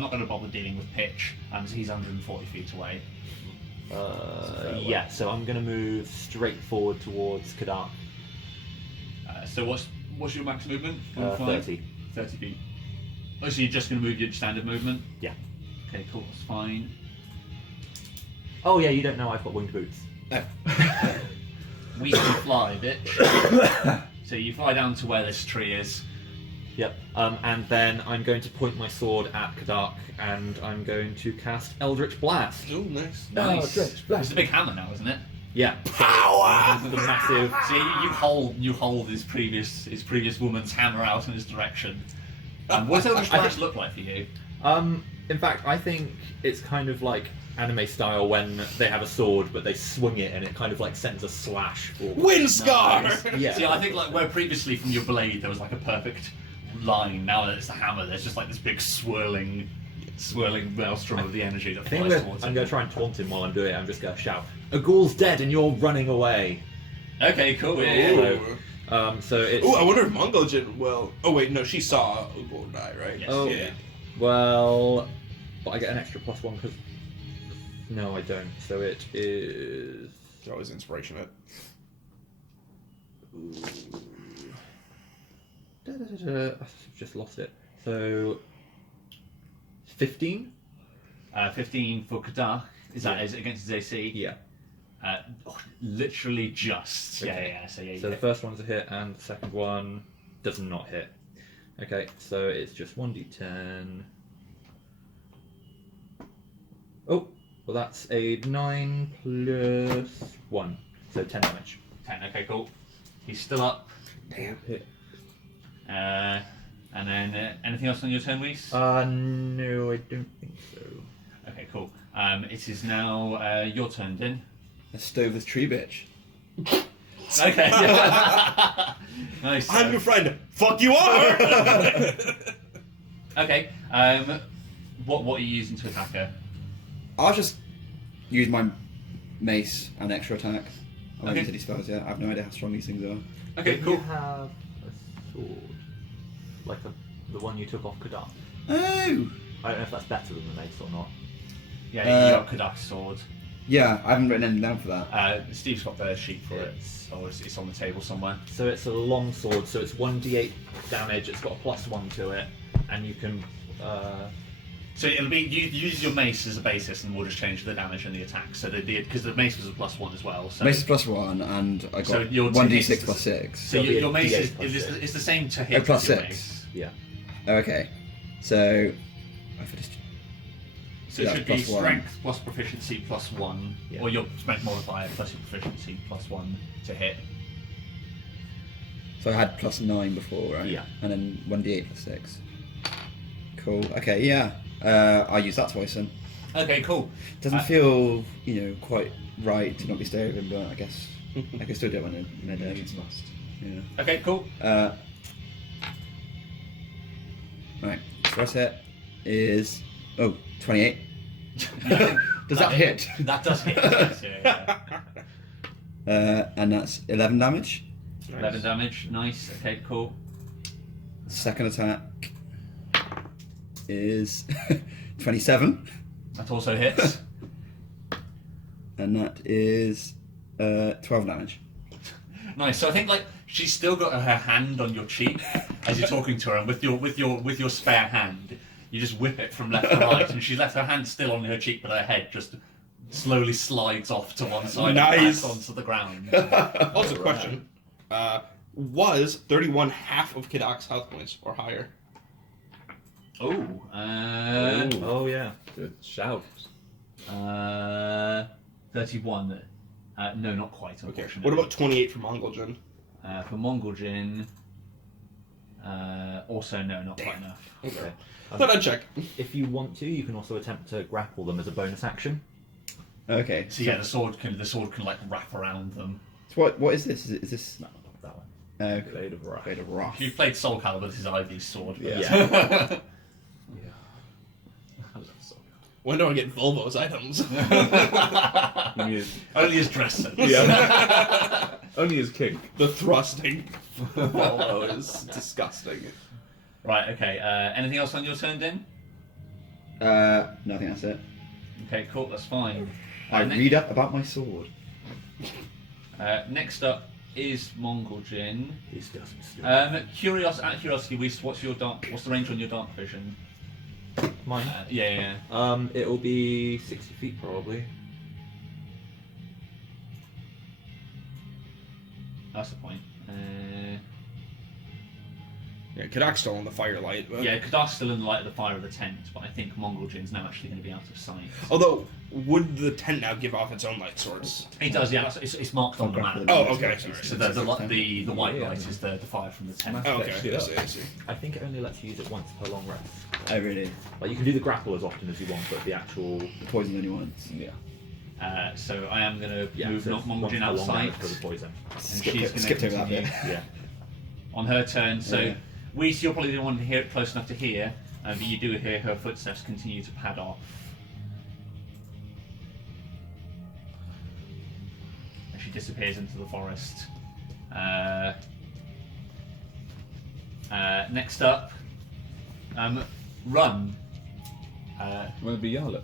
not going to bother dealing with pitch. So he's 140 feet away. Yeah, so I'm going to move straight forward towards Kadak. So what's your max movement? 30. 30 feet. Oh, so you're just going to move your standard movement? Yeah. Okay, cool. That's fine. Oh yeah, you don't know I've got winged boots. We can fly, bitch. So you fly down to where this tree is. Yep. And then I'm going to point my sword at Kadak, and I'm going to cast Eldritch Blast. Oh, nice. Nice. Eldritch Blast. It's a big hammer now, isn't it? Yeah. Power! The massive. So you hold his previous woman's hammer out in his direction. What does Eldritch Blast look like for you? In fact, I think it's kind of like anime style when they have a sword, but they swing it and it kind of like sends a slash. Wind scar! Nice. Yeah. See, I think like where previously from your blade there was like a perfect line, now that it's the hammer, there's just like this big swirling maelstrom of the energy that I think flies towards I'm him. going to try and taunt him while I'm doing it. I'm just going to shout, "A ghoul's dead and you're running away." Okay, cool. Yeah. Ooh. So it's. Ooh, I wonder if Mongo did well. Oh wait, no, she saw Ugor die, right? Yes. Oh, Yeah. well, but I get an extra +1 because. No, I don't. So it is. There's always inspiration in it. I've just lost it. So 15. 15 for Kadak. Is it against his AC? Yeah. Literally just. Okay. Yeah. So yeah. So the first one's a hit, and the second one does not hit. Okay, so it's just 1d10. Oh, well that's a 9 plus 1, so 10 damage. 10. Okay, cool. He's still up. Hit. And then anything else on your turn, Reese? No, I don't think so. Okay, cool. It is now your turn, Din. A stove with tree bitch. Okay. Nice. I'm your friend. Fuck you are. Okay. What are you using to attack her? I'll just use my mace and extra attack. I won't Okay. use any spells yet. I have no idea how strong these things are. Okay, Do cool. you have a sword? Like the one you took off Kadak? Oh! I don't know if that's better than the mace or not. Yeah, you got Kadak's sword. Yeah, I haven't written anything down for that. Steve's got the sheet for it. It's- Oh, it's on the table somewhere. So it's a long sword, so it's 1d8 damage, it's got a +1 to it, and you can... So it'll be you use your mace as a basis, and we'll just change the damage and the attack. So because the mace was a +1 as well. So Mace is +1, and I So got your 1d6 hits- plus 6. So It'll be your a mace D8 plus is 6. it's the same to hit. Oh, plus as your 6. mace. Yeah. Okay. So. I finished. So Yeah, it should be plus 1. strength plus proficiency +1, Yeah. or your strength modifier plus your proficiency +1 to hit. So I had +9 before, right? Yeah. And then 1d8 plus 6. Cool. Okay, yeah. I'll use that twice then. Okay, cool. Doesn't feel, quite right to not be staying with him, but I guess I can still do it when they're dead. Needs must. Yeah. Okay, cool. Right. First hit is 28. Does that hit? That does hit. Yes, yeah. And that's 11 damage. 11 damage. Nice. Okay, cool. Second attack is 27, That also hits. and that is 12 damage. Nice. So I think she's still got her hand on your cheek as you're talking to her, and with your spare hand, you just whip it from left to right, and she's left her hand still on her cheek, but her head just slowly slides off to one side Nice. and back onto the ground. Also, question: was 31 half of Kadak's health points or higher? Oh. Oh, yeah. Good shout. 31. No, not quite. Okay. Unfortunately. What about 28 for Mongol Jin? For Mongol Jin? Also, no, not quite enough. Okay. Thought I'd check. If you want to, you can also attempt to grapple them as a bonus action. Okay. So yeah, the sword can wrap around them. So what is this? Is this? No, not that one. Okay. Blade of Wrath. Blade of Wrath. If you've played Soul Calibur, this is Ivy's sword. but- Yeah. I love Soul When do I get Volvo's items? Calibur. Only his dress sense. Yeah. Only his kink. The thrusting. Volvo is disgusting. Right, okay. Anything else on your turn, Din? No, I think that's it. Okay, cool, that's fine. I read up about my sword. Next up is Mongol Jin. Disgusting. Out of curiosity, Reese, what's the range on your dark vision? Mine. Yeah. It'll be 60 feet probably. That's the point. Yeah, Kadak's still on the firelight. But... Yeah, Kadak's still in the light of the fire of the tent, but I think Mongol Jin's now actually going to be out of sight. Although, would the tent now give off its own light source? It does, yeah. It's marked on the map. Oh, okay, sorry. So the white light is the fire from the tent. Oh, okay. I see. I think it only lets you use it once per long rest. Oh, really? Like you can do the grapple as often as you want, but the actual The poison only once. Yeah. So I am going to move so not Mongol once Jin per long outside, rest for the poison. and Skipped she's it- going skipped to over that continue bit. Yeah. on her turn. So Yeah. Reese, you're probably the one to hear it close enough to hear, but you do hear her footsteps continue to pad off. And she disappears into the forest. Next up, Run. Wanna be Yarlet?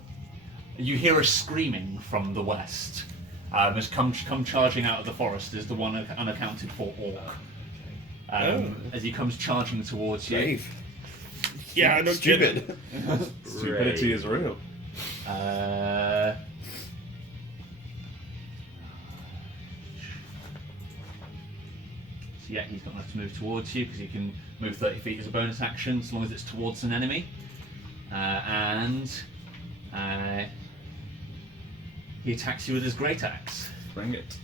You hear a screaming from the west. Has come charging out of the forest is the one unaccounted for orc. As he comes charging towards you. Brave. Yeah, no kidding. Stupid. Stupidity is real. So yeah, he's got enough to move towards you because he can move 30 feet as a bonus action as long as it's towards an enemy. He attacks you with his great axe. Bring it.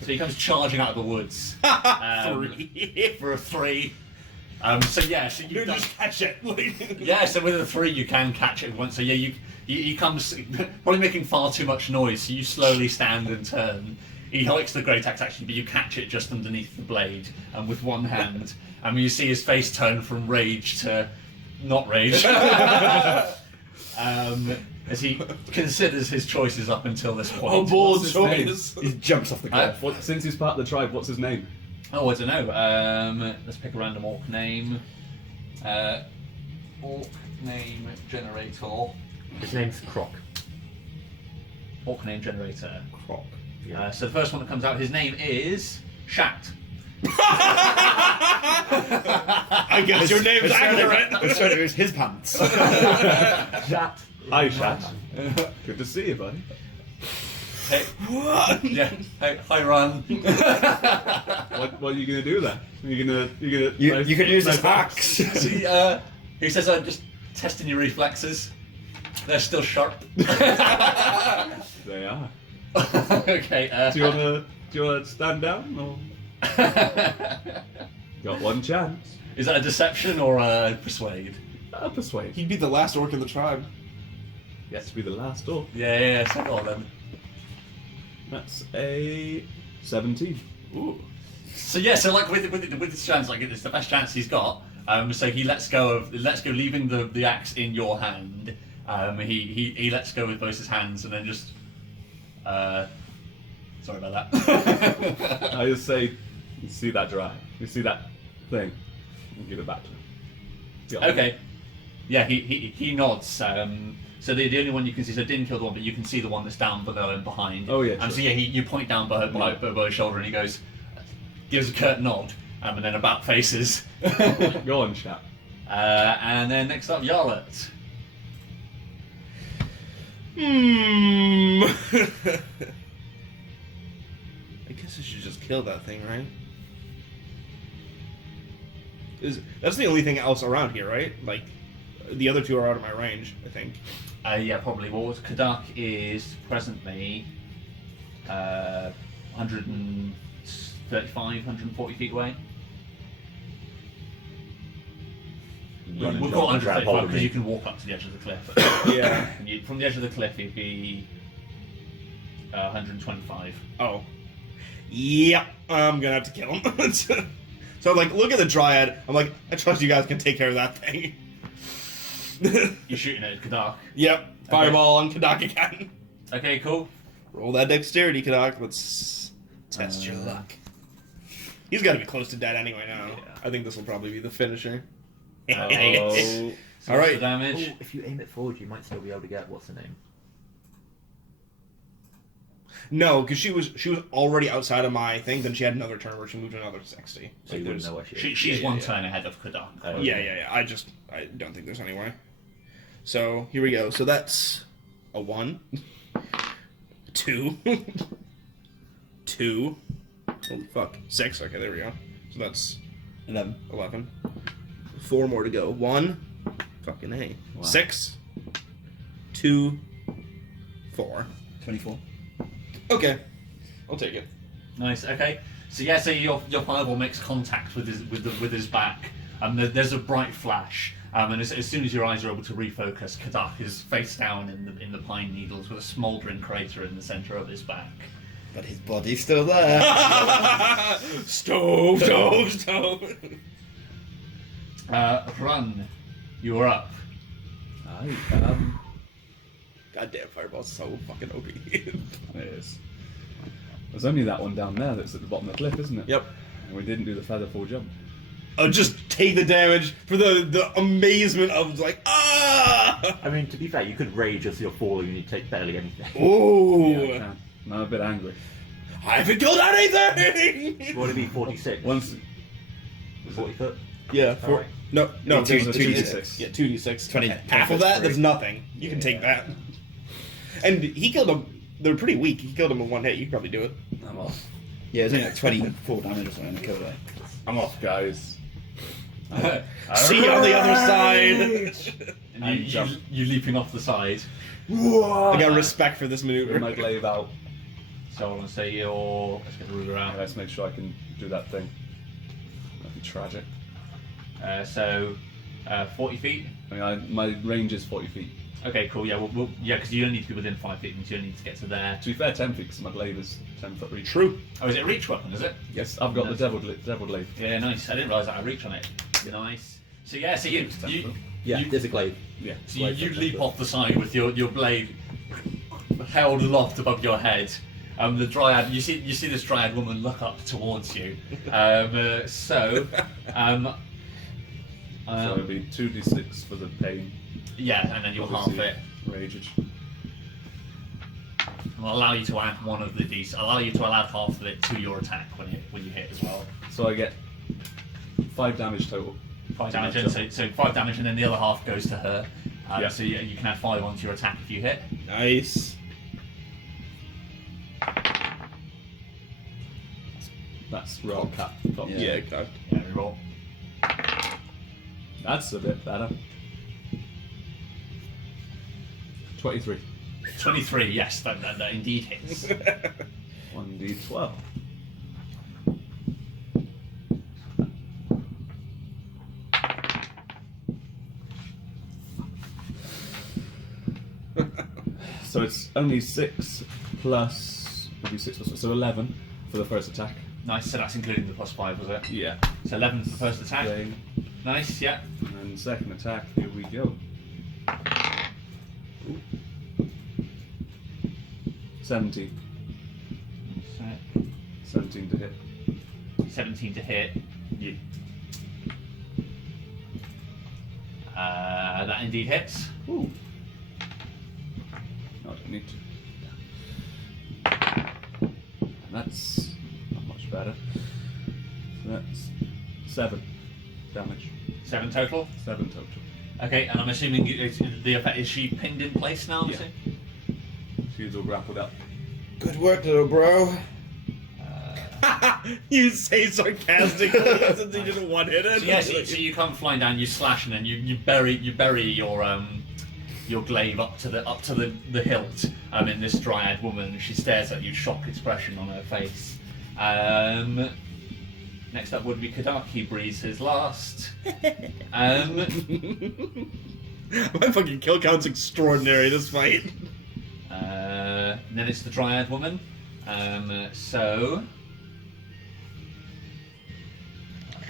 So he comes charging out of the woods. 3. For a 3. So You just catch it. yeah, so with the 3 you can catch it once. So yeah, he comes probably making far too much noise. So you slowly stand and turn. He likes the great axe actually, but you catch it just underneath the blade, and with one hand, and you see his face turn from rage to not rage. As he considers his choices up until this point. Oh, bold What's his name? choice. He jumps off the cliff. Since he's part of the tribe, what's his name? Oh, I don't know. Let's pick a random orc name. Orc name generator. His name's Croc. Orc name generator. Crop. So the first one that comes out, his name is Shat. I guess your name's accurate. So it was his pants. Shat. Hi, Shat. Good to see you, buddy. Hey, yeah. Hey, hi, Ron. What are you gonna do there? You gonna You can use this axe. See, he says, I'm just testing your reflexes. They're still sharp. They are. Okay. Do you wanna stand down or? Got one chance. Is that a deception or a persuade? I'll persuade. He'd be the last orc in the tribe. He has to be the last door. Yeah. So go on then. That's a 17. Ooh. So yeah, so like with this chance, like it's the best chance he's got. So he lets go, leaving the axe in your hand. He lets go with both his hands and then just. Sorry about that. I just say, you see that dry? You see that thing? And give it back to him. Got it. Okay. Yeah, he nods. So the only one you can see, so didn't kill the one, but you can see the one that's down below and behind. Oh, yeah, And so sure. yeah, you point down below his shoulder and he goes, gives a curt nod, and then about faces. Go on, chap. And then next up, Yarlet. I guess I should just kill that thing, right? That's the only thing else around here, right? Like, the other two are out of my range, I think. Yeah, probably. Well, Kadak is presently 135, 140 feet away. We'll call it 135 because you can walk up to the edge of the cliff. Yeah. And from the edge of the cliff, it'd be 125. Oh. Yep. I'm gonna have to kill him. So I'm like, look at the Dryad. I'm like, I trust you guys can take care of that thing. You're shooting at Kadak. Yep. Fireball on Kadak again. Okay, cool. Roll that dexterity, Kadak. Let's test your luck. He's got to be close to dead anyway now. Yeah. I think this will probably be the finisher. So All what's right. the damage? Oh, if you aim it forward, you might still be able to get what's her name. No, because she was already outside of my thing. Then she had another turn where she moved another 60. So you wouldn't know where she is. She's Yeah, one yeah. turn ahead of Kadak. Oh, Yeah. I don't think there's any way. So here we go. So that's a 1, 2, 2. Oh fuck, 6. Okay, there we go. So that's 11. 4 more to go. 1, fucking A. Wow. 6, 2, 4. 24. Okay, I'll take it. Nice. Okay. So yeah, so your fireball makes contact with his back. There's a bright flash. And as soon as your eyes are able to refocus, Kadak is face down in the pine needles with a smouldering crater in the centre of his back. But his body's still there. Stove. Run. You are up. Goddamn, fireball's so fucking OP. It is. There's only that one down there that's at the bottom of the cliff, isn't it? Yep. And we didn't do the feather fall jump. Oh, just take the damage for the amazement of like, ah! I mean, to be fair, you could rage as you're falling and you take barely anything. Ooh! Yeah, I can. And I'm a bit angry. I haven't killed anything! What would it be, 46? Once 40 foot? Yeah, Alright. No, Two- there's 2d6. Yeah, 2d6. 20 Half of that, 23. there's nothing. You can take that. And he killed them. They're pretty weak. He killed them in one hit. You can probably do it. I'm off. Yeah, it's only like 24 damage or something to kill that. I'm off, guys. See you on the other side. And you leaping off the side. I got respect for this With maneuver. my glaive out. So I want to say let's get the ruler out. Let's make sure I can do that thing. That'd be tragic. So 40 feet. I mean, my range is 40 feet. Okay, cool. Yeah, yeah, because you don't need to be within 5 feet, because you don't need to get to there. To be fair, 10 feet, because my glaive is 10 foot reach. True. Oh, is it a reach weapon? Is it? Yes, I've got Nice. the devil glaive. Yeah, nice. I didn't realise that I had reach on it. Nice. So yeah, so you Yeah, there's a glaive. Yeah. so you leap off the side with your blade held aloft above your head. The dryad, you see this dryad woman look up towards you. So it'll be 2d6 for the pain. yeah, and then you'll half Obviously, it. Rage. I'll allow you to add one of the d. Allow you to add half of it to your attack when you hit as well. So I get 5 damage total. 5 damage, and so 5 damage, and then the other half goes to her. Yeah. So you can add 5 onto your attack if you hit. Nice. That's roll cap. Top. Yeah. Yeah, God. Yeah, reroll. That's a bit better. 23. 23. Yes, that indeed hits. 1d12. So it's only 6 plus. It'll be 6 plus. So 11 for the first attack. Nice. So that's including the +5, was it? Yeah. So 11 for the first attack. Playing. Nice. Yeah. And second attack, here we go. Ooh. 17. So 17 to hit. 17 to hit. You. That indeed hits. Ooh. No, I don't need to. And that's not much better. So that's 7 damage. 7 total. 7 total. Okay, and I'm assuming the effect is she pinned in place now? Yeah. She's all grappled up. Good work, little bro. You say sarcastically since he didn't one-hit it. So yeah, so you come flying down, you slash, and then you bury your glaive up to the hilt in this dryad woman. She stares at you, shocked expression on her face. Next up would be Kadaki, breathes his last. My fucking kill count's extraordinary this fight. Then it's the dryad woman. So.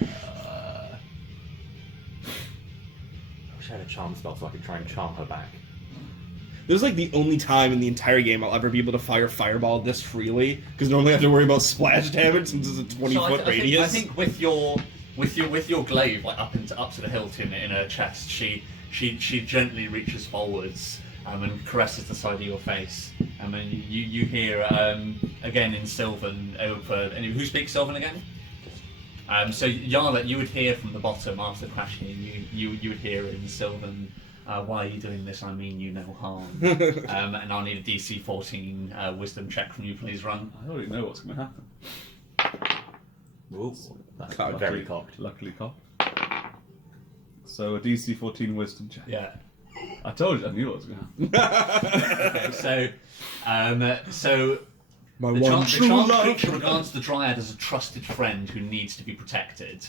I wish I had a charm spell so I could try and charm her back. This is like the only time in the entire game I'll ever be able to fire fireball this freely, because normally I have to worry about splash damage since it's a 20-foot radius. I think with your glaive like up to the hilt in her chest, she gently reaches forwards and caresses the side of your face. And then you hear again in Sylvan over. And who speaks Sylvan again? So Yarla, you would hear from the bottom after crashing. You would hear in Sylvan. Why are you doing this? I mean you no harm. And I'll need a DC 14 wisdom check from you, please, Run. I already know what's going to happen. Ooh, that's Luckily- very cocked. Luckily cocked. So a DC 14 wisdom check. Yeah. I told you, I knew what was going to happen. Okay, so My the one charmed true love. creature regards the dryad as a trusted friend who needs to be protected.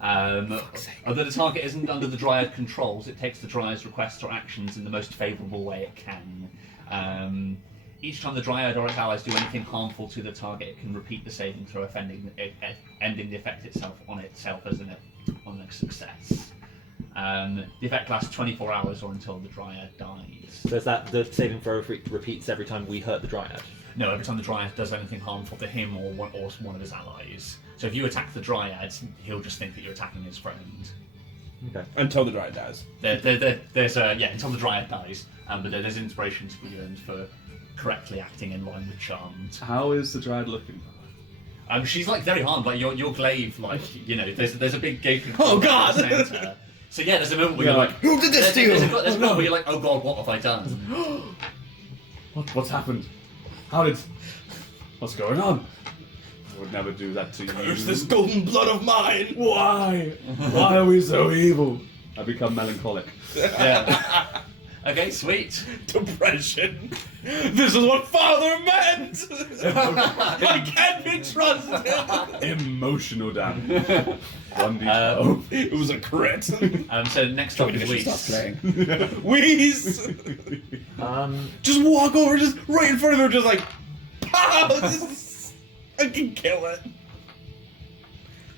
Although the target isn't under the dryad controls, it takes the dryad's requests or actions in the most favourable way it can. Each time the dryad or its allies do anything harmful to the target, it can repeat the saving throw, ending the effect itself as on a success. The effect lasts 24 hours or until the dryad dies. So is that the saving throw repeats every time we hurt the dryad? No, every time the dryad does anything harmful to him or one of his allies. So if you attack the dryad, he'll just think that you're attacking his friend. Okay. Until the dryad dies. There's until the dryad dies, but there's inspiration to be earned for correctly acting in line with Charmed. How is the dryad looking? She's like very harmed, like your glaive, like there's a big gaping. Oh, God! Center. So yeah, there's a moment where you're like, Who did this to you? There's a moment where you're like, oh God, what have I done? What's happened? What's going on? I would never do that to you. Curse this golden blood of mine! Why? Why are we so evil? I become melancholic. Yeah. Okay, sweet. Depression. This is what father meant. I can't be trusted. Emotional damage. 1d12. It was a crit. So next up is Probably should start Weiss. playing. Wheeze. Just walk over, just right in front of him, just like, pow! I can kill it.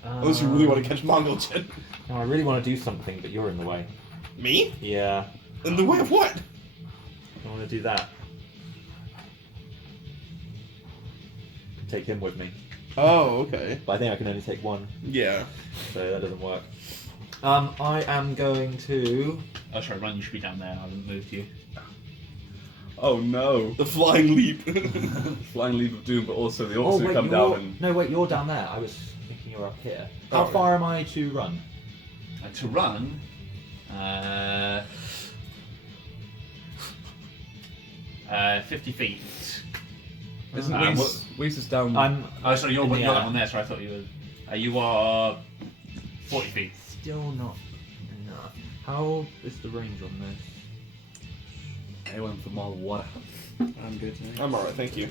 Unless you really want to catch Mongolchin. No, I really want to do something, but you're in the way. Me? Yeah, In the way of what? I want to do that. Take him with me, Oh, okay. but I think I can only take one, Yeah. so that doesn't work. I am going to. Oh, sorry, Run, you should be down there. I haven't moved you. Oh no. The flying leap. Flying leap of doom, but also the Oh orcs who wait, come you're... down and... No, wait, you're down there. I was thinking you're up here. How Oh, far am I to run? To run, 50 feet. Isn't Weiss is down... Oh, sorry, you're In the you're air. on there, so I thought you were... you are 40 feet. Still not enough. How is the range on this? I went for more water. I'm good. I'm alright, thank you.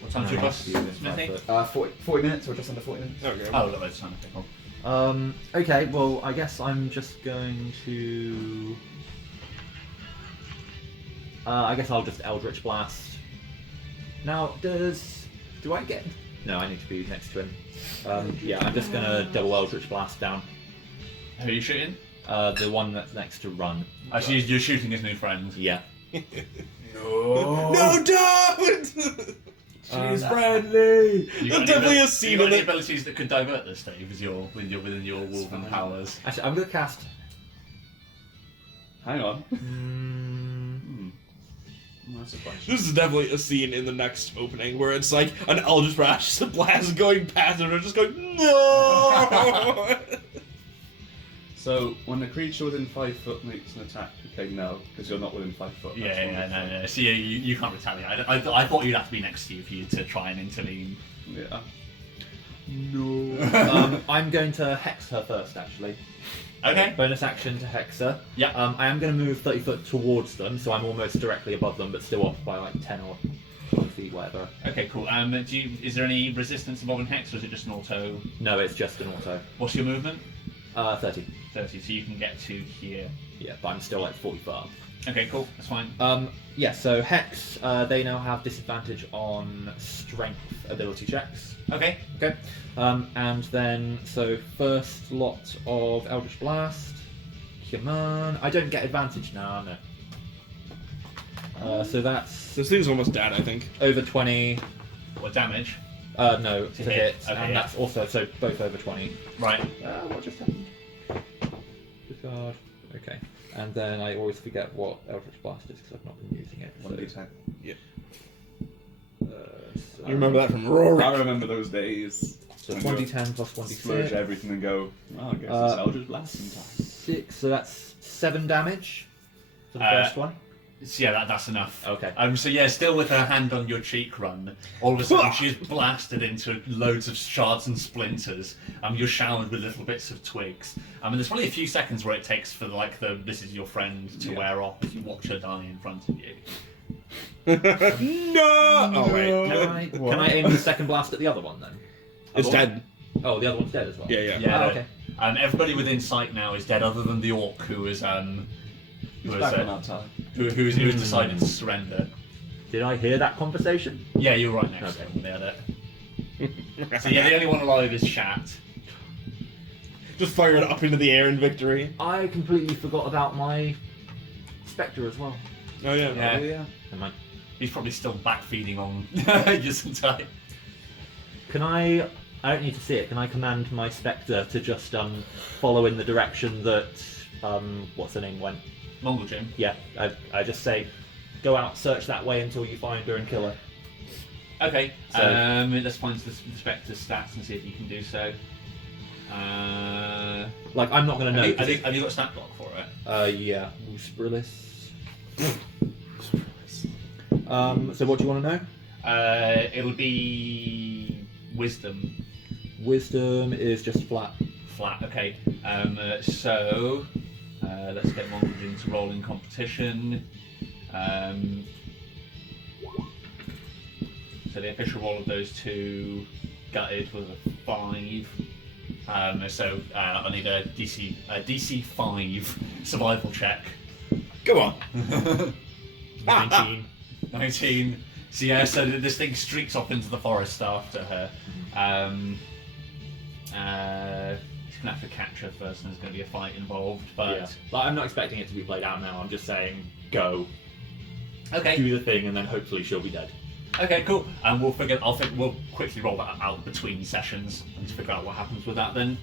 What time's your bus, Smithy? 40 minutes or just under 40 minutes? Okay. Oh, look, it's time. Okay, cool. Okay, well, I guess I'm just going to... I guess I'll just Eldritch Blast. Now, do I get... No, I need to be next to him. Yeah, I'm just gonna double Eldritch Blast down. Who are you shooting? The one that's next to Run. Actually, you're shooting his new friend. Yeah. No, don't! She's friendly! You There's definitely a scene you got in any it. abilities that could divert this, Dave, within your Wolven powers? Actually, I'm gonna cast... Hang on. That's a question. This is definitely a scene in the next opening where it's like an Eldritch Blast going past and they're just going, no! So, when a creature within 5 foot makes an attack, okay, no, because you're not within 5 foot. No. So you can't retaliate. I thought you'd have to be next to you for you to try and intervene. Yeah. No. I'm going to Hex her first, actually. Okay. Bonus action to Hex her. Yeah. I am going to move 30 foot towards them, so I'm almost directly above them, but still off by like 10 or 12 feet, whatever. Okay, cool. Is there any resistance involving Hex, or is it just an auto? No, it's just an auto. What's your movement? 30. 30, so you can get to here. Yeah, but I'm still like 40 foot up. Okay, cool. That's fine. Yeah, so Hex, they now have disadvantage on strength ability checks. Okay. Okay. And then, so first lot of Eldritch Blast. Come on. I don't get advantage now, no. So that's This thing's almost dead, I think. over 20. What damage? No, to hit. hit. Okay, and yeah. that's also, so both over 20. Right. What just happened? Discard. Okay. And then I always forget what Eldritch Blast is because I've not been using it. 1d10. So You remember that from Rory? I remember those days. So when 1d10 plus you splurge 1d6. everything and go, well, I guess Uh, it's Eldritch Blast time. 6, so that's 7 damage for the first one. So yeah, that's enough. Okay. So yeah, still with her hand on your cheek, Run. All of a sudden, she's blasted into loads of shards and splinters. You're showered with little bits of twigs. And there's probably a few seconds where it takes for like this is your friend to wear off as you watch her die in front of you. No! Oh, wait. Can I aim the second blast at the other one then? It's dead. Oh, the other one's dead as well. Yeah, yeah. Yeah. Oh, okay. Everybody within sight now is dead, other than the orc who was Back on our time. who's decided to surrender. Did I hear that conversation? Yeah, you're right next to him. Yeah, so yeah, the only one alive is Shat. Just fire it up into the air in victory. I completely forgot about my Spectre as well. Oh, yeah. Yeah. yeah. Never mind. He's probably still backfeeding on Yesuntai. Can I don't need to see it. Can I command my Spectre to just follow in the direction that what's her name went? Mongol Jim. Yeah, I just say, go out, search that way until you find her and kill her. Okay. So- Let's find the Spectre's stats and see if you can do so. Like, I'm not going to know. Have you got stat block for it? Yeah. Whisperless. So what do you want to know? It'll be wisdom. Wisdom is just flat. Flat. Okay. So Let's get Mongols into rolling competition. So the official roll of those two gutted was a 5. So I need a DC 5 survival check. Go on. 19. 19. So yeah, so this thing streaks off into the forest after her. He's gonna have to catch her first, and there's gonna be a fight involved. But Yeah. Like, I'm not expecting it to be played out now. I'm just saying, go, okay, do the thing, and then hopefully she'll be dead. okay, cool. And we'll we'll quickly roll that out between sessions and just figure out what happens with that. Then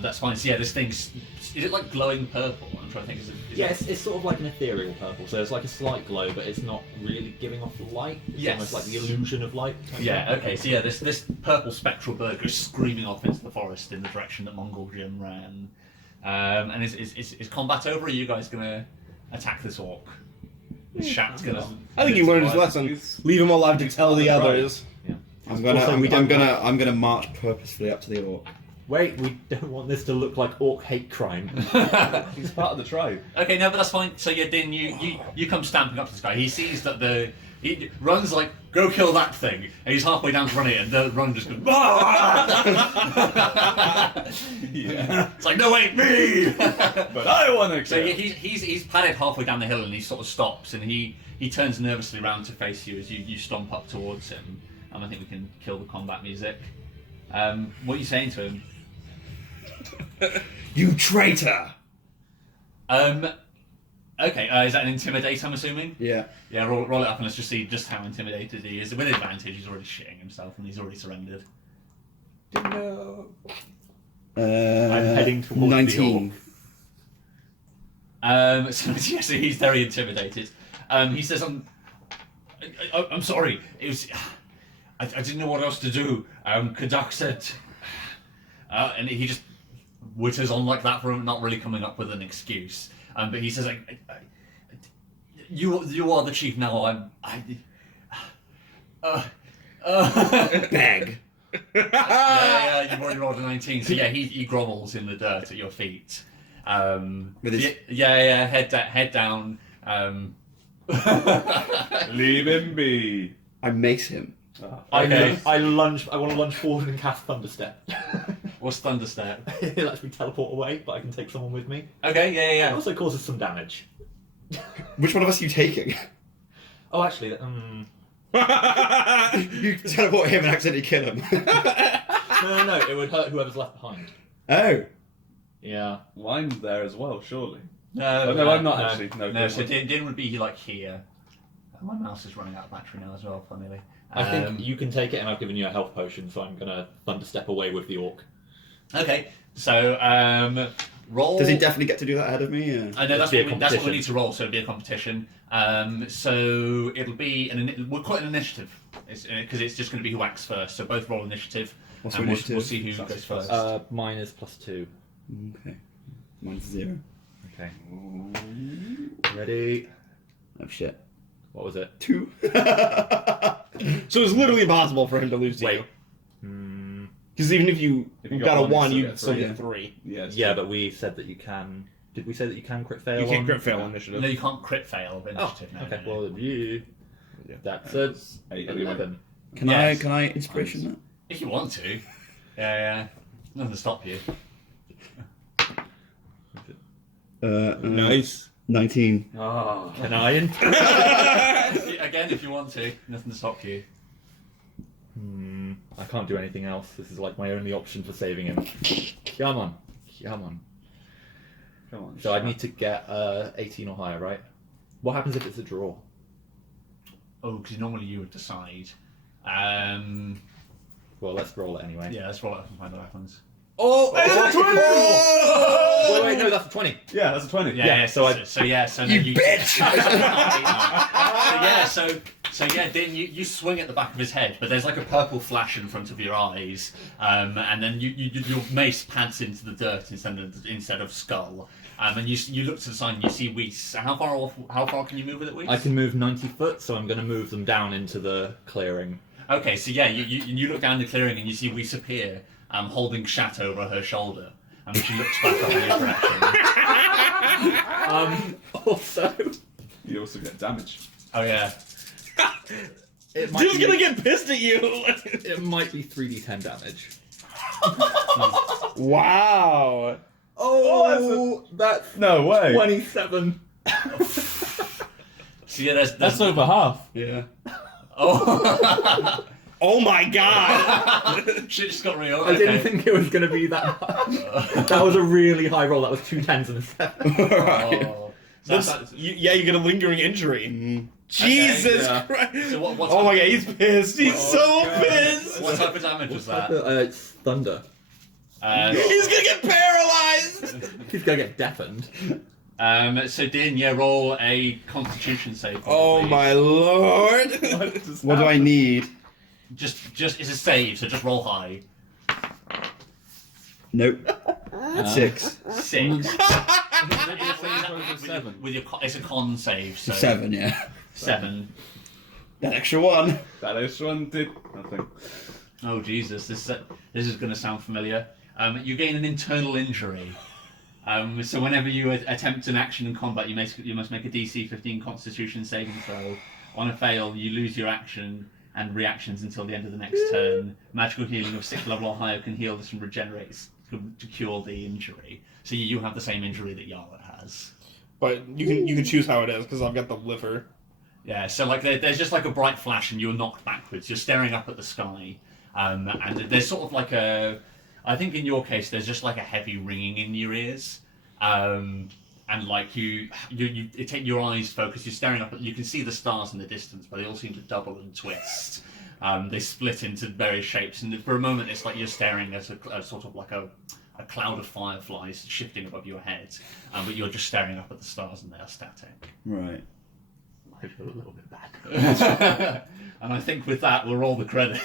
that's fine. So yeah, this thing's is it like glowing purple? I'm trying to think. Is Yeah, it... it's sort of like an ethereal purple, so it's like a slight glow, but it's not really giving off light. It's Yes. almost like the illusion of light. Yeah, okay, so yeah, this purple spectral bird goes screaming off into the forest in the direction that Mongol Jim ran. And is combat over, or are you guys going to attack this orc? Is Shat's going to... I think he learned his lesson. Leave him alive to tell the others. I'm gonna march purposefully up to the orc. Wait, we don't want this to look like orc hate crime. He's part of the tribe. Okay, no, but that's fine. So yeah, Din, you come stamping up to this guy. He sees that he runs like, go kill that thing, and he's halfway down to run it, and the run just goes. Yeah. It's like, no wait, me. But I want to So yeah, he's padded halfway down the hill, and he sort of stops, and he turns nervously around to face you as you stomp up towards him. And I think we can kill the combat music. What are you saying to him? You traitor! Okay, is that an intimidate, I'm assuming? Yeah. Yeah, roll it up and let's just see just how intimidated he is. With advantage, he's already shitting himself and he's already surrendered. No. I'm heading towards 19. So he's very intimidated. He says, I'm sorry, it was... I didn't know what else to do. Kadak said... and he just witters on like that for him, not really coming up with an excuse. But he says, "You are the chief now. Beg. Yeah, you've already rolled a 19. So yeah, he grovels in the dirt at your feet. With his... Head down. Leave him be. I mace him. Okay. I want to lunge forward and cast Thunderstep. What's Thunderstep? It lets me teleport away, but I can take someone with me. Okay, It yeah. also causes some damage. Which one of us are you taking? Oh, actually, You teleport him and accidentally kill him. no, it would hurt whoever's left behind. Oh. Yeah. Line's there as well, surely. No, Oh, no, I'm not actually. No, No, good so one. Din would be like here. My mouse is running out of battery now as well, funnily. I think you can take it, and I've given you a health potion, so I'm gonna Thunderstep away with the orc. Okay, so roll. Does he definitely get to do that ahead of me? Yeah. I know that's Be a what we competition. need to roll, so it'll be a competition. So it'll be we'll call it an initiative, because it's just going to be who acts first. So both roll initiative, What's and your we'll initiative? see who goes first. Mine is +2. Okay. Mine's 0. Okay. Ready? Oh shit. What was it? 2. So it's literally impossible for him to lose to Wait. you. Because even if you you got a got 1, one, you you'd still still get get 3. 3. Yeah, it's Yeah, true. but we said that you can. Did we say that you can crit fail? You can't on- crit fail initiative. No, you can't crit fail of Oh, initiative. No, okay. no, no. Well, you. Yeah. That's Yeah, a it's 8 anyway. 11. Can Yes. I inspiration that? If you want to, yeah, nothing to stop you. Nice. 19. Oh, can I? Again, if you want to, nothing to stop you. I can't do anything else. This is like my only option for saving him. Come on. Come on. So I need to get 18 or higher, right? What happens if it's a draw? Oh, because normally you would decide. Well, let's roll it anyway. Yeah, let's roll it up and find what happens. Oh! Wait, no, that's a 20. Yeah, that's a 20. Yeah, so so no, You bitch! So then you swing at the back of his head, but there's like a purple flash in front of your eyes, and then your mace pads into the dirt instead of skull, and you look to the side and you see Weiss. How far can you move with it, Weiss? I can move 90 foot, so I'm going to move them down into the clearing. Okay, so yeah, you look down the clearing and you see Weiss appear, holding Shat over her shoulder, and she looks back up in your direction. Also, You also get damage. Oh yeah. it might Dude's be, gonna get pissed at you. it might be 3d10 damage. Wow. Oh, that's No way. 27. So yeah, there's That's over half. Yeah. Oh. Oh my god. Shit just got real. I didn't think it was going to be that high. That was a really high roll. That was 2 10s and a 7. Right. Oh. So Yeah, you get a lingering injury. Jesus yeah. Christ. So what Oh my god, he's pissed. He's so God. pissed. What type of damage was that? It's thunder. He's gonna get paralyzed. He's going to get deafened. So Din, yeah, roll a Constitution save. Oh please. my lord. What do I need? Just it's a save, so just roll high. Nope. 6. 6. Seven. With your it's a con save, so 7, yeah. 7. That extra one. That extra one did nothing. Oh Jesus, this is going to sound familiar. You gain an internal injury. So whenever you attempt an action in combat, you must make a DC 15 Constitution saving throw. On a fail, you lose your action and reactions until the end of the next turn. Magical healing of 6th level or higher can heal this and regenerates to cure the injury. So you have the same injury that Yara has. But you can choose how it is because I've got the liver. Yeah, so like there's just like a bright flash and you're knocked backwards. You're staring up at the sky, and there's sort of like I think in your case there's just like a heavy ringing in your ears, and like you take your eyes focus. You're staring up. You can see the stars in the distance, but they all seem to double and twist. They split into various shapes, and for a moment it's like you're staring at a sort of like a cloud of fireflies shifting above your head, but you're just staring up at the stars and they are static. Right. I feel a little bit bad. And I think with that we'll roll the credit.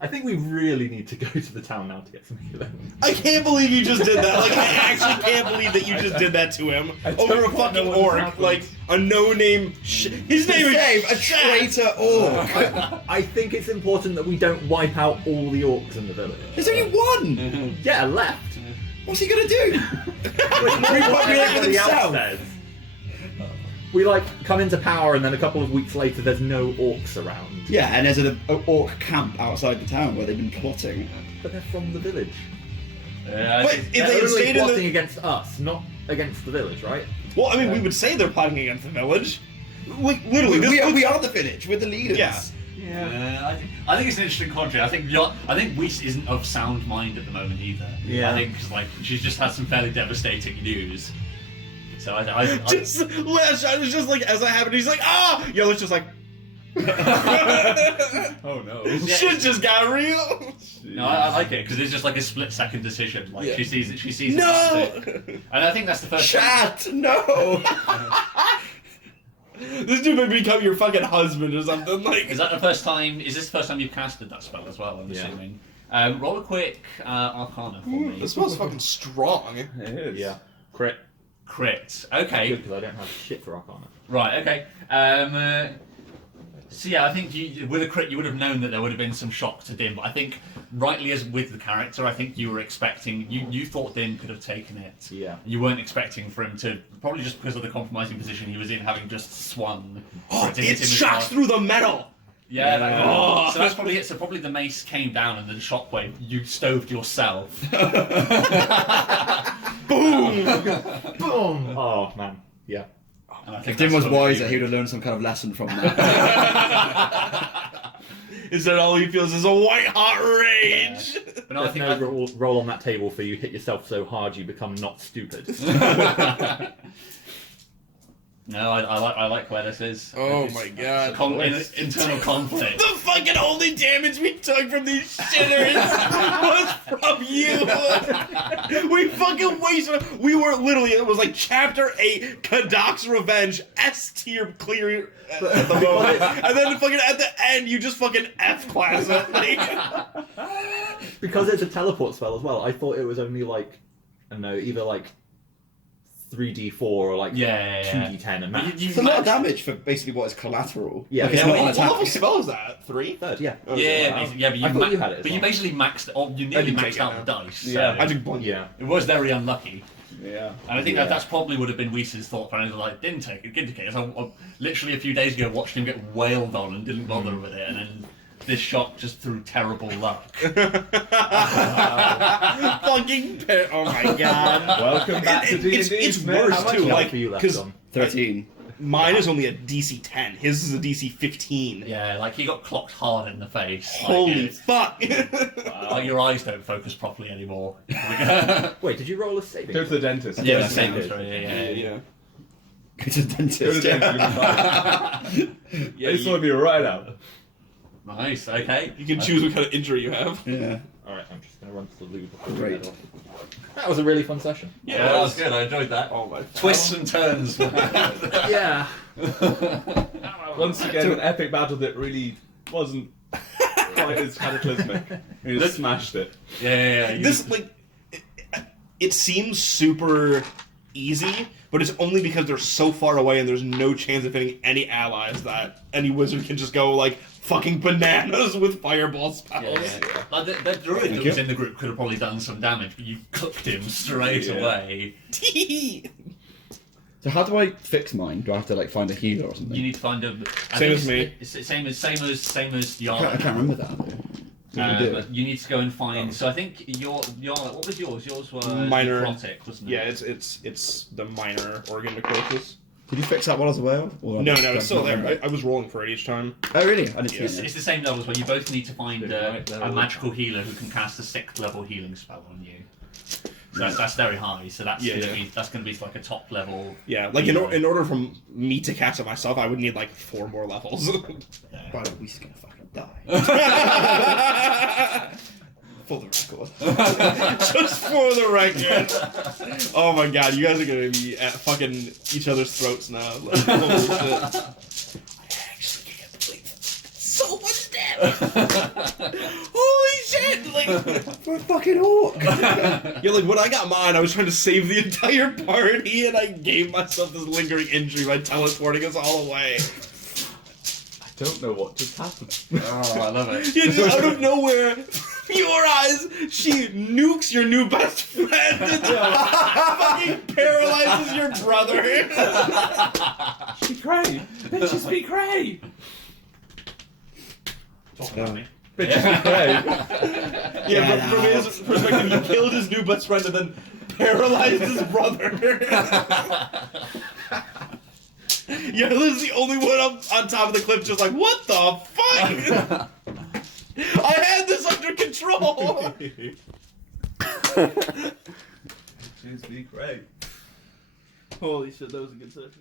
I think we really need to go to the town now to get some healing. I can't believe you just did that. Like, I actually can't believe that you just did that to him. Over a fucking know what orc. happened. Like, a no-name... His name is... Save a Shaq. traitor orc. I think it's important that we don't wipe out all the orcs in the village. There's only one. Yeah, left. What's he gonna do? Repopulate with himself. We like come into power and then a couple of weeks later there's no orcs around. Yeah, and there's an orc camp outside the town where they've been plotting. But they're from the village. But if They're they had only stayed in plotting the... against us, not against the village, right? Well, I mean, we would say they're plotting against the village. Like, literally, We are the village. We're the leaders. Yeah. I think it's an interesting contrast. I think Weiss isn't of sound mind at the moment either. Yeah. I think like she's just had some fairly devastating news. So I Just last shot is just like, as that happened, he's like, ah! Yellow's just like... Oh no. Shit just got real! no, I like it because it's just like a split-second decision. Like Yeah. she sees it, she sees it. No! And I think that's the first. Chat, no. This dude may become your fucking husband or something. Like, Is that the first time? Is this the first time you've casted that spell as well? I'm Yeah. assuming. Roll a quick Arcana for me. this smells fucking strong. It is. Yeah. Crit. Crit. Okay. Good, because I don't have shit for Arcana. Right. Okay. So yeah, I think with a crit you would have known that there would have been some shock to Din, but I think rightly as with the character, I think you were expecting you thought Din could have taken it. Yeah. You weren't expecting for him to, probably just because of the compromising position he was in, having just swung. for Oh, it to hit it him as shocks hard. through the metal! Yeah. That Oh. So that's probably it. So probably the mace came down and then the shockwave you stoved yourself. Boom! Boom! Oh, man. Yeah. And I think If Dim that's was what wiser, you- he would have learned some kind of lesson from that. Is that all he feels is a white hot rage? But no, I There's think no that- roll on that table for you hit yourself so hard you become not stupid. No, I like where this is. Oh It's- my god. Internal conflict. The fucking only damage we took from these shitters was from you. We fucking wasted. We were literally. It was like chapter 8, Kadok's Revenge, S tier clear at the moment, and then fucking at the end, you just fucking F class it. Like, Because it's a teleport spell as well, I thought it was only like, I don't know, either like 3d4 or like Yeah. 2d10 and max. It's a lot of damage for basically what is collateral. Yeah, like it's yeah, not well, an what attack. level spell is that? 3? Third, yeah. Yeah, Wow. but you, I thought you had it as but you well. basically maxed. Oh, you nearly didn't take maxed it out now. the dice. Yeah. so I just blinked. Yeah. it was very unlucky. Yeah. And I think that's probably would have been Weiss's thought, but I was like, didn't take it. I literally a few days ago watched him get wailed on and didn't bother with it, and then this shot just through terrible luck. Fucking oh my god. Welcome back to D&D. It's Smith. worse How much too, health like are you left 'cause on? 13. mine is only a DC 10. His is a DC 15. Yeah, like he got clocked hard in the face. Holy Like, fuck! your eyes don't focus properly anymore. Wait, did you roll a saving? Go to the dentist. Yeah, Yeah, same yeah, throw, yeah. yeah. Go to the dentist. Go to the dentist. You'll be fine. Yeah, This will be right out. Nice, okay. you can choose what kind of injury you have. Yeah. Alright, I'm just going to run to the loo before we Great. head off. That was a really fun session. Yeah, that was good. I enjoyed that. Oh my. Twists and turns. Yeah. Once again, an epic battle that really wasn't quite as cataclysmic. You just smashed it. Yeah. This like it seems super easy, but it's only because they're so far away and there's no chance of hitting any allies that any wizard can just go like fucking bananas with fireball spells. Yeah. Like, the druid that was in the group could have probably done some damage, but you cooked him straight away. So how do I fix mine? Do I have to like find a healer or something? You need to find a Same as me. Same as Yarn. I can't remember that. What do you do? But you need to go and find. So I think your what was yours? Yours was Minor. necrotic, wasn't it? Yeah, it's the minor organ necrosis. Did you fix that while I was away? Or No, I it's still there. remember? I was rolling for it each time. Oh really? I didn't see It's, it. it's the same levels where you both need to find Right, a magical healer who can cast a 6th level healing spell on you. So that's very high. So that's Yeah, gonna be like a top level. Yeah, like in order for me to cast it myself, I would need like 4 more levels. By the way, we're gonna fucking die. For the record. Just for the record. Oh my god, you guys are gonna be at fucking each other's throats now. Like, holy shit. I actually can't believe so much damage. Holy shit! Like, For a fucking orc. yeah, like when I got mine, I was trying to save the entire party, and I gave myself this lingering injury by teleporting us all away. I don't know what just happened. Oh, I love it. Yeah, just out of nowhere, your eyes, she nukes your new best friend and fucking paralyzes your brother. Speak Ray! Bitches speak Ray! Talk about me. Bitches speak Ray! Yeah, from his perspective, you killed his new best friend and then paralyzed his brother. Yeah, Liz the only one up on top of the cliff just like, what the fuck? I had this under control! Bitches speak Ray. Holy shit, that was a good session.